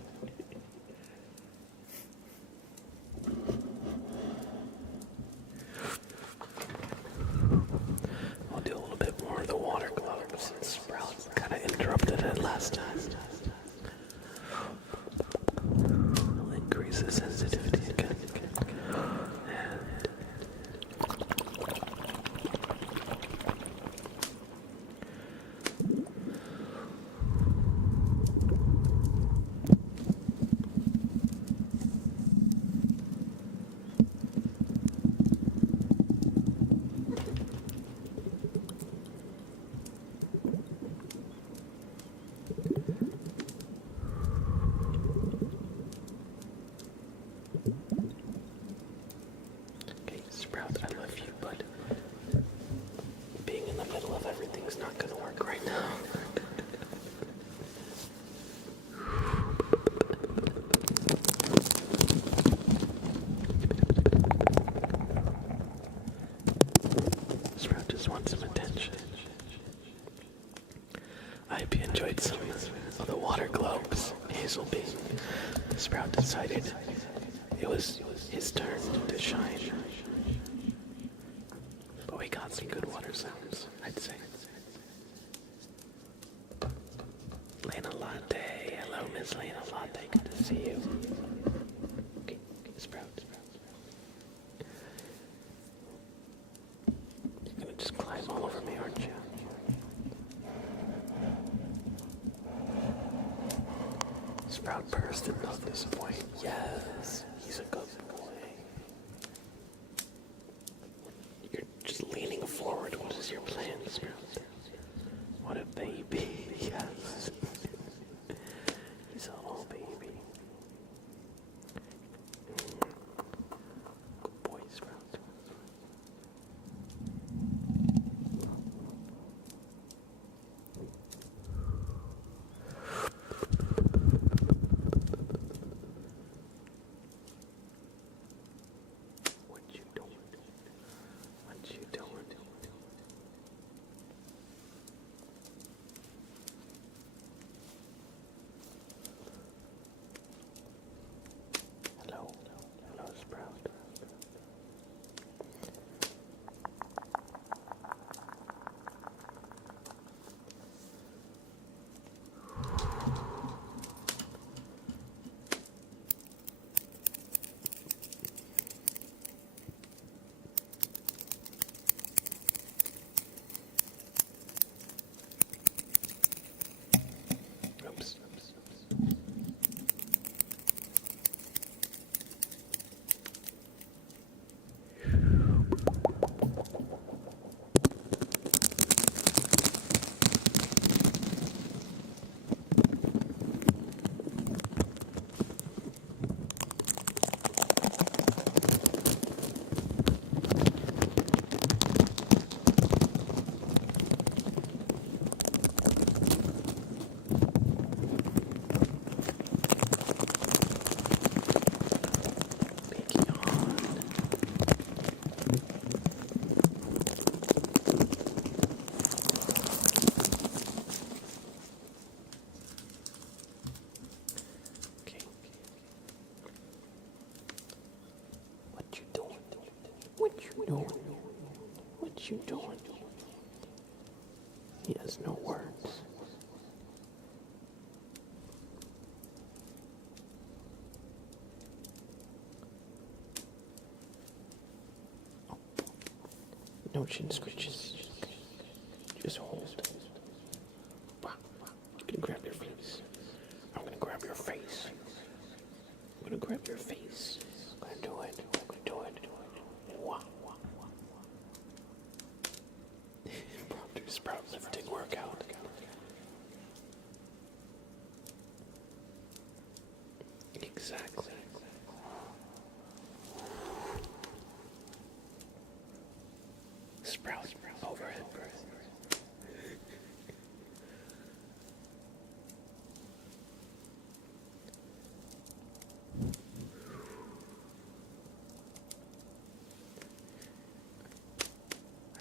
I'll do a little bit more of the water globe since Sprout kind of interrupted it last time. I'll increase the sensitivity again. Okay, Sprout, I love you, but being in the middle of everything's not gonna work right now. Sprout just wants some attention. I hope you enjoyed some of the water globes. Hazel Bean. Sprout decided it was his turn to shine. But we got some good water sounds, I'd say. Lena Latte. Hello, Miss Lena Latte. Good to see you. Okay, Sprout. You're gonna just climb all over me, aren't you? Sprout burst and not disappoint. Yes, he's a good boy. You're just leaning forward. What is your plan, Sprout? What a baby. Yes. He's a little baby. Good boy, Sprout. What you doing? What you doing? Hello. Hello, Sprout. Oops. Pinky on. Okay. What you doing? What you doing? What you doing? He has no words. No chin scratches. Just hold. grab your face. I'm gonna do it. I'm gonna do it. Wow. Impromptu sprout lifting workout. Exactly. Sprout overhead press.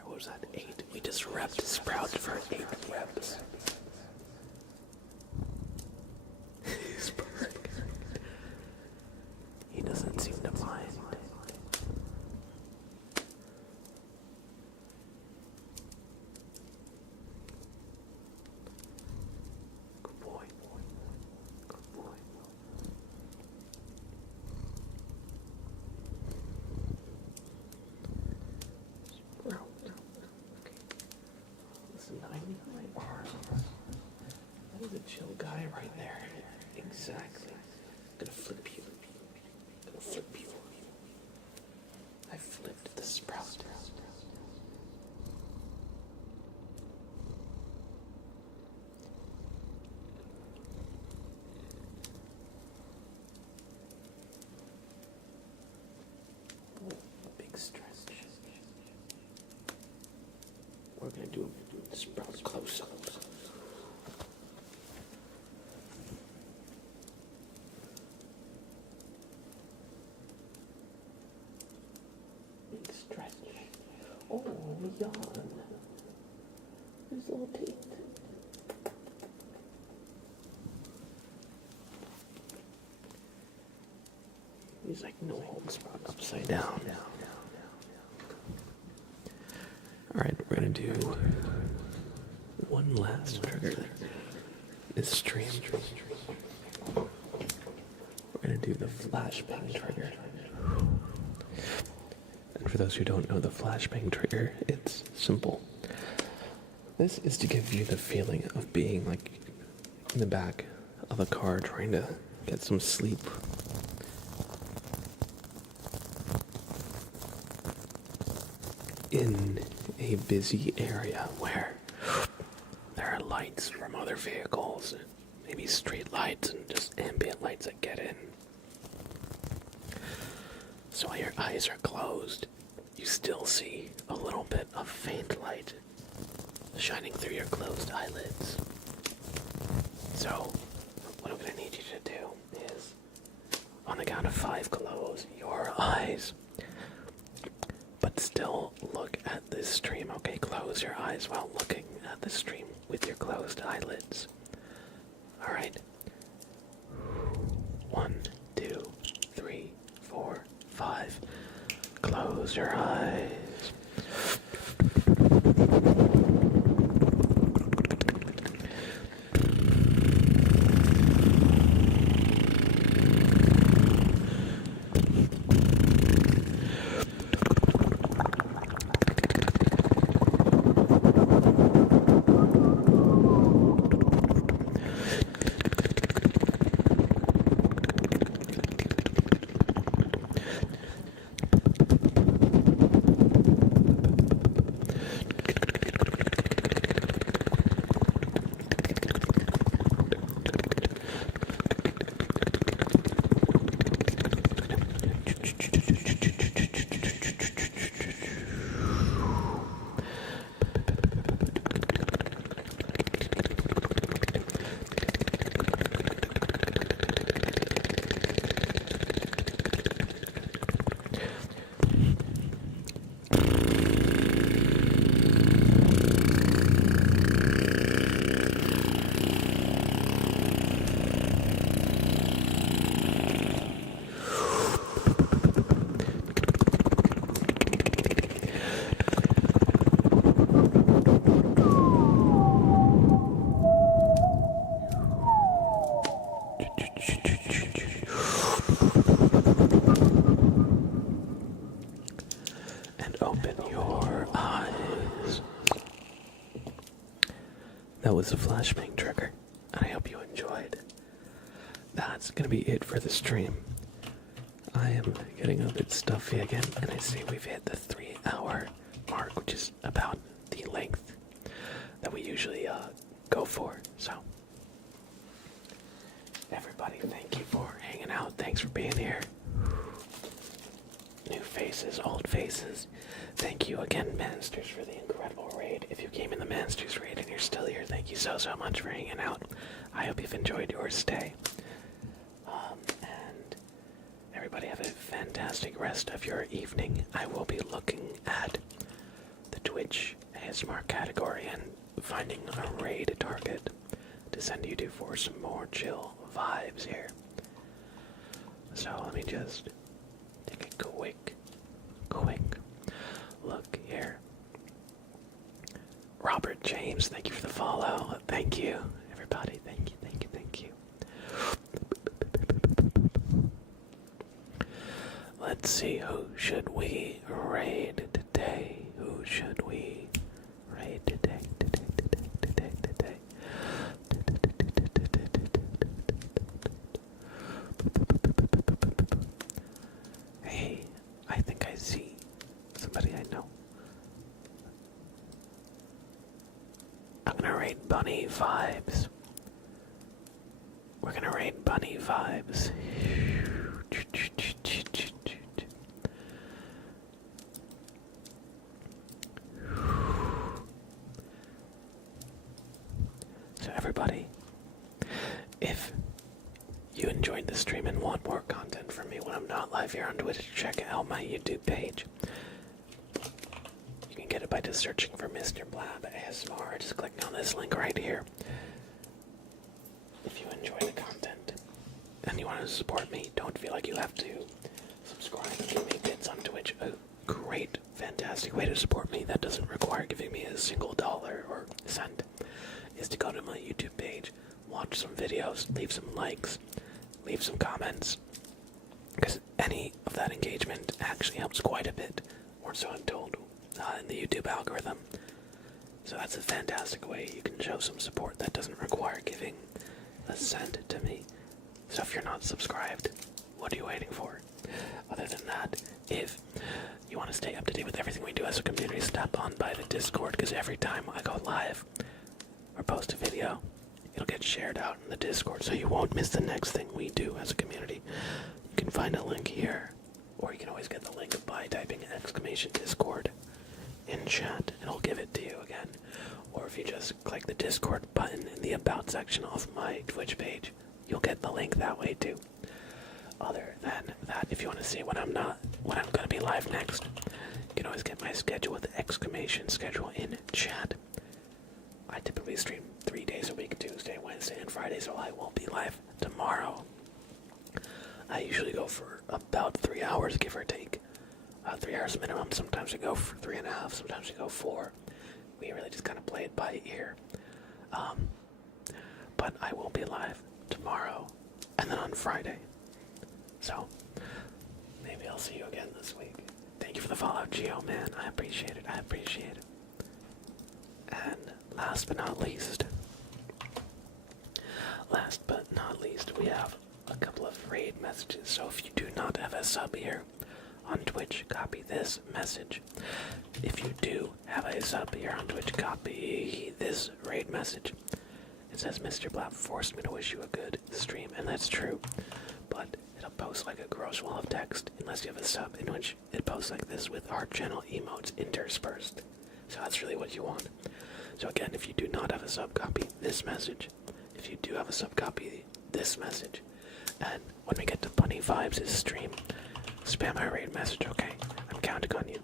What was that? 8. We just repped sprout for 8 reps. He doesn't seem to mind. Good boy. Good boy. Sprout. Okay. This 99 arms. That is a chill guy right there. Exactly. Gonna flip you. Gonna flip you. I flipped the sprout. Big stretch. We're gonna do a sprout close up. Big stretch. Oh, yawn. His little teeth. He's like no holds barred upside down. Alright, we're gonna do one last trigger this stream. We're gonna do the flashbang trigger. And for those who don't know the flashbang trigger, it's simple. This is to give you the feeling of being like in the back of a car trying to get some sleep. In a busy area where there are lights from other vehicles, maybe street lights and just ambient lights that get in. So while your eyes are closed, you still see a little bit of faint light shining through your closed eyelids. So what I'm going to need you to do is, on the count of 5, close your eyes. But still look at this stream, okay? Close your eyes while looking at the stream with your closed eyelids. Alright. 1, 2, 3, 4, 5. Close your eyes. That was a flashbang trigger, and I hope you enjoyed. That's gonna be it for the stream. I am getting a bit stuffy again, and I see we've hit the 3-hour mark, which is about the length that we usually go for. So, everybody, thank you for hanging out. Thanks for being here. New faces, old faces. Thank you again, Mansters, for the incredible raid. If you came in the Mansters raid and you're still here, thank you so much for hanging out. I hope you've enjoyed your stay. And everybody have a fantastic rest of your evening. I will be looking at the Twitch ASMR category and finding a raid target to send you to for some more chill vibes here. So let me just take a quick look here. Robert James, thank you for the follow. Thank you, everybody. Thank you. Let's see, who should we raid today? Who should we raid today? Hey, I think I see somebody I know. I'm gonna raid Bunny Vibes. We're gonna raid Bunny Vibes. So everybody, if you enjoyed the stream and want more content from me when I'm not live here on Twitch, check out my YouTube page. You can get it by just searching for Mr. Blab ASMR, just clicking on this link right here. If you enjoy the content and you want to support me, don't feel like you have to subscribe and give me bits on Twitch. A great, fantastic way to support me that doesn't require giving me a single dollar or cent is to go to my YouTube page, watch some videos, leave some likes, leave some comments, because any of that engagement actually helps quite a bit, or so I'm told, in the YouTube algorithm. So that's a fantastic way you can show some support that doesn't require giving a cent to me. So if you're not subscribed, what are you waiting for? Other than that, if you want to stay up to date with everything we do as a community, stop on by the Discord, because every time I go live or post a video, it'll get shared out in the Discord, so you won't miss the next thing we do as a community. You can find a link here, or you can always get the link by typing !Discord in chat, and I'll give it to you again. Or if you just click the Discord button in the About section of my Twitch page, you'll get the link that way too. Other than that, if you want to see when I'm going to be live next, you can always get my schedule with the !schedule in chat. I typically stream 3 days a week, Tuesday, Wednesday, and Friday, so I won't be live tomorrow. I usually go for about 3 hours, give or take. 3 hours minimum. Sometimes we go for 3.5, sometimes we go 4. We really just kind of play it by ear. But I will be live tomorrow, and then on Friday. So, maybe I'll see you again this week. Thank you for the follow, Geo, man. I appreciate it. And last but not least, we have a couple of raid messages. So if you do not have a sub here on Twitch, copy this message. If you do have a sub here on Twitch, copy this raid message. It says, Mr. Blab forced me to wish you a good stream, and that's true. But it'll post like a gross wall of text unless you have a sub, in which it posts like this with our channel emotes interspersed. So that's really what you want. So again, if you do not have a sub, copy this message. If you do have a sub, copy this message. And when we get to Bunny Vibes' stream, spam my raid message, okay? I'm counting on you.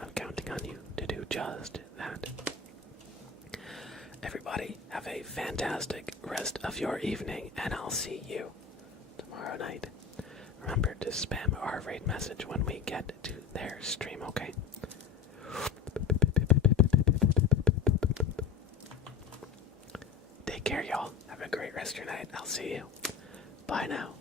I'm counting on you to do just that. Everybody, have a fantastic rest of your evening, and I'll see you tomorrow night. Remember to spam our raid message when we get to their stream, okay? Take care, y'all. Have a great rest of your night. I'll see you. Bye now.